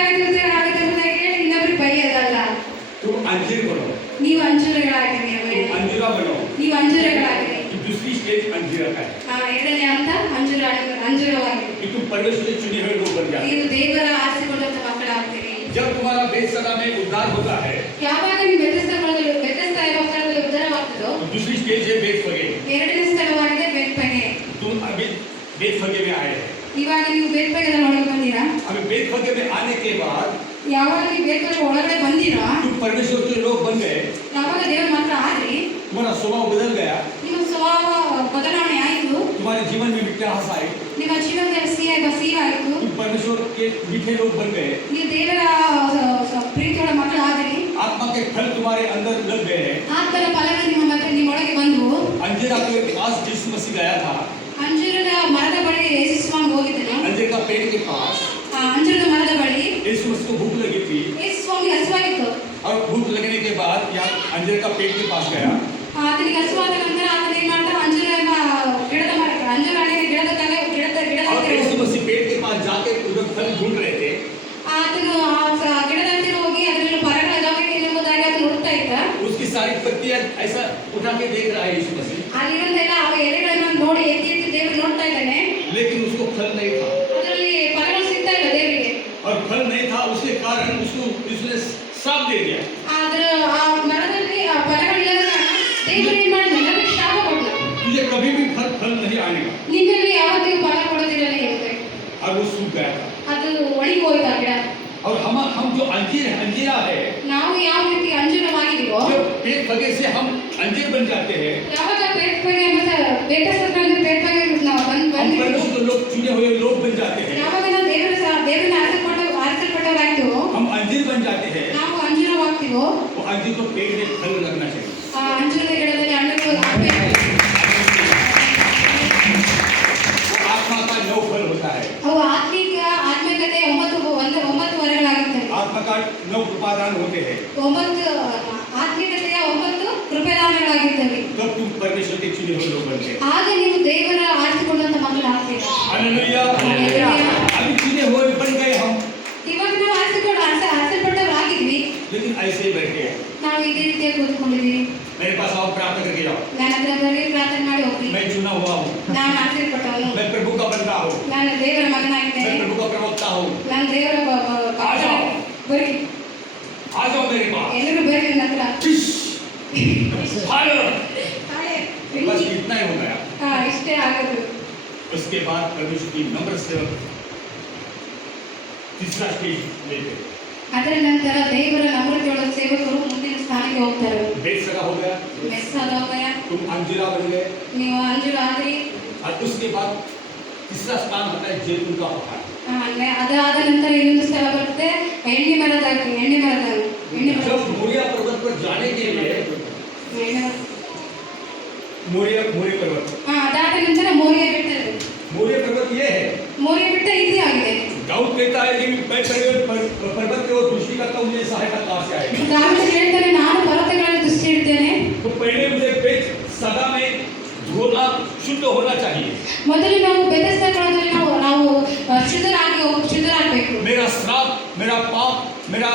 ಆಗುತ್ತೆ ಎಂಬುದಾಗಿ ಇನ್ನೊಬ್ರಿಗೆ ಬೈಯೋದಲ್ಲ. तुम अंजीर बनो। ನೀವು ಅಂಜೂರಗಳಾಗಿರಿ. तुम अंजीरा बनो। ನೀವು ಅಂಜೂರಗಳಾಗಿರಿ. दूसरी स्टेज अंजीरा का है। ಎರಡನೇ ಹಂತ ಅಂಜೂರವಾಗಿದೆ. कि तुम परमेश्वर के चुने हुए लोग बन जाते ನೀವು ದೇವರ ಆರಿಸಿಕೊಂಡಂತ ಮಕ್ಕಳಾಗ್ತೀರಿ. जब तुम्हारा बेसदा में उद्धार होता है ಯಾವಾಗ ನೀವು ವ್ಯತ್ಯಸ್ತ ಸ್ಥಳದಲ್ಲಿ ಉದ್ಧಾರವಾಗ್ತದೋ तो दूसरी स्टेज है बेतफगे। ಎರಡನೇ ಸ್ಥಳವಾಗಿದೆ ಬೇತ್ಪಗೆ. तुम अभी बेतफगे में आए हैं। ಇವಾಗ ನೀವು ಬೇತ್ಪಗೆದಲ್ಲಿ ಒಳಗೆ ಬಂದಿರಾ. अभी बेतफगे में आने के बाद ಯಾವಾಗ ನೀವು ಬೇತ್ಪಗೆ ಒಳಗಡೆ ಬಂದಿರಾ तुम परमेश्वर के लोग बन गए। ಯಾವಾಗ ದೇವರ ಮಕ್ಕಳು ಆದ್ರಿ तुम्हारा स्वभाव बदल गया। ನಿಮ್ಮ ಸ್ವಭಾವ ಬದಲಾವಣೆ ಆಯಿತು. तुम्हारे जीवन में मिठास आई। ನಿಮ್ಮ ಜೀವನದಲ್ಲಿ ಸಿಹಿಯಾಯಿತು. तुम परमेश्वर के मीठे लोग बन गए। ನೀವು ದೇವರ ಪ್ರೀತಿಯ ಮಕ್ಕಳು ಆದ್ರಿ. आत्मा के फल तुम्हारे अंदर लग गए हैं। ಆತ್ಮರ ಫಲಗಳು ನಿಮ್ಮೊಳಗೆ ಬಂದವು. अंजीरा के पास यीशु मसीह गया था। ಅಂಜೂರದ ಮರದ ಬಳಿ ಯೇಸು ಸ್ವಾಮಿ ಹೋಗಿದ್ದನು. अंजीर का पेड़ के पास ಅಂಜೂರದ ಮರದ ಬಳಿ यीशु मसीह को भूख लगी थी ಯೇಸು ಸ್ವಾಮಿ ಹಸಿವಾಗಿತ್ತು. और भूख लगने के बाद यहाँ अंजीर का पेड़ के पास गया। ಆತನಿಗೆ ಹಸಿವಾದ ನಂತರ ಆತನ ಏನ್ ಮಾಡ್ದ ಅಂಜೂರ ಗಿಡದ ಮರ ಅಂಜೂರ ಹಣ್ಣಿನ ಗಿಡದ और यीशु मसीह पेड़ के पास जाके उधर फल ढूंढ रहे थे। ಆತನು ಆ ಗಿಡದ ಹತ್ತಿರ ಹೋಗಿ ಅದರಲ್ಲಿ ಫಲಗಳು ಇದಾವೆ ಎಂಬುದಾಗಿ ಆತನು ಹುಡುಕ್ತಾ ಇದ್ದ. उसकी सारी पत्तियां ऐसा उठा के देख रहा है यीशु मसीह। ಅಲ್ಲಿರೋದೆಲ್ಲ ಆ ಎಲೆಗಳನ್ನು ನೋಡಿ ಎತ್ತಿ ದೇವರು ನೋಡ್ತಾ ಇದ್ದಾನೆ. लेकिन उसको फल नहीं था ಅದರಲ್ಲಿ ಫಲಗಳು ಸಿಗ್ತಾ ಇಲ್ಲ ದೇವರಿಗೆ. और फल नहीं था उसके कारण उसको उसने श्राप दे दिया। ಆದ್ರೆ ಆ ಮರದಲ್ಲಿ ಆ ಫಲಗಳಿಲ್ಲದ ಕಾರಣ ದೇವರು ಏನ್ ಮಾಡಿದ ನಮಗೆ ಶಾಪ ಕೊಟ್ಟ. तुझे कभी भी फल नहीं आएगा। ನಿನ್ನಲ್ಲಿ ಯಾವತ್ತಿಗೂ ಫಲ ಕೊಡೋದಿಲ್ಲ ಹೇಳ್ತಾರೆ. और वो सूख गया था। ಅದು ಒಣಗಿ ಹೋಯ್ತು ಆ ಗಿಡ. और हम जो अंजीरा है ನಾವು ಯಾವ ರೀತಿ ಅಂಜೂರವಾಗಿದೀವೋ जब पेड़ फगे से हम अंजीर बन जाते हैं। ಯಾವಾಗ ಬೇಟ್ಪಗೆ ಮತ್ತೆ ಬೇಟಸದಲ್ಲಿ ಬೇಟ್ಪಗೆ ನಾವು हम परमेश्वर के लोग चुने हुए लोग बन जाते हैं। ಯಾವಾಗ ನಾವು ದೇವರನ್ನ ಆರಿಸಲ್ಪಟ್ಟವರಾಯ್ತು हम अंजीर बन जाते हैं। ನಾವು ಅಂಜೂರವಾಗ್ತೀವೋ तो अंजीर को पेड़ में फल लगना चाहिए। ಆ ಅಂಜೂರದ ಗಿಡದಲ್ಲಿ ಹಣ್ಣುಗಳು ಹಾಕ್ಬೇಕು. आत्मा का 9 फल होता है। ಅವು ಆತ್ಮಿಕತೆ 9 ವರಗಳಾಗುತ್ತವೆ. आत्मा का 9 उपादान होते हैं। 9 ಆತ್ಮಿಕತೆಯ 9 ಕೃಪೆದಾನಗಳಾಗಿರ್ತವೆ. तब तुम परमेश्वर के चुने हुए लोग बनते हैं। ಆಗ ನೀವು ದೇವರ ಆರಿಸಿಕೊಂಡಂತ ಮಕ್ಕಳಾಗ್ತೀರಿ. हालेलुया। हालेलुया। अभी चुने हुए बन गए हम, ಇವಾಗ ನಾವು ಆರಿಸಲ್ಪಟ್ಟವರಾಗಿದ್ವಿ. लेकिन ऐसे ही बैठे हैं। ನಾವು ಇದೇ ರೀತಿಯಾಗಿ ಕೂತ್ಕೊಂಡಿದ್ದೀವಿ. मेरे पास आओ, प्रार्थना करके जाओ। ನನ್ನ ಹತ್ರ ಬರೀ ಪ್ರಾರ್ಥನೆ ಮಾಡಿ ಹೋಗ್ರಿ. मैं चुना हुआ हूँ। ನಾನು ಆರಿಸಲ್ಪಟ್ಟವನು. मैं प्रभु का बंदा हूँ। ನಾನು ದೇವರ मैं ಮಗನಾಗಿದ್ದೇನೆ. प्रभु का प्रवक्ता हूँ। ನಾನು ದೇವರ ಬರೀ आ जाओ मेरे पास। ಎಲ್ಲರೂ ಬರೀ ನನ್ನ ಹತ್ರ. फायर। ಹಾಗೆ बस इतना ही हो गया। ಇಷ್ಟೇ ಆಗೋದು. उसके बाद परमेश्वर की नम्र सेवक तीसरा स्टेज लेते हैं। ಅದರ ನಂತರ ದೇವರ ನಮ್ರತೆಯೊಳ ಸೇವಕರು ಮುಂದಿನ ಸ್ಥಾನಕ್ಕೆ ಹೋಗ್ತಾರೆ. बेसगा हो गया, ಮೆಸ್ಸಾದವಯ तुम अंजीरा बन गए। ನೀವು ಅಂಜೂರ ಆದ್ರಿ. और उसके बाद तीसरा स्थान होता है जैतून का पहाड़। ಅದಾದ ನಂತರ ಇನ್ನೊಂದು ಸ್ಥಳ ಬರುತ್ತೆ ಎಣ್ಣೆ ಮರದ. जब मोरिया पर्वत पर जाने के लिए मोरिया पर्वत, ಅದಾದ ನಂತರ ಮೋರಿಯ ಬೆಟ್ಟ. मोरिया पर्वत ये है। ಮೋರಿಯ ಬೆಟ್ಟ ಇದೇ ಆಗಿದೆ. दाऊद कहता है कि मैं पर्वत की ओर दृष्टि करता हूँ, मुझे सहायता कहाँ से आएगी। ದಾವೀದ ಹೇಳ್ತಾನೆ ನಾನು ಪರ್ವತಗಳಲ್ಲಿ ದೃಷ್ಟಿ ಇಡ್ತೇನೆ. तो पहले मुझे सदा में धोना शुद्ध होना चाहिए। ಮೊದಲು ನಾವು ಬೆದಸ್ತಗಳಲ್ಲಿ ನಾವು ಶುದ್ಧರಾಗಬೇಕು. मेरा श्राप, मेरा पाप, मेरा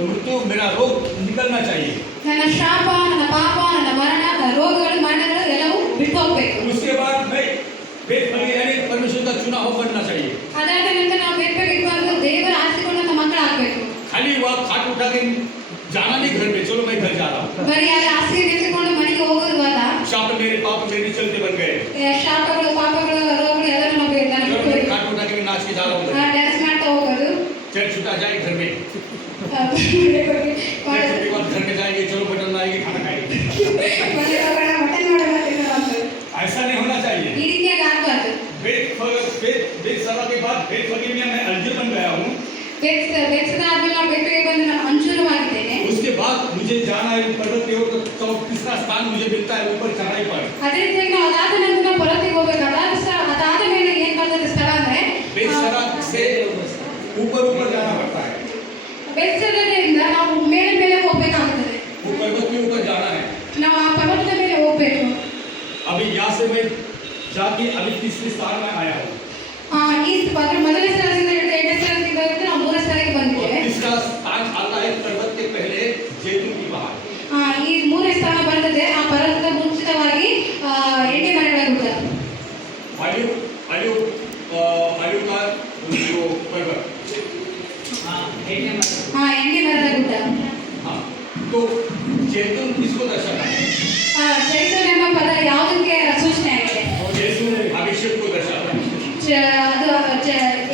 मृत्यु, मेरा रोग निकलना चाहिए। ನನ್ನ ಶಾಪ, ನನ್ನ ಪಾಪ, ನನ್ನ ಮರಣ, ರೋಗಗಳು, ಮರಣಗಳು ಎಲ್ಲವೂ ಬಿಟ್ಟು ಹೋಗ್ಬೇಕು. उसके बाद मैं यानी परमेश्वर का चुना हुआ बनना चाहिए। ಅದಾದ ನಂತರ ನಾವು ಬೇಡ್ಬೇಕು ದೇವರ ಆರಿಸಿಕೊಂಡಂತ ಮಕ್ಕಳಾಗಬೇಕು. खाली वह खाट उठा के जाना नहीं घर में, चलो मैं घर जा रहा हूँ। ಬರೀ ಅಲ್ಲಿ ಹಾಸಿಗೆ ನಿಂತುಕೊಂಡು ಮನೆಗೆ ಹೋಗೋದು ಅಲ್ಲ. शाप मेरे पाप मेरे चलते बन गए। ಶಾಪಗಳು, पापಗಳು, ರೋಗಗಳು ಎಲ್ಲರೂ ನಾವು चलो मैं खाट उठा के नाच के जा रहा हूँ। ಡ್ಯಾನ್ಸ್ ಮಾಡ್ತಾ ಹೋಗೋದು. चल छुटा जाए घर में। ಮನೆಗೆ छुट्टी के बाद घर में जाएंगे, चलो मटन लाएंगे, खाना खाएंगे। ಹೋಗೋಣ, ಮಟನ್ ಮಾಡೋಣ, ತಿನ್ನೋಣ ಅಂತ. ऐसा नहीं होना चाहिए। ಈ ರೀತಿಯಾಗಿ ಆಗ್ಬಾರ್ದು. बेत सभा के बाद बेत फगे में मैं अंजीर बन गया हूँ। ಬೆಚ್ಚದ ಆದ್ಮೇಲೆ ನಾವು ಬೆಟ್ಟಕ್ಕೆ ಬಂದು ನಾನು ಅಂಜೂರವಾಗಿದ್ದೇನೆ. उसके बाद मुझे जाना है पर्वत की ओर, तो तीसरा स्थान मुझे मिलता है ऊपर चढ़ाई पर। ಅದೇ ರೀತಿಯಾಗಿ ನಾವು ಅದಾದ ನಂತರ ನಾವು ಪರ್ವತಕ್ಕೆ ಹೋಗ್ಬೇಕು. ಅದಾದ ಮೇಲೆ ಏನ್ ಬರ್ತದೆ ಸ್ಥಳ ಅಂದ್ರೆ बेसरा से ऊपर ऊपर जाना पड़ता है, ಬೆಚ್ಚದಿಂದ ನಾವು ಮೇಲೆ ಮೇಲೆ ಹೋಗ್ಬೇಕಾಗ್ತದೆ. वो पर्वत के ऊपर जाना है। ನಾವು ಆ ಪರ್ವತದ ಮೇಲೆ ಹೋಗ್ಬೇಕು. अभी यहाँ से मैं जाके अभी तीसरे स्थान में आया हूँ। ಈ ಮೊದಲನೇ ಸ್ಥಳದಿಂದ ಹಿಡಿದು ಎರಡನೇ ಸ್ಥಳದಿಂದ ಹಿಡಿದು ನಾವು ಮೂರನೇ ಸ್ಥಳಕ್ಕೆ ಬಂದಿದ್ದೇವೆ. तीसरा स्थान आता है पर्वत के पहले जैतून की बहार। ಈ ಮೂರನೇ ಸ್ಥಾನ ಬರ್ತದೆ ಆ ಪರ್ವತದ ಮುಂಚಿತವಾಗಿ ಎಣ್ಣೆ ಮರಗಳ ಗುಡ್ಡ. आयु का जो पर्वत, ಎಣ್ಣೆ ಮರದ ಗುಡ್ಡ. हाँ, तो जैतून किसको दर्शाता है? ಚೈತನ್ಯ ಎಂಬ ಪದ ಯಾವುದಕ್ಕೆ ಸೂಚನೆ ಆಗಿದೆ? जैतून अभिषेक को दर्शाता है। ಅದು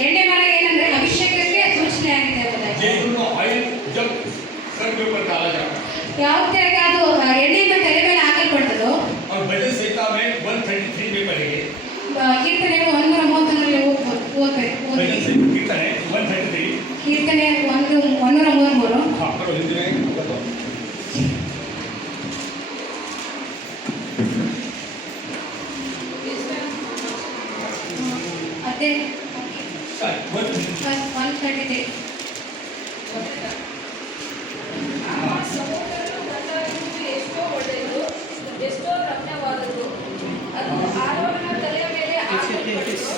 ಎಣ್ಣೆ ಮರ ಏನಂದ್ರೆ ಅಭಿಷೇಕಕ್ಕೆ ಸೂಚನೆ ಆಗಿದೆ ಎಂಬುದಾಗಿ. जैतून का ऑयल जब सर के ऊपर डाला जाता है ಯಾವತ್ತಾಗಿ ಅದು ಎಣ್ಣೆಯನ್ನು ತಲೆ ಮೇಲೆ ಹಾಕಲ್ಪಡ್ತದೋ, और भजन संहिता में 133 में पढ़ेंगे। ಕೀರ್ತನೆಗಳು 131ರಲ್ಲಿ ಓದಬೇಕು. भजन संहिता कीर्तन है 133। ಕೀರ್ತನೆ 133. हाँ, पढ़ो हिंदी में बताओ। ಅದೇ Start, 133. ನಮ್ಮ ಸಹೋದರರು ಬಂದದ್ದು ಎಷ್ಟೋ ಒಳ್ಳೆಯದು, ಎಷ್ಟೋ ರಮ್ಯವಾದದ್ದು. ಅದು ಆರೋಹಣ ತಲೆಯ ಮೇಲೆ ಹಾಕಲ್ಪಟ್ಟಿತು.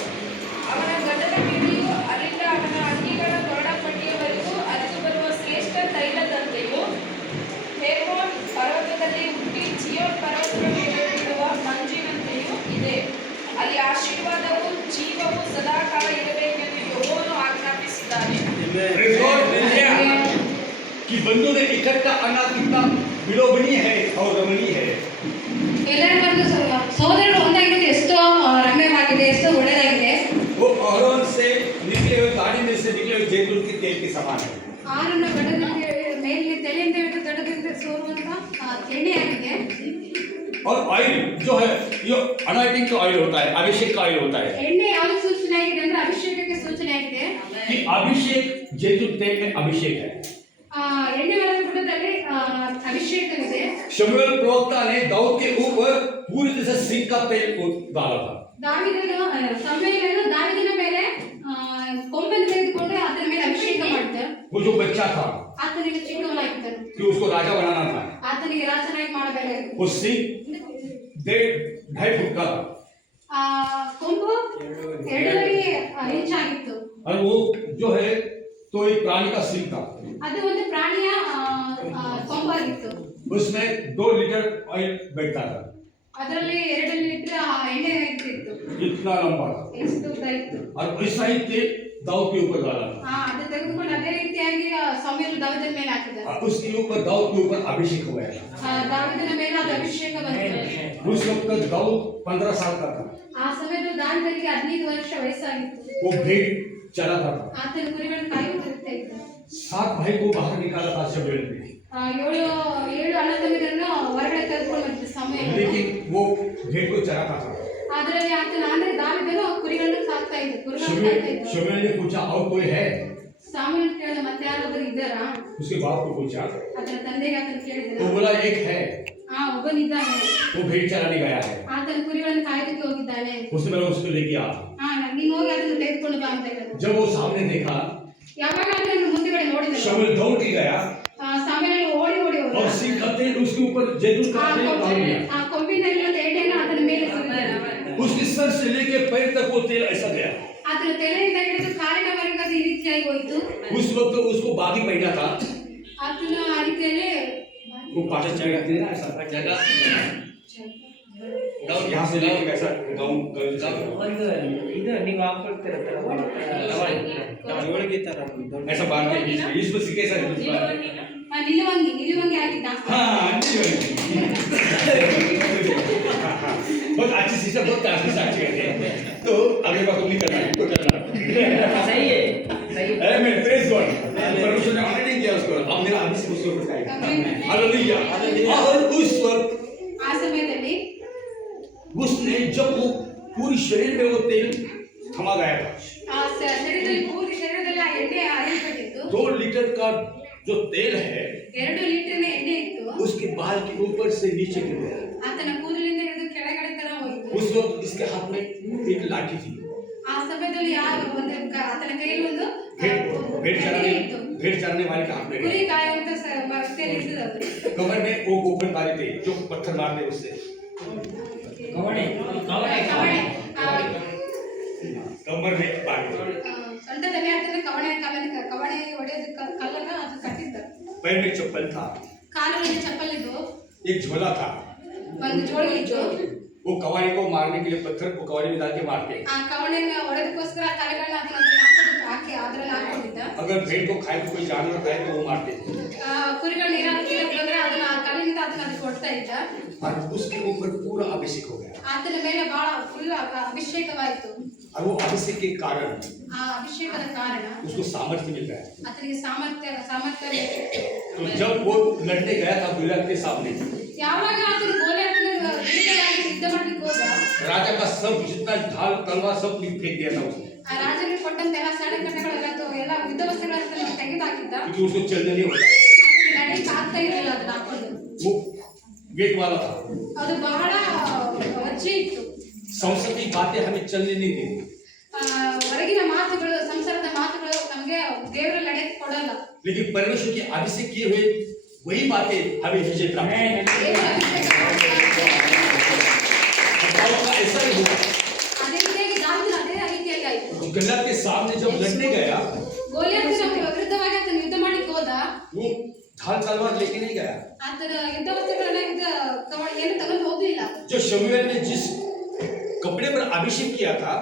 ಅವನ ಗಡ್ಡದ ಕಿಡಿಯು ಅಲ್ಲಿಂದ ಅವನ ಅಂಗಿಗಳ ಕೊರಡಪಟ್ಟಿಯವರೆಗೂ ಹರಿದು ಬರುವ ಶ್ರೇಷ್ಠ ತೈಲದಂತೆಯೂ, ಹೆರ್ಮೋನ್ ಪರ್ವತದಲ್ಲಿ ಹುಟ್ಟಿ ಚಿಯೋನ್ ಪರ್ವತದ ಮೇಲೆ ಬೀಳುವ ಮಂಜಿನಂತೆಯೂ ಇದೆ. ಅಲ್ಲಿ ಆಶೀರ್ವಾದವು ಜೀವವು ಸದಾಕಾಲ ಇರಬೇಕೆಂದು ಯೆಹೋವನು ಆಜ್ಞಾಪಿಸಿದ್ದಾನೆ. कि बंधु ने इकट्ठा आना कितना विलोभनीय है और रमणीय है। ಎಲ್ಲರೂ ಬಂದು ಸಹೋದರರು ಒಂದಾಗಿರೋದು ಎಷ್ಟೋ ರಮ್ಯವಾಗಿದೆ, ಎಷ್ಟೋ ಒಳ್ಳೆಯದಾಗಿದೆ. वो अहरोन से निकले हुए दाढ़ी में से निकले हुए जैतून के तेल के समान है। ಆರನ್ನ ಗಡದ ಮೇಲೆ ತಲೆಯಿಂದ ಹಿಡಿದು ಗಡದಿಂದ ಸೋರುವಂತ ಎಣ್ಣೆಯಾಗಿದೆ. और ऑयल जो है ये अनॉइंटिंग का ऑयल होता है, अभिषेक का ऑयल होता है। ಎಣ್ಣೆ ಯಾವ್ದು ಸೂಚನೆ ಆಗಿದೆ ಅಂದ್ರೆ ಅಭಿಷೇಕಕ್ಕೆ ಸೂಚನೆ ಆಗಿದೆ. कि अभिषेक जैतून तेल में अभिषेक है। ಎಣ್ಣೆ ಮರದ ಗುಡ್ಡದಲ್ಲಿ ಅಭಿಷೇಕವಿದೆ. शमूएल प्रवक्ता ने दाऊद के ऊपर पूरी तरह से सिंह का तेल डाला था। ಸಮಯವನ್ನು ದಾವಿದನ ಮೇಲೆ ಕೊಂಬನ್ನು ತೆಗೆದುಕೊಂಡು ಆತನ ಮೇಲೆ ಅಭಿಷೇಕ ಮಾಡಿದ. वो जो बच्चा था ಆತನಿಗೆ ಚಿಕ್ಕವನಾಗಿದ್ದನು, कि उसको राजा बनाना था, ಆತನಿಗೆ ರಾಜನಾಗಿ ಮಾಡಬೇಕಾಗಿತ್ತು. वो सिंह 2.5 फुट का था ಆ ಕೊಂಬು 2.5 ಇಂಚಾಗಿತ್ತು. और वो जो है तो एक प्राणी का सिंह था। ಅದು ಒಂದು ಪ್ರಾಣಿಯ ಕೊಂಬಾಗಿತ್ತು. उसमें 2 लीटर ऑयल बैठता था, ಅದರಲ್ಲಿ 2 ಲೀಟರ್ ಎಣ್ಣೆ ಇರ್ತಿತ್ತು. इतना लंबा था। ಎಷ್ಟು ಉದ್ದ ಇತ್ತು. और वैसा ही तेल दाऊद के ऊपर डाला था। ಅದು ತೆಗೆದುಕೊಂಡು ಅದೇ ರೀತಿಯಾಗಿ ಸಮಯಲು ದಾವಿದನ ಮೇಲೆ ಹಾಕಿದ. और उसके ऊपर दाऊद के ऊपर अभिषेक हुआ था। ದಾವಿದನ ಮೇಲೆ ಅದು ಅಭಿಷೇಕ ಬಂತು. उस वक्त दाऊद 15 साल का था। ಆ ಸಮಯದಲ್ಲಿ ದಾವಿದನಿಗೆ 15 ವರ್ಷ ವಯಸ್ಸಾಗಿತ್ತು. वो भेड़ चलाता था। ಆತನ ಕುರಿಗಳನ್ನು ಕಾಯುತ್ತಾ ಇದ್ದ. 7 भाई को बाहर निकाला था शमूएल ने, ಏಳು ಅಣ್ಣ ತಮ್ಮಂದಿರನ್ನು ಹೊರಗಡೆ ತೆಗೆದುಕೊಂಡು ಬಂದಿದ್ದ ಸಮಯ. लेकिन वो भेड़ को चलाता था। ಅದರಲ್ಲಿ ಆತನ ಅಂದ್ರೆ ದಾವಿದನು ಕುರಿಗಳನ್ನು ಸಾಕ್ತಾ ಇದ್ದ, ಕುರಿಗಳನ್ನು ಕಾಯ್ತಾ ಇದ್ದ. शमूएल ने पूछा और कोई है? ಸಾಮೂವೇಲ್ ಕೇಳಿದ ಮತ್ತೆ ಯಾರಾದರೂ ಇದ್ದಾರಾ? उसके बाप को पूछा ಅದರ ತಂದೆಗೆ ಆತನ तो ಕೇಳಿದ. बोला एक है, ಒಬ್ಬನಿದ್ದಾನೆ, वो भेड़ चलाने गया है। ಆತನ ಕುರಿಗಳನ್ನು ಕಾಯೋದಕ್ಕೆ ಹೋಗಿದ್ದಾನೆ. उसने बोला उसको लेके आ। ನೀನು ಹೋಗಿ ಅದನ್ನು ತೆಗೆದುಕೊಂಡು ಬಾ ಅಂತ ಹೇಳಿದ. जब वो सामने देखा ಯಾವಾಗ ಅದನ್ನು ಮುಂದುಗಡೆ ನೋಡಿದ शमूएल दौड़ के गया ಸಾಮೂವೇಲ್ ಓಡಿ ಓಡಿ ಹೋದ. और सिंह का तेल उसके ऊपर जैतून का तेल डाल दिया। ಆ ಕೊಂಬಿನಲ್ಲಿರುವ ಎಣ್ಣೆಯನ್ನು ಆತನ ಮೇಲೆ ಸುರಿದ. उसके सर से लेके पैर तक वो तेल ऐसा गया। ಆತನ ತಲೆಯಿಂದ ಹಿಡಿದು ಕಾಲಿನವರೆಗೆ ಅದು ಈ ರೀತಿಯಾಗಿ ಹೋಯಿತು. उस वक्त उसको बागी पहना था, ಆತನ ಆ ರೀತಿಯಲ್ಲಿ वो पाटा चढ़ा के ना ऐसा जगह गाँव यहाँ से लेके ऐसा गाँव ಇದು ನೀವು ಹಾಕೊಳ್ತಿರತ್ತಲ್ಲ ಜೋಳಿಗೆ ತರ ऐसा बांध के इसमें सीखे ऐसा ನಿಲುವಂಗಿ ಆಗಿದ್ದ. हाँ बहुत अच्छी सिस्टम, बहुत अच्छी अच्छी करते हैं। तो अगले बार तुम नहीं करना, तो करना ಸಹಿ अरे मैं प्रेज गॉड, परमेश्वर ने ऑलरेडी किया उसको, अब मेरा आदमी से उसको बताएगा। हालेलुया। और उस वक्त ಆ ಸಮಯದಲ್ಲಿ उसने जब वो पूरी शरीर में वो तेल थमा गया था, ಆ ಶರೀರದಲ್ಲಿ ಪೂರ್ತಿ ಶರೀರದಲ್ಲಿ ಆ ಎಣ್ಣೆ ಹರಿಯಲ್ಪಟ್ಟಿದೆ. 2 लीटर का जो तेल है 2 ಲೀಟರ್ನ ಎಣ್ಣೆ ಇತ್ತು. उसके बाल के ऊपर से नीचे गिर गया। ಆತನ ಕೂದಲಿಂದ ಹಿಡಿದು ಕೆಳಗಡೆ ತರ ಹೋಯಿತು. उस वक्त इसके हाथ में एक लाठी थी। ಆ ಸಮಯದಲ್ಲಿ ಆತನ ಕೈಯಲ್ಲಿ ಒಂದು भेड़ चराने वाले के हाथ में ಕುರಿ ಕಾಯುವಂತ ವ್ಯಕ್ತಿಯಲ್ಲಿ ಇದ್ದದ್ದು ಅದು. कमर में वो गोबर मारे थे जो पत्थर मारते उससे ಕವಣೆ ಕವಣೆ कमर में मारे थे। ಸೊಂಟದಲ್ಲಿ ಆತನ ಕವಣೆ ಹೊಡೆಯೋದು ಕಲ್ಲನ್ನ ಅದು ಕಟ್ಟಿದ್ದ. पैर में चप्पल था, ಕಾಲಲ್ಲಿ ಚಪ್ಪಲ್ ಇದ್ದು, एक झोला था। ಒಂದು ಜೋಳಿ ಇತ್ತು. वो कवाड़ी को मारने के लिए पत्थर को कवाड़ी में डाल के मारते। ಆ ಕವಣೆನ ಹೊಡೆದಕ್ಕೋಸ್ಕರ ಕಲೆಗಳನ್ನ ಅದನ್ನ ಹಾಕಿ ಅದ್ರಲ್ಲಿ ಹಾಕೊಂಡಿದ್ದ. अगर भेड़ को खाए तो कोई जानवर खाए तो वो मारते थे। ಕುರಿಗಳನ್ನ ಏನಾದ್ರು ತಿನ್ನೋದ್ರೆ ಅದನ್ನ ಕಲ್ಲಿಂದ ಅದನ್ನ ಅದಕ್ಕೆ ಕೊಡ್ತಾ ಇದ್ದ. और उसके ऊपर पूरा अभिषेक हो गया। ಆತನ ಮೇಲೆ ಬಹಳ ಫುಲ್ ಅಭಿಷೇಕವಾಯಿತು. और वो अभिषेक के कारण ಆ ಅಭಿಷೇಕದ ಕಾರಣ उसको सामर्थ्य मिल गया। ಆತನಿಗೆ ಸಾಮರ್ಥ್ಯ ಬೇಕು. तो जब वो लड़ने गया था गोलियत के सामने, ಯಾವಾಗ ಆತನು ಗೋಲಿಯಾತನ ವಿರುದ್ಧವಾಗಿ ಯುದ್ಧ ಮಾಡ್ಲಿಕ್ಕೆ ಹೋದ, राजा का सब जितना ढाल तलवार सब फेंक दिया था उसने, ಆ ರಾಜನಿಗೆ ಕೊಟ್ಟಂತೆಲ್ಲ ಸೆಳೆಕಟ್ಟೆಗಳೆಲ್ಲ ಎಲ್ಲ ಯುದ್ಧ ವಸ್ತುಗಳನ್ನ ತೆಗೆದುಹಾಕಿದ್ದ. क्योंकि उसको चलने नहीं होता। ನಡೀಲಿಕ್ಕೆ ಆಗ್ತಾ ಇರಲಿಲ್ಲ ಅದನ್ನ ಹಾಕೊಂಡು. वो वेट वाला था। ಅದು ಬಹಳ ವಜ್ಜೆ ಇತ್ತು. संसार की बातें हमें चलने नहीं देती। ಹೊರಗಿನ ಮಾತುಗಳು, ಸಂಸಾರದ ಮಾತುಗಳು नಮಗೆ ದೇವರ ನಡೆಯಕ್ಕೆ ಕೊಡಲ್ಲ. लेकिन परमेश्वर के अभिषेक किए हुए वही बातें हमें विजय प्राप्त ದೇವರ ಅಭಿಷೇಕ ऐसा ही हुआ। ಅದೇ ರೀತಿಯಾಗಿ ದಾವೀದನ ಅದೇ ರೀತಿಯಾಗಿ ಆಯಿತು. गलियात के सामने जब लड़ने गया, ಗೋಲಿಯಾತನ ವಿರುದ್ಧವಾಗಿ ಆತನ ಯುದ್ಧ ಮಾಡ್ಲಿಕ್ಕೆ ಹೋದ. वो ढाल तलवार लेके नहीं गया। ಆತನ ಯುದ್ಧ ವಸ್ತುಗಳನ್ನ ಏನು ತಗೊಂಡು ಹೋಗ್ಲಿಲ್ಲ. जो शमूएल ने जिस कपड़े पर अभिषेक किया था,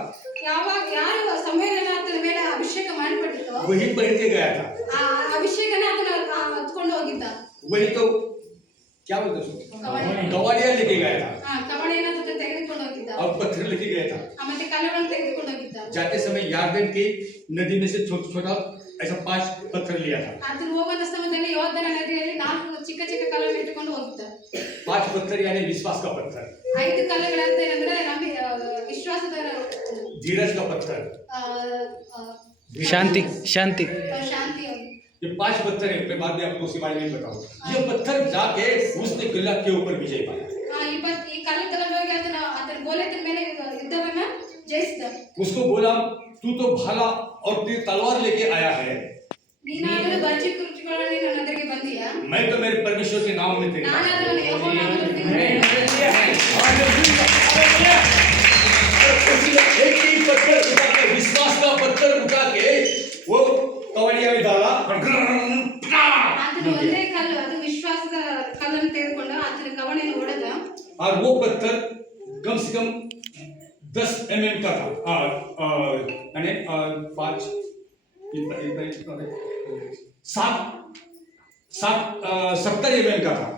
ಯಾರು ಸಮಯನ ಆತನ ಮೇಲೆ ಅಭಿಷೇಕ ಮಾಡಲ್ಪಟ್ಟಿತೋ वही पहन के गया था। ಆ ಅಭಿಷೇಕನ ಆತನ ಹೊತ್ಕೊಂಡು ಹೋಗಿದ್ದ. वही तो क्या बोलते हैं उसको, गवालिया लेके गया था ಕವಣೆಯನ್ನು ಆತ ತೆಗೆದುಕೊಂಡು ಹೋಗಿದ್ದ. और पत्थर लेके गया था। ಮತ್ತೆ ಕಲ್ಲುಗಳನ್ನು ತೆಗೆದುಕೊಂಡು ಹೋಗಿದ್ದ. जाते समय यार्दन की नदी में से छोटा छोटा ऐसा 5 पत्थर लिया था। ಆತನು ಹೋಗುವಂತ ಸಮಯದಲ್ಲಿ ಯೋರ್ದನ ನದಿಯಲ್ಲಿ 4 ಚಿಕ್ಕ ಚಿಕ್ಕ ಕಲ್ಲನ್ನು ಇಟ್ಟುಕೊಂಡು ಹೋಗಿದ್ದ. 5 पत्थर यानी विश्वास का पत्थर, 5 ಕಲ್ಲುಗಳಂತ ಏನಂದ್ರೆ ವಿಶ್ವಾಸದ धीरज का पत्थर, ಶಾಂತಿ ಶಾಂತಿ. ये 5 पत्थर है। मैं बाद में आपको उसके बारे में बताऊं। ये पत्थर जाके उसने गलियात के ऊपर विजय पाया। ಈ ಕಲ್ಲು ತಗೊಂಡು ಹೋಗಿ ಆತನ ಗೋಲಿಯಾತನ ಮೇಲೆ ಯುದ್ಧವನ್ನ ಜಯಿಸಿದ. उसको बोला तू तो भाला और तीर तलवार लेके आया है, ನೀನಾದರೂ ಬರ್ಜಿ ಕುರ್ಚಿಗಳಲ್ಲಿ ನನ್ನ ಎದುರಿಗೆ ಬಂದೀಯಾ? मैं तो मेरे परमेश्वर के नाम में तेरे ನಾನಾದರೂ ಯೆಹೋವನ ನಾಮದಲ್ಲಿ ನಿನ್ನ एक ही पत्थर उठा के, विश्वास का पत्थर उठा के वो कवड़िया में डाला। ಆತನ ಒಂದೇ ಕಲ್ಲು, ಅದು ವಿಶ್ವಾಸದ ಕಲ್ಲನ್ನು ತೆಗೆದುಕೊಂಡು ಆತನ ಕವಣೆಯನ್ನು ಹೊಡೆದ. और वो पत्थर कम से कम 10 mm का था। यानी 5 70 mm का था।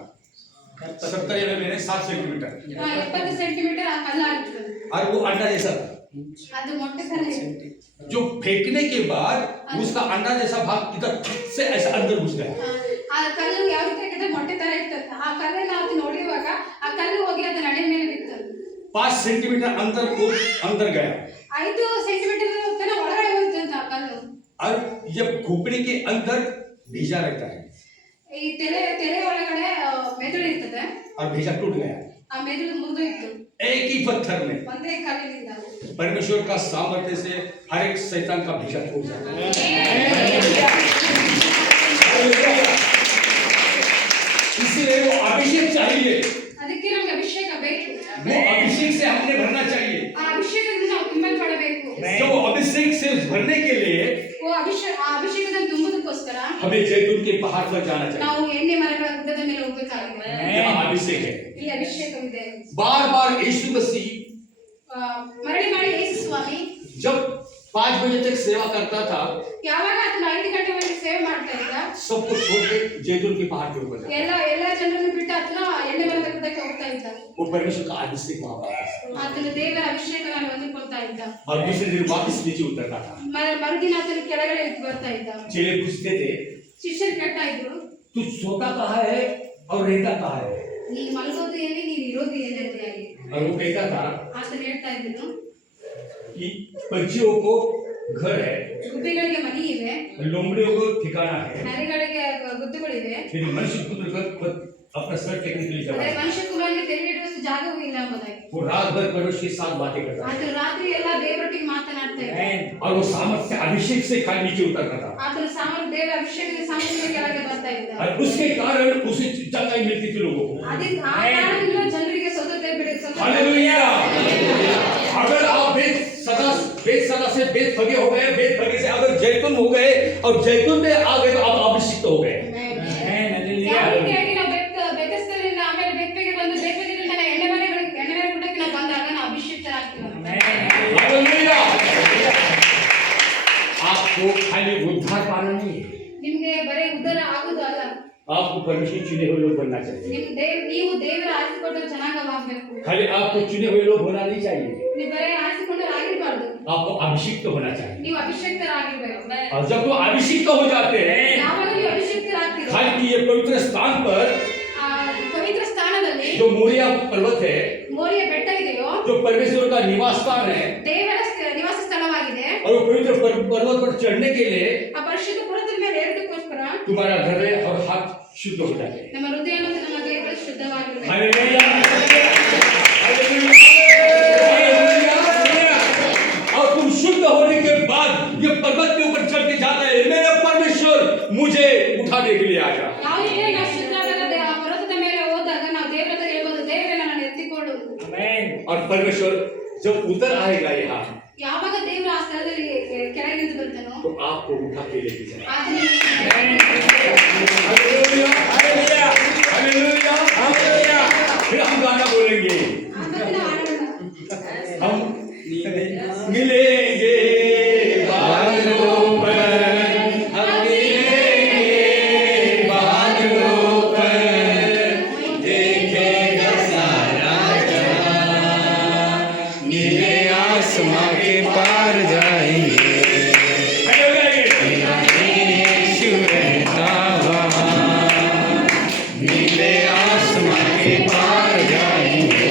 70 mm यानी 7 सेंटीमीटर। 70 सेंटीमीटर ಆ ಕಲ್ಲು ಆಗಿತ್ತು. और वो अंडा जैसा था। ಅದು ಮೊಟ್ಟೆ ತರ ಇತ್ತು. जो फेंकने के बाद उसका अंडा जैसा भाग इधर से ऐसा अंदर घुस गया। ಆ ಕಲ್ಲು ಯಾವ ರೀತಿ ಆಗಿದ್ರೆ ಮೊಟ್ಟೆ ತರ ಇತ್ತಂತ. ಆ ಕಲ್ಲನ್ನ ಆತ ನೋಡಿರುವಾಗ ಆ ಕಲ್ಲು ಹೋಗಿ ಆತನ ಹಣೆ ಮೇಲೆ ಬಿತ್ತು. 5 सेंटीमीटर अंदर गया 5 ಸೆಂಟಿಮೀಟರ್ ತನ ಒಳಗಡೆ ಹೋಯ್ತಂತ ಆ ಕಲ್ಲು. और ये खोपड़ी के अंदर भेजा रहता है ಈ ತೆರೆ ಒಳಗಡೆ ಮೆದುಳು ಇರ್ತದೆ. और भेजा टूट गया ಆ ಮೆದುಳು ಮುರಿದೋಯ್ತು एक ही पत्थर में। ಒಂದೇ ಕಲ್ಲಿನಿಂದ. परमेश्वर का सामर्थ्य से हर एक शैतान का भेजा टूट जाता है। इसलिए वो अभिषेक चाहिए, ಅದಕ್ಕೆ ನಮಗೆ ಅಭಿಷೇಕ ಬೇಕು. वो अभिषेक से हमने भरना चाहिए। ಆ ಅಭಿಷೇಕದಿಂದ ನಾವು ತುಂಬಲ್ಪಡಬೇಕು. तो अभिषेक से भरने के लिए ಆ ಅಭಿಷೇಕದಲ್ಲಿ ತುಂಬುವುದಕ್ಕೋಸ್ಕರ हमें जैतून के पहाड़ पर जाना चाहिए। ನಾವು ಎಣ್ಣೆ ಮರಗಳ ಗುಡ್ಡದ ಮೇಲೆ ಹೋಗಬೇಕಾಗಿದೆ. यहाँ अभिषेक है। ಇಲ್ಲಿ ಅಭಿಷೇಕವಿದೆ. बार बार यीशु मसीह ಮರಳಿ ಮಾಡಿ ಯೇಸು ಸ್ವಾಮಿ जब 5 बजे तक सेवा करता था, ಯಾವಾಗ ಆತನ 5 ಗಂಟೆವರೆಗೆ ಸೇವೆ ಮಾಡ್ತಾ ಇದ್ದ, सब कुछ छोड़ के जैतून के पहाड़ के ऊपर जाता। ಎಲ್ಲ ಜನರನ್ನು ಬಿಟ್ಟು ಆತನ ಎಣ್ಣೆ ಮರದ ಗುಡ್ಡಕ್ಕೆ ಹೋಗ್ತಾ ಇದ್ದ. वो परमेश्वर का अभिषेक वहां पर ಆತನ ದೇವರ ಅಭಿಷೇಕವನ್ನು ಹೊಂದಿಕೊಳ್ತಾ ಇದ್ದ. और दूसरे दिन वापस नीचे उतरता था। ಮರುದಿನ ಆತನ ಕೆಳಗಡೆ ಬರ್ತಾ ಇದ್ದ. चेले पूछते थे ಶಿಷ್ಯರು ಕೇಳ್ತಾ ಇದ್ರು, तू सोता कहाँ है और रहता कहाँ है? ನೀ ಮಲಗೋದು ಎಲ್ಲಿ, ನೀನು ಇರೋದು ಎಲ್ಲಿ ಅಂತ ಹೇಳಿ और वो कहता था ಆತನ ಹೇಳ್ತಾ ಇದ್ರು, कि पंछियों को घर है, ಗುಬ್ಬಿಗಳಿಗೆ ಮನಿ ಇವೆ, लोमड़ियों को ठिकाना है, ನರಿಗಳಿಗೆ ಗುದ್ದುಗಳಿವೆ, फिर मनुष्य पुत्र का अपना सर टेकने के लिए ಆದರೆ जगह है। ಮನುಷ್ಯ ಕುಮಾರನಿಗೆ ತೆರೆಯಿಡುವಷ್ಟು ಜಾಗವೂ ಇಲ್ಲ ಎಂಬುದಾಗಿ. वो रात भर परमेश्वर के साथ बातें करता था ಆತನು ರಾತ್ರಿ ಎಲ್ಲ ದೇವರೊಟ್ಟಿಗೆ ಮಾತನಾಡ್ತಾ ಇದ್ದ. और वो सामर्थ से अभिषेक से खाली नीचे उतरता था ಆತನು ಸಾಮರ್ಥ್ಯ ದೇವರ ಅಭಿಷೇಕದ ಸಾಮರ್ಥ್ಯದ ಕೆಳಗೆ ಬರ್ತಾ ಇದ್ದ. और उसके कारण उसे चंगाई मिलती थी लोगों को। ಅದರಿಂದ ಆ ಕಾರಣದಿಂದ ಜನರಿಗೆ ಸ್ವತಂತ್ರ हालेलुया। अगर आप बेत सदा से बेत फगे हो गए, बेत फगे से अगर जैतून हो गए और जैतून में आ गए तो आप अभिषिक्त हो गए। ಯಾವ ರೀತಿಯಾಗಿ ನಾವು ಬೆತ್ತಸ್ತರಿಂದ ಆಮೇಲೆ ಬೆತ್ತಗೆ ಬಂದು ಬೆತ್ತದಿಂದ ಎಣ್ಣೆ ಕುಟಕ್ಕೆ ನಾವು ಬಂದಾಗ ನಾವು ಅಭಿಷಿಕ್ತರಾಗ್ತೀವಿ. हालेलुया। आपको खाली उद्धार पाना नहीं है, ನಿಮ್ಗೆ ಬರೀ ಉದ್ಧಾರ ಆಗುದು ಅಲ್ಲ, आपको परमेश्वर चुने हुए लोग बनना चाहिए। ನೀವು ದೇವರ ಆರಿಸಿಕೊಂಡ ಜನಾಂಗವಾಗಬೇಕು. खाली आपको चुने हुए लोग होना नहीं चाहिए, ನೀವು ಬರೀ ಆರಿಸಿಕೊಂಡರಾಗಿರಬಾರ್ದು, आपको अभिषिक्त होना चाहिए। ನೀವು ಅಭಿಷೇಕ್ತರಾಗಿರ್ಬೇಕು. और जब वो अभिषिक्त हो जाते हैं, ಯಾವಾಗ ನೀವು ಅಭಿಷೇಕ್ತರಾಗ್ತೀರೋ खाली ये पवित्र स्थान पर ಆ ಪವಿತ್ರ ಸ್ಥಾನದಲ್ಲಿ जो मोरिया पर्वत है, ಮೋರಿಯ ಬೆಟ್ಟ ಇದೆಯೋ जो परमेश्वर का निवास स्थान है, ದೇವರ ನಿವಾಸ ಸ್ಥಳವಾಗಿದೆ. और वो पवित्र पर्वत पर चढ़ने के लिए ಆ ಪರಿಶುದ್ಧ ಪರ್ವತದ ಮೇಲೆ ಏರೋದಕ್ಕೋಸ್ಕರ तुम्हारा हृदय और हाथ शुद्ध हो जाए। ನಮ್ಮ ಹೃದಯ ಮತ್ತು ನಮ್ಮ ಕೈಗಳು ಶುದ್ಧವಾಗಿರಬೇಕು. हालेलुया। हालेलुया। और तुम शुद्ध होने के बाद ये पर्वत के ऊपर चढ़ के जाता है, मेरा परमेश्वर मुझे उठाने के लिए आया। ಯಾವ ರೀತಿ ನಾವು ಶುದ್ಧರಾಗದೆ ಆ ಪರ್ವತದ ಮೇಲೆ ಹೋದಾಗ ನಾವು ದೇವರ ಹತ್ರ ಹೇಳ್ಬೋದು, ದೇವರೇ ನನ್ನನ್ನು ಎತ್ತಿಕೊಳ್ಳು. और परमेश्वर जब उतर आएगा यहाँ, ಯಾವಾಗ ದೇವರು ಆ ಸ್ಥಳದಲ್ಲಿ ಕೆಳಗೆ ನಿಂತು ಬರ್ತಾನೋ तो आपको उठा के लेके जाए। ಆತನು हालेलुया। हालेलुया। हालेलुया। फिर हम गाना बोलेंगे, ಆತನ ಆನಂದ हम मिलेंगे बादलों पर, हम मिलेंगे बादलों पर, देखेगा सारा जहां, नीले आसमां के पार जाएंगे, यीशु रहता वहाँ, नीले आसमां के पार जाएंगे।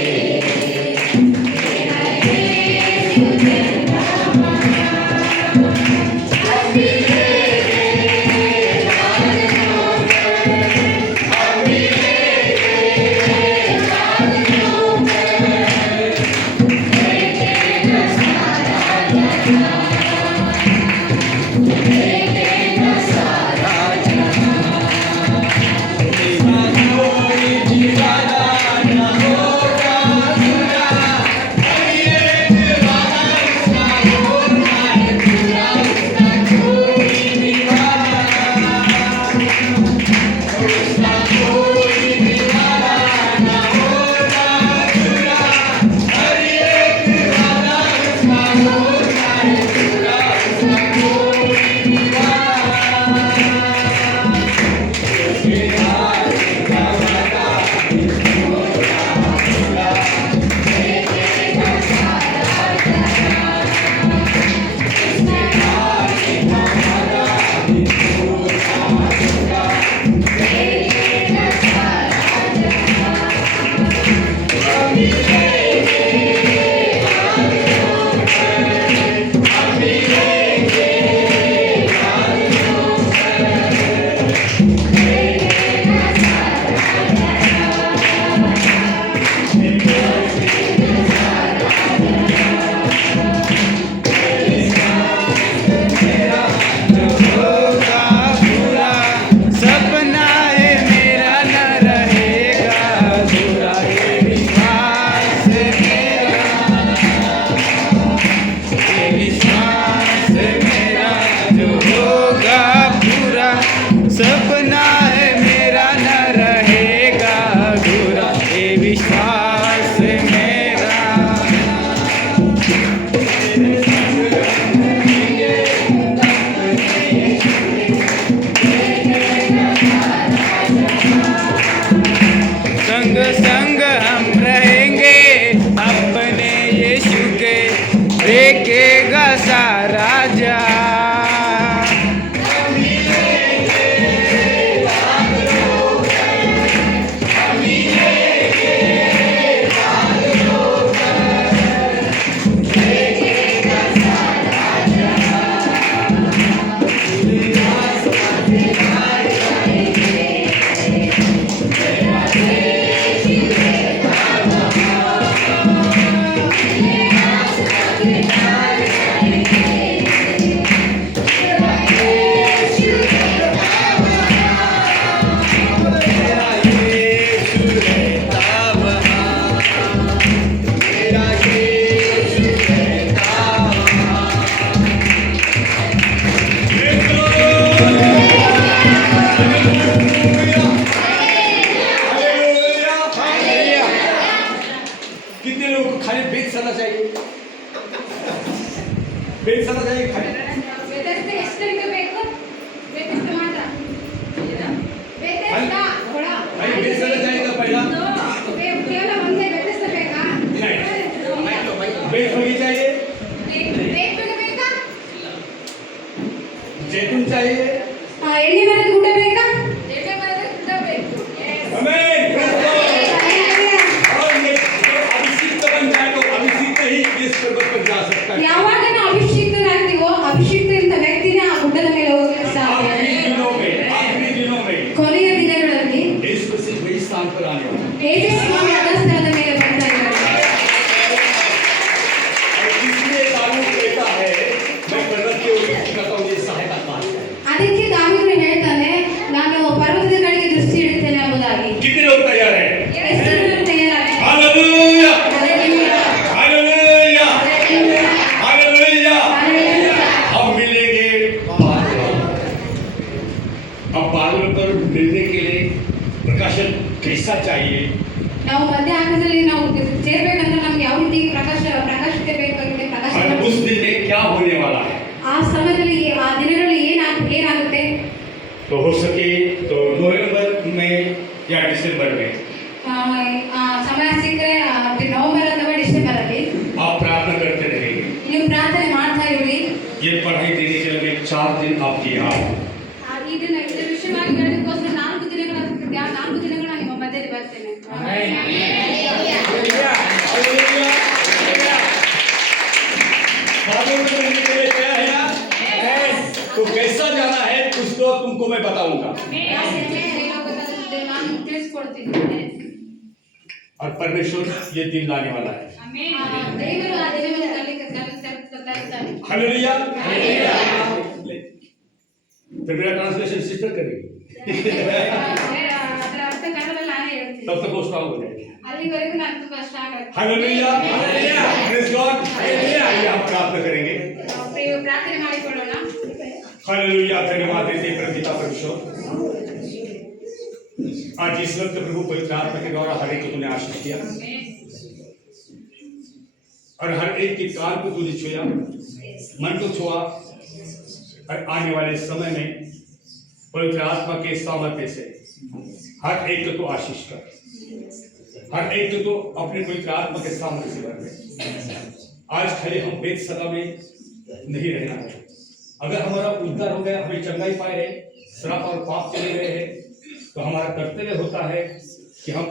ಬೇಸರ ಜಾಯಿಗೆ ಖಾಲಿ ವ್ಯತ್ಯಾಸ ಎಷ್ಟರಿಗೆ ಬೇಕು ವ್ಯತ್ಯಾಸ ಮಾತ್ರ ವ್ಯತ್ಯಾಸ ಕೊಡ भाई बेसर जाएगा पहला ಕೇವಲ ಒಂದೇ ವ್ಯತ್ಯಾಸ ಬೇಕಾ बेस होनी चाहिए ಬೇಕಾ जैतून चाहिए ಎಣ್ಣೆ ಮರದ ಗುಡ್ಡ ಬೇಕಾ ಎಣ್ಣೆ ಮರದ ಗುಡ್ಡ ಬೇಕು. Yes. आमीन और ये अभिषिक्त बन जाए तो अभिषिक्त ही इस पर्वत पर जा सकता है ಯಾವಾಗ ನಾವು ಅಭಿಷಿಕ್ತರಾಗ್ತೀವೋ ಅಭಿಷಿಕ್ತ ವ್ಯಕ್ತಿನೇ ಆ ಗುಡ್ಡದ ಮೇಲೆ ಹೋಗಲಿಕ್ಕೆ ಸಾಧ್ಯ आखिरी दिनों में ಕೊನೆಯ ದಿನಗಳಲ್ಲಿ यीशु मसीह वही स्थान पर आने वाला है ಯೇಸುಸ್ವಾಮಿ ಅದ ಸ್ಥಳದ ಮೇಲೆ ಬರ್ತಾ ಇದ್ದಾರೆ और इसलिए दाऊद कहता है मैं पर्वत के ऊपर करता हूँ ये सहायता मांगता है ಅದಕ್ಕೆ ದಾವೀದನು ಹೇಳ್ತಾನೆ ನಾನು ಪರ್ವತದ ಕಡೆಗೆ ದೃಷ್ಟಿ ಇಡ್ತೇನೆ ಎಂಬುದಾಗಿ कितने लोग तैयार हैं ಎಷ್ಟು ಜನರು ತಯಾರಾಗಿ hallelujah Hallelujah. Hallelujah Hallelujah. Hallelujah Hallelujah. हम मिलेंगे अब बादल पर मिलने के लिए प्रकाशन कैसा चाहिए ನಾವು ಮಧ್ಯ ಆಕಾಶದಲ್ಲಿ ನಾವು ಸೇರ್ಬೇಕಂದ್ರೆ ನಮ್ಗೆ ಯಾವ ರೀತಿ ಪ್ರಕಾಶತೆ ಬೇಕಾಗಿದೆ ಪ್ರಕಾಶ और उस दिन में क्या होने वाला है ಆ ಸಮಯದಲ್ಲಿ ಆ ದಿನಗಳಲ್ಲಿ ಏನಾಗುತ್ತೆ तो हो सके तो नवंबर में या दिसंबर में ಆ ಸಮಯ ಸಿಕ್ಕರೆ ನವೆಂಬರ್ ಅಥವಾ ಡಿಸೆಂಬರ್ ಅಲ್ಲಿ आप प्रार्थना करते रहेंगे ನೀವು ಪ್ರಾರ್ಥನೆ ಮಾಡ್ತಾ ಇರಿ ये पढ़ाई देने के लिए 4 दिन आपके यहाँ ಇದನ್ನ ಇದರ ವಿಷಯವಾಗಿ ಹೇಳೋದಕ್ಕೋಸ್ಕರ 4 ದಿನಗಳ ನಿಮ್ಮ ಮಧ್ಯದಲ್ಲಿ ಬರ್ತೇನೆ बादल में रहने के लिए क्या है यार तो कैसा जाना है उसको तुमको मैं बताऊंगा ನಾನು ತಿಳಿಸ್ಕೊಡ್ತೀನಿ और परमेश्वर ये दिन लाने वाला है ದೇವರು ಆ ದಿನವನ್ನು ತರ್ತಾನೆ हालेलुया तो मेरा ट्रांसलेशन सिस्टर करेगी ಅದರ ಅರ್ಥ ಕನ್ನಡದಲ್ಲಿ ನಾನೇ ಹೇಳ್ತೀನಿ तब तक वो स्ट्रांग हो जाएगी ಅಲ್ಲಿವರೆಗೂ ನಾನು ತುಂಬಾ ಸ್ಟ್ರಾಂಗ್ ಆಗ್ತೀನಿ हालेलुया प्रेज गॉड हालेलुया हम प्रार्थना करेंगे ನಾವು ಪ್ರಾರ್ಥನೆ ಮಾಡಿಕೊಳ್ಳೋಣ हालेलुया धन्यवाद देते हैं पिता परमेश्वर आज इस वक्त प्रभु पवित्र आत्मा के द्वारा हर एक को तूने आशीष दिया और हर एक के कान को तूने छुआ मन को छुआ और आने वाले समय में पवित्र आत्मा के सामर्थ्य से हर एक को तो आशीष कर हर एक को तो अपने पवित्र आत्मा के सामर्थ्य से भर दे आज खाली हम वेद सदा में नहीं रहना है अगर हमारा उद्धार हो गया हमें चंगाई पाए रहे श्राप और पाप चले गए हैं तो हमारा कर्तव्य होता है कि हम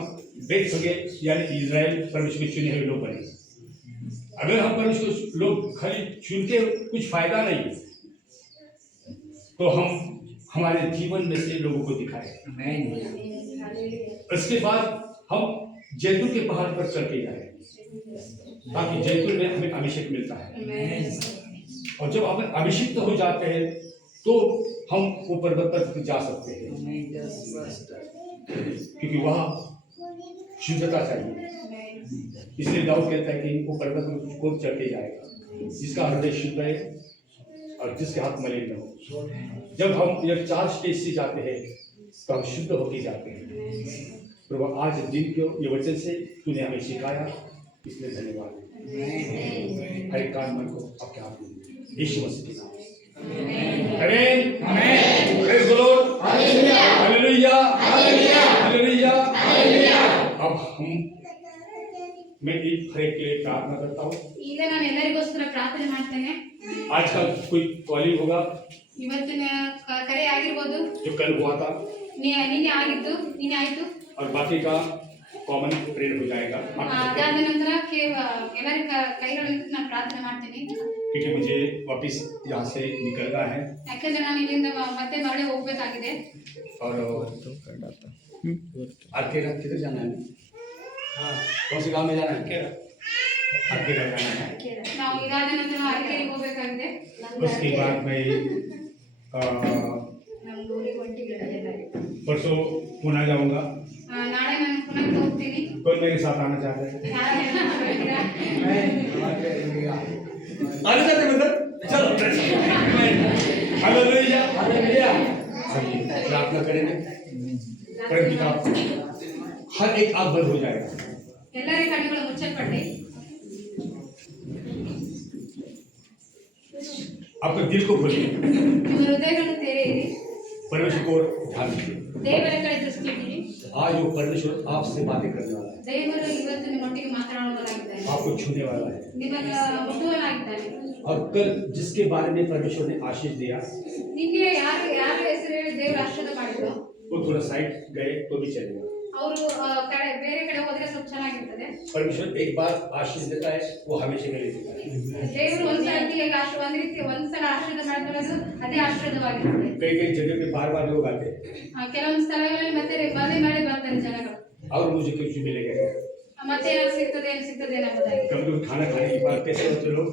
वेद सगे यानी इजराइल परमेश्वर के चुने हुए लोग बने अगर हम परमेश्वर लोग खाली चुन के कुछ फायदा नहीं तो हम हमारे जीवन में से लोगों को दिखाए उसके बाद हम जैतून के पहाड़ पर चल के जाए ताकि जैतून में हमें अभिषेक मिलता है और जब हम अभिषिक्त हो जाते हैं तो हम वो पर्वत पर जा सकते हैं क्योंकि वहाँ शुद्धता चाहिए इसलिए दाऊद कहता है कि वो पर्वत को चढ़ के जाएगा जिसका हृदय शुद्ध है और जिसके हाथ मलिन न हो जब हम ये 4 स्टेज से जाते हैं तो हम शुद्ध होके जाते हैं प्रभु आज दिन के ये वचन से तूने हमें सिखाया इसलिए धन्यवाद हर एक कान मन को आपके हाथ में यीशु मसीह के नाम आमीन आमीन praise the Lord hallelujah hallelujah hallelujah hallelujah अब हम मैं एक हर एक के लिए प्रार्थना करता हूँ ಈಗ ನಾನು ಎಲ್ಲರಿಗೋಸ್ಕರ ಪ್ರಾರ್ಥನೆ ಮಾಡ್ತೇನೆ आज का कोई कॉलिंग होगा ಇವತ್ತಿನ ಕರೆ ಆಗಿರ್ಬೋದು जो कल हुआ था ನಿನ್ನೆ ಆಯ್ತು और बाकी का कॉमन प्रेयर हो जाएगा ಅದಾದ ನಂತರ ಎಲ್ಲರ ಕೈಗಳನ್ನು ನಾನು ಪ್ರಾರ್ಥನೆ ಮಾಡ್ತೀನಿ क्योंकि मुझे वापस यहाँ से निकलना है ಯಾಕಂದ್ರೆ ನಾನು ಇಲ್ಲಿಂದ ಮತ್ತೆ ಮರಳಿ ಹೋಗ್ಬೇಕಾಗಿದೆ और आरकेरा किधर जाना है कौन से गांव में जाना है आरकेरा जाना है ನಾವು ಇದಾದ ನಂತರ ಅರಕೆರೆಗೆ ಹೋಗ್ಬೇಕಾಗಿದೆ उसके बाद मैं ನಮ್ದು ಊರಿಗೆ ಹೊಂಟಿಲ್ಲ परसों पुणे जाऊंगा ನಾಳೆ ನಾನು ಪುನಃ ಹೋಗ್ತೀನಿ कोई मेरे साथ आना चाहता है आने जाते मतलब चलो हालेलुया हालेलुया चलिए प्रार्थना करेंगे परम पिता हर एक आंख बंद हो जाएगा ಎಲ್ಲರ ಕಣ್ಣುಗಳು ಮುಚ್ಚಲ್ಪಟ್ಟಿ आपके दिल को खोलिए, ನಿಮ್ಮ ಹೃದಯಗಳನ್ನು ತೆರೆಯಿರಿ, परमेश्वर को ध्यान दीजिए। ದೇವರ ಕಡೆ ದೃಷ್ಟಿ ಇಡಿ. आज वो परमेश्वर आपसे बातें करने वाला है, ದೇವರು ಇವತ್ತು ನಿಮ್ಮೊಟ್ಟಿಗೆ ಮಾತನಾಡುವವರಾಗಿದ್ದಾರೆ, आपको छूने वाला है। ನಿಮ್ಮನ್ನ ಮುಟ್ಟುವವರಾಗಿದ್ದಾರೆ. और कल जिसके बारे में परमेश्वर ने आशीष दिया, ನಿಮಗೆ ಯಾರು ಹೆಸರು ಹೇಳಿ ದೇವರು ಆಶೀರ್ವಾದ ಮಾಡಿದ್ರು वो थोड़ा साइड गए तो भी चलेगा। ಅವರು ಬೇರೆ ಕಡೆ ಹೋದ್ರೆ ಸ್ವಲ್ಪ ಚೆನ್ನಾಗಿರ್ತದೆ. परमेश्वर एक बार आशीष देता है, वो हमेशा के लिए देता है। ದೇವರು ಒಂದ್ಸಲ ಒಂದ್ ರೀತಿ ಒಂದ್ಸಲ ಆಶೀರ್ವಾದ ಮಾಡಿದ್ರೆ ಅದು ಅದೇ ಆಶೀರ್ವಾದವಾಗಿರುತ್ತೆ. कई कई जगह पे बार बार लोग आते हैं ಕೆಲವೊಂದು ಸ್ಥಳಗಳಲ್ಲಿ ಮತ್ತೆ ಮಾಡಿ ಬರ್ತಾರೆ ಜನಗಳು, और मुझे कुछ मिलेगा क्या? ಮತ್ತೆ ಏನಾದ್ರು ಸಿಗ್ತದೆ ಎಂಬುದಾಗಿ. कभी खाना खाने के बाद कैसे होते लोग